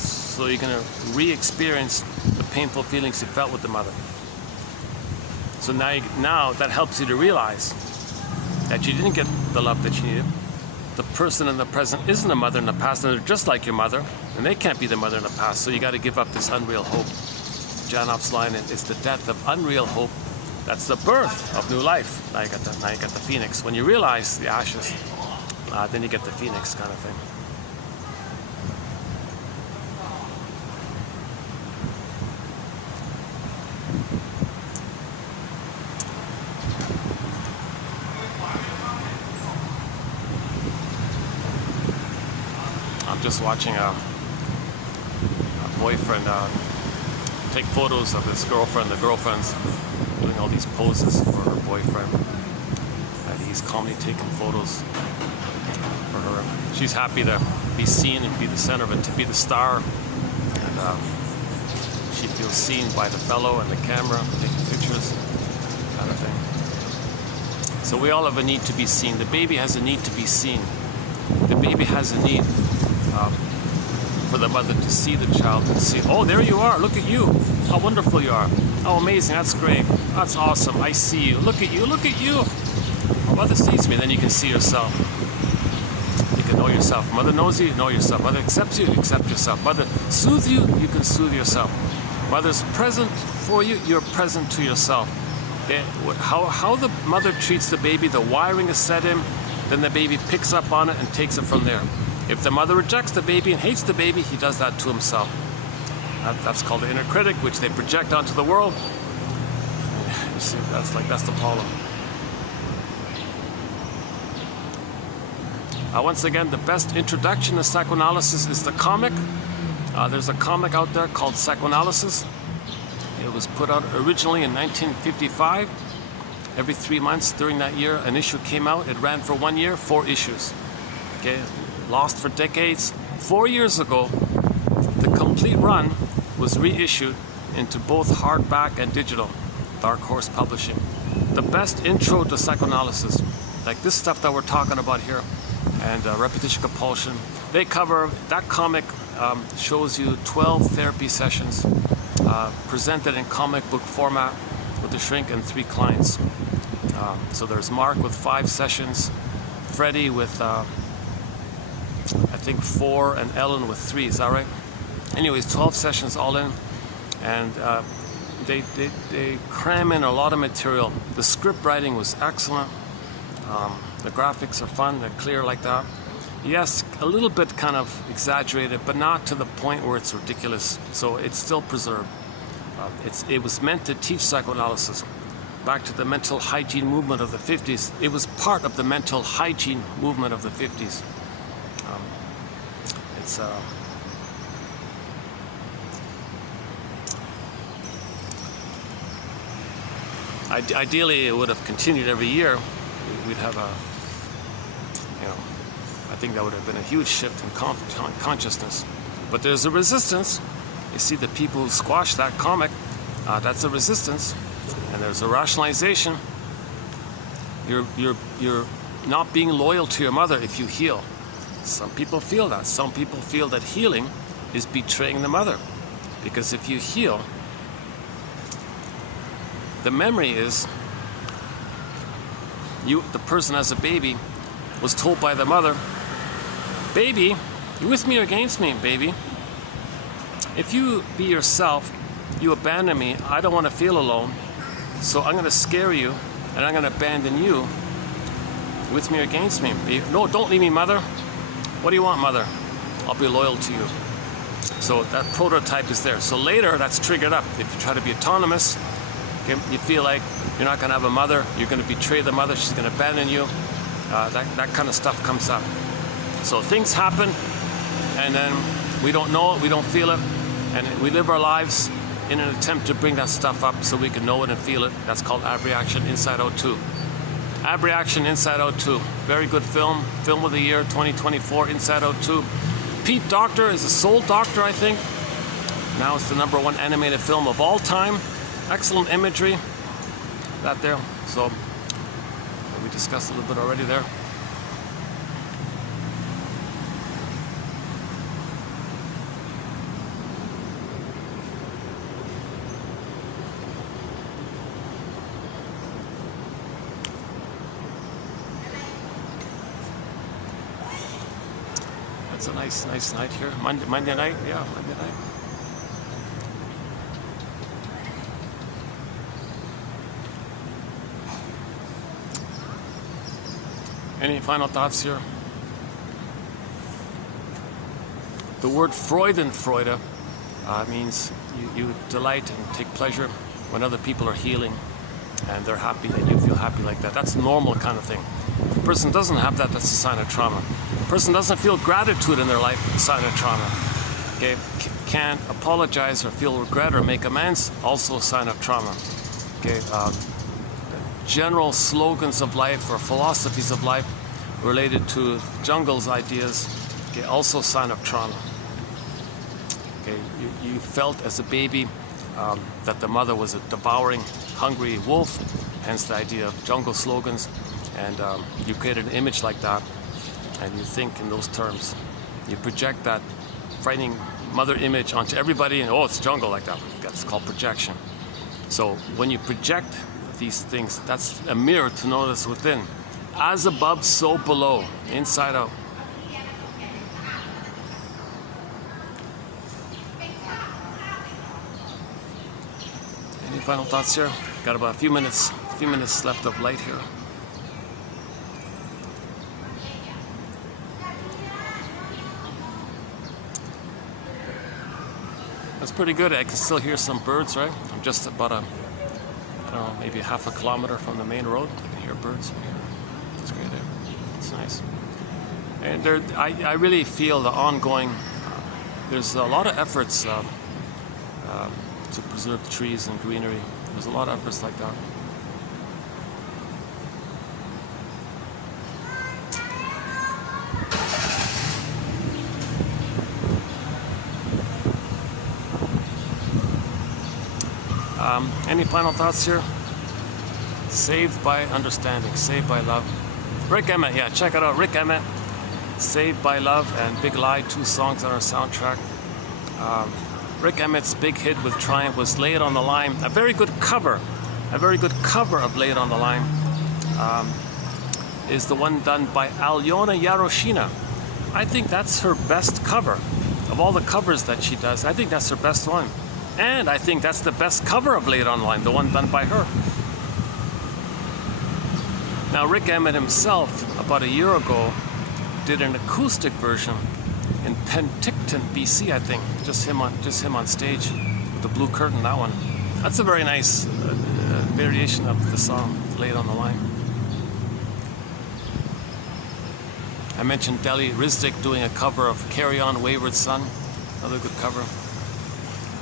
you're going to re-experience the painful feelings you felt with the mother. So now that helps you to realize that you didn't get the love that you needed. The person in the present isn't a mother in the past, and they're just like your mother, and they can't be the mother in the past, so you got to give up this unreal hope. Janoff's line is, it's the death of unreal hope. That's the birth of new life. Now you got the phoenix. When you realize the ashes, then you get the phoenix kind of thing. I'm just watching a boyfriend take photos of his girlfriend. The girlfriend's doing all these poses for her boyfriend, and he's calmly taking photos for her. She's happy to be seen and be the center of it, to be the star, and she feels seen by the fellow and the camera, taking pictures, kind of thing. So we all have a need to be seen. The baby has a need to be seen. The baby has a need for the mother to see the child and see, oh, there you are, look at you, how wonderful you are. Oh, amazing, that's great, that's awesome, I see you, look at you, look at you. Well, mother sees me, then you can see yourself. You can know yourself. Mother knows you, you know yourself. Mother accepts you, you accept yourself. Mother soothes you, you can soothe yourself. Mother's present for you, you're present to yourself. Okay? How the mother treats the baby, the wiring is set in, then the baby picks up on it and takes it from there. If the mother rejects the baby and hates the baby, he does that to himself. That's called the inner critic, which they project onto the world. You see, that's the problem. Once again, the best introduction to psychoanalysis is the comic. There's a comic out there called Psychoanalysis. It was put out originally in 1955. Every 3 months during that year, an issue came out. It ran for 1 year, 4 issues. Okay, lost for decades. 4 years ago, the complete run was reissued into both hardback and digital. Dark Horse Publishing. The best intro to psychoanalysis, like this stuff that we're talking about here, and repetition compulsion. They cover, that comic shows you 12 therapy sessions presented in comic book format with the shrink and 3 clients. So there's Mark with 5 sessions, Freddie with I think 4, and Ellen with 3, is that right? Anyways, 12 sessions all in, and they cram in a lot of material. The script writing was excellent. The graphics are fun, they're clear like that. Yes, a little bit kind of exaggerated, but not to the point where it's ridiculous. So it's still preserved. It was meant to teach psychoanalysis. Back to the mental hygiene movement of the 50s. It was part of the mental hygiene movement of the 50s. Ideally, it would have continued every year. We'd have a, I think that would have been a huge shift in consciousness. But there's a resistance. You see the people who squash that comic, that's a resistance. And there's a rationalization. You're not being loyal to your mother if you heal. Some people feel that. Some people feel that healing is betraying the mother. Because if you heal, the memory is the person as a baby was told by the mother, baby, you with me or against me, baby? If you be yourself, you abandon me, I don't want to feel alone, so I'm going to scare you and I'm going to abandon you. With me or against me? Baby? No, don't leave me, mother. What do you want, mother? I'll be loyal to you. So that prototype is there. So later, that's triggered up. If you try to be autonomous, okay, you feel like you're not going to have a mother, you're going to betray the mother, she's going to abandon you. That kind of stuff comes up. So things happen, and then we don't know it, we don't feel it, and we live our lives in an attempt to bring that stuff up so we can know it and feel it. That's called Abreaction Inside Out 2. Abreaction Inside Out 2. Very good film. Film of the year 2024, Inside Out 2. Pete Docter is a soul doctor, I think. Now it's the #1 animated film of all time. Excellent imagery. That there. So we discussed a little bit already there. It's a nice night here. Monday night, yeah, Monday night. Any final thoughts here? The word Freudenfreude means you delight and take pleasure when other people are healing and they're happy and you feel happy like that. That's normal kind of thing. If a person doesn't have that, that's a sign of trauma. If a person doesn't feel gratitude in their life, it's a sign of trauma. Okay? can't apologize or feel regret or make amends, also a sign of trauma. Okay, general slogans of life or philosophies of life related to Jungle's ideas, okay, also a sign of trauma. Okay, you felt as a baby that the mother was a devouring, hungry wolf, hence the idea of Jungle slogans, and you created an image like that, and you think in those terms. You project that frightening mother image onto everybody, and oh, it's Jungle like that. That's called projection. So when you project these things, that's a mirror to notice within. As above, so below, inside out. Any final thoughts here? Got about a few minutes left of light here. That's pretty good. I can still hear some birds, right? I'm just about I don't know, maybe half a kilometer from the main road. I can hear birds from here. It's great. It's nice. And I really feel the ongoing, there's a lot of efforts to preserve trees and greenery. There's a lot of efforts like that. Any final thoughts here? Saved by Understanding, Saved by Love. Rick Emmett, yeah, check it out. Rick Emmett, Saved by Love and Big Lie, 2 songs on our soundtrack. Rick Emmett's big hit with Triumph was Lay It on the Line. A very good cover of Lay It on the Line is the one done by Alyona Yaroshina. I think that's her best cover. Of all the covers that she does, I think that's her best one. And I think that's the best cover of Lay It on the Line, the one done by her. Now Rick Emmett himself, about a year ago, did an acoustic version in Penticton, BC, I think. Just him on stage with the blue curtain, that one. That's a very nice variation of the song, Lay It on the Line. I mentioned Deli Rizdik doing a cover of Carry On Wayward Son, another good cover.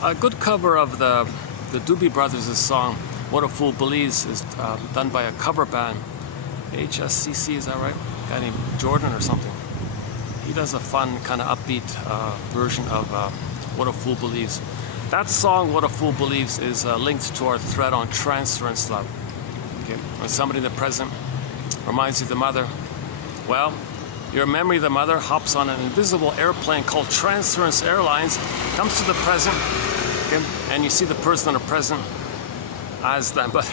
A good cover of the Doobie Brothers' song, What a Fool Believes, is done by a cover band. HSCC, is that right? A guy named Jordan or something. He does a fun, kind of upbeat version of What a Fool Believes. That song, What a Fool Believes, is linked to our thread on transference love. Okay, when somebody in the present reminds you of the mother, well, your memory of the mother hops on an invisible airplane called Transference Airlines, comes to the present, okay, and you see the person in the present as them. But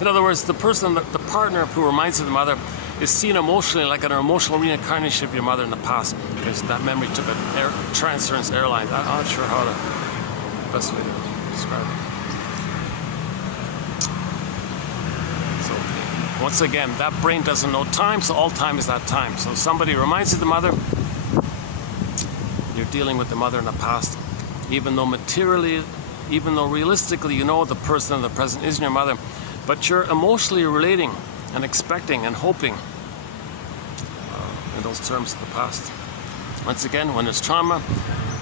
in other words, the person, the partner who reminds you of the mother is seen emotionally like an emotional reincarnation of your mother in the past, because that memory took a Transference Airlines. I'm not sure how the best way to describe it. Once again, that brain doesn't know time, so all time is that time. So somebody reminds you of the mother, you're dealing with the mother in the past. Even though realistically you know the person in the present isn't your mother, but you're emotionally relating and expecting and hoping in those terms of the past. Once again, when there's trauma,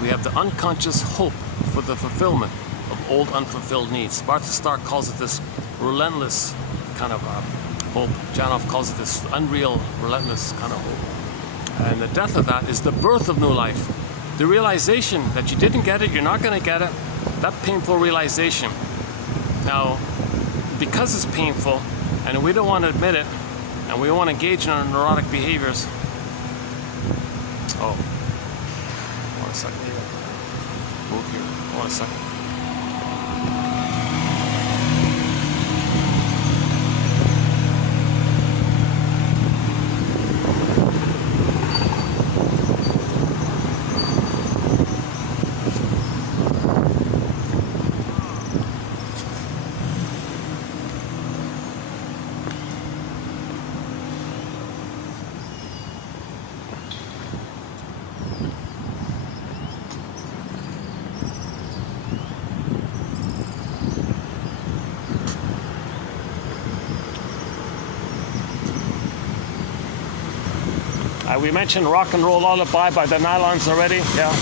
we have the unconscious hope for the fulfillment of old unfulfilled needs. Martha Stark calls it this relentless kind of hope. Janoff calls it this unreal, relentless kind of hope. And the death of that is the birth of new life. The realization that you didn't get it, you're not going to get it, that painful realization. Now, because it's painful, and we don't want to admit it, and we don't want to engage in our neurotic behaviors. Oh, hold on a second. Move here. Hold on a second. We mentioned Rock and Roll Lullaby by the Nylons already, yeah.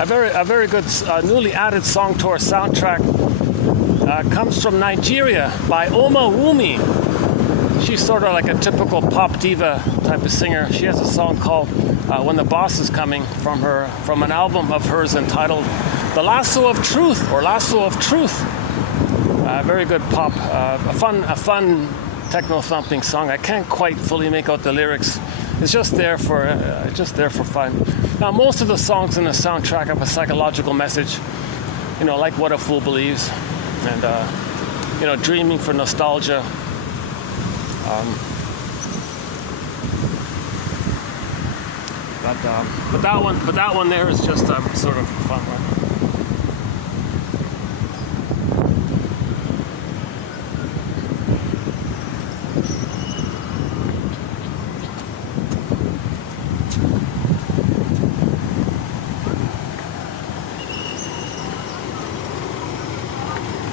a very good newly added song to our soundtrack. Comes from Nigeria by Oma Wumi. She's sort of like a typical pop diva type of singer. She has a song called When the Boss Is Coming from an album of hers entitled The Lasso of Truth, or Lasso of Truth. Very good pop, a fun techno thumping song. I can't quite fully make out the lyrics. It's just there for fun. Now, most of the songs in the soundtrack have a psychological message, you know, like What a Fool Believes, and you know, Dreaming for Nostalgia. But that one there is just sort of fun one.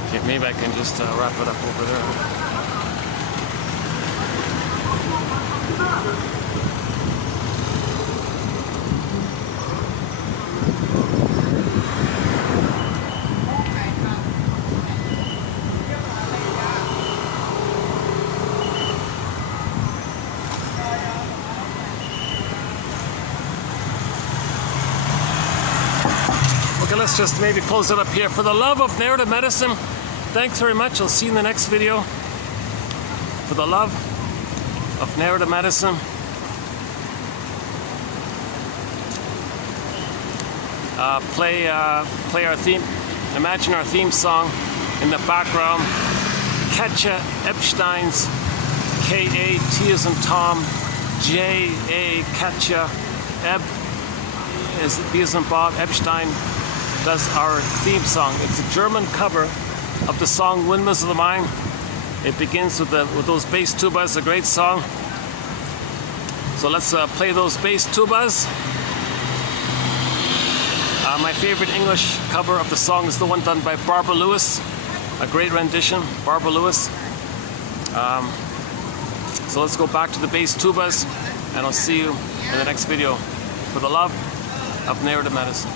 Okay, maybe I can just wrap it up over there. Okay, let's just maybe close it up here. For the love of narrative medicine, thanks very much. I'll see you in the next video. For the love of narrative medicine. Play our theme. Imagine our theme song in the background. Katja Epstein's K-A, T as in Tom, J-A, Katja, Eb is B as in Bob, Epstein does our theme song. It's a German cover of the song Windmills of the Mind. It begins with those bass tubas, a great song. So let's play those bass tubas. My favorite English cover of the song is the one done by Barbara Lewis. A great rendition, Barbara Lewis. So let's go back to the bass tubas, and I'll see you in the next video. For the love of narrative medicine.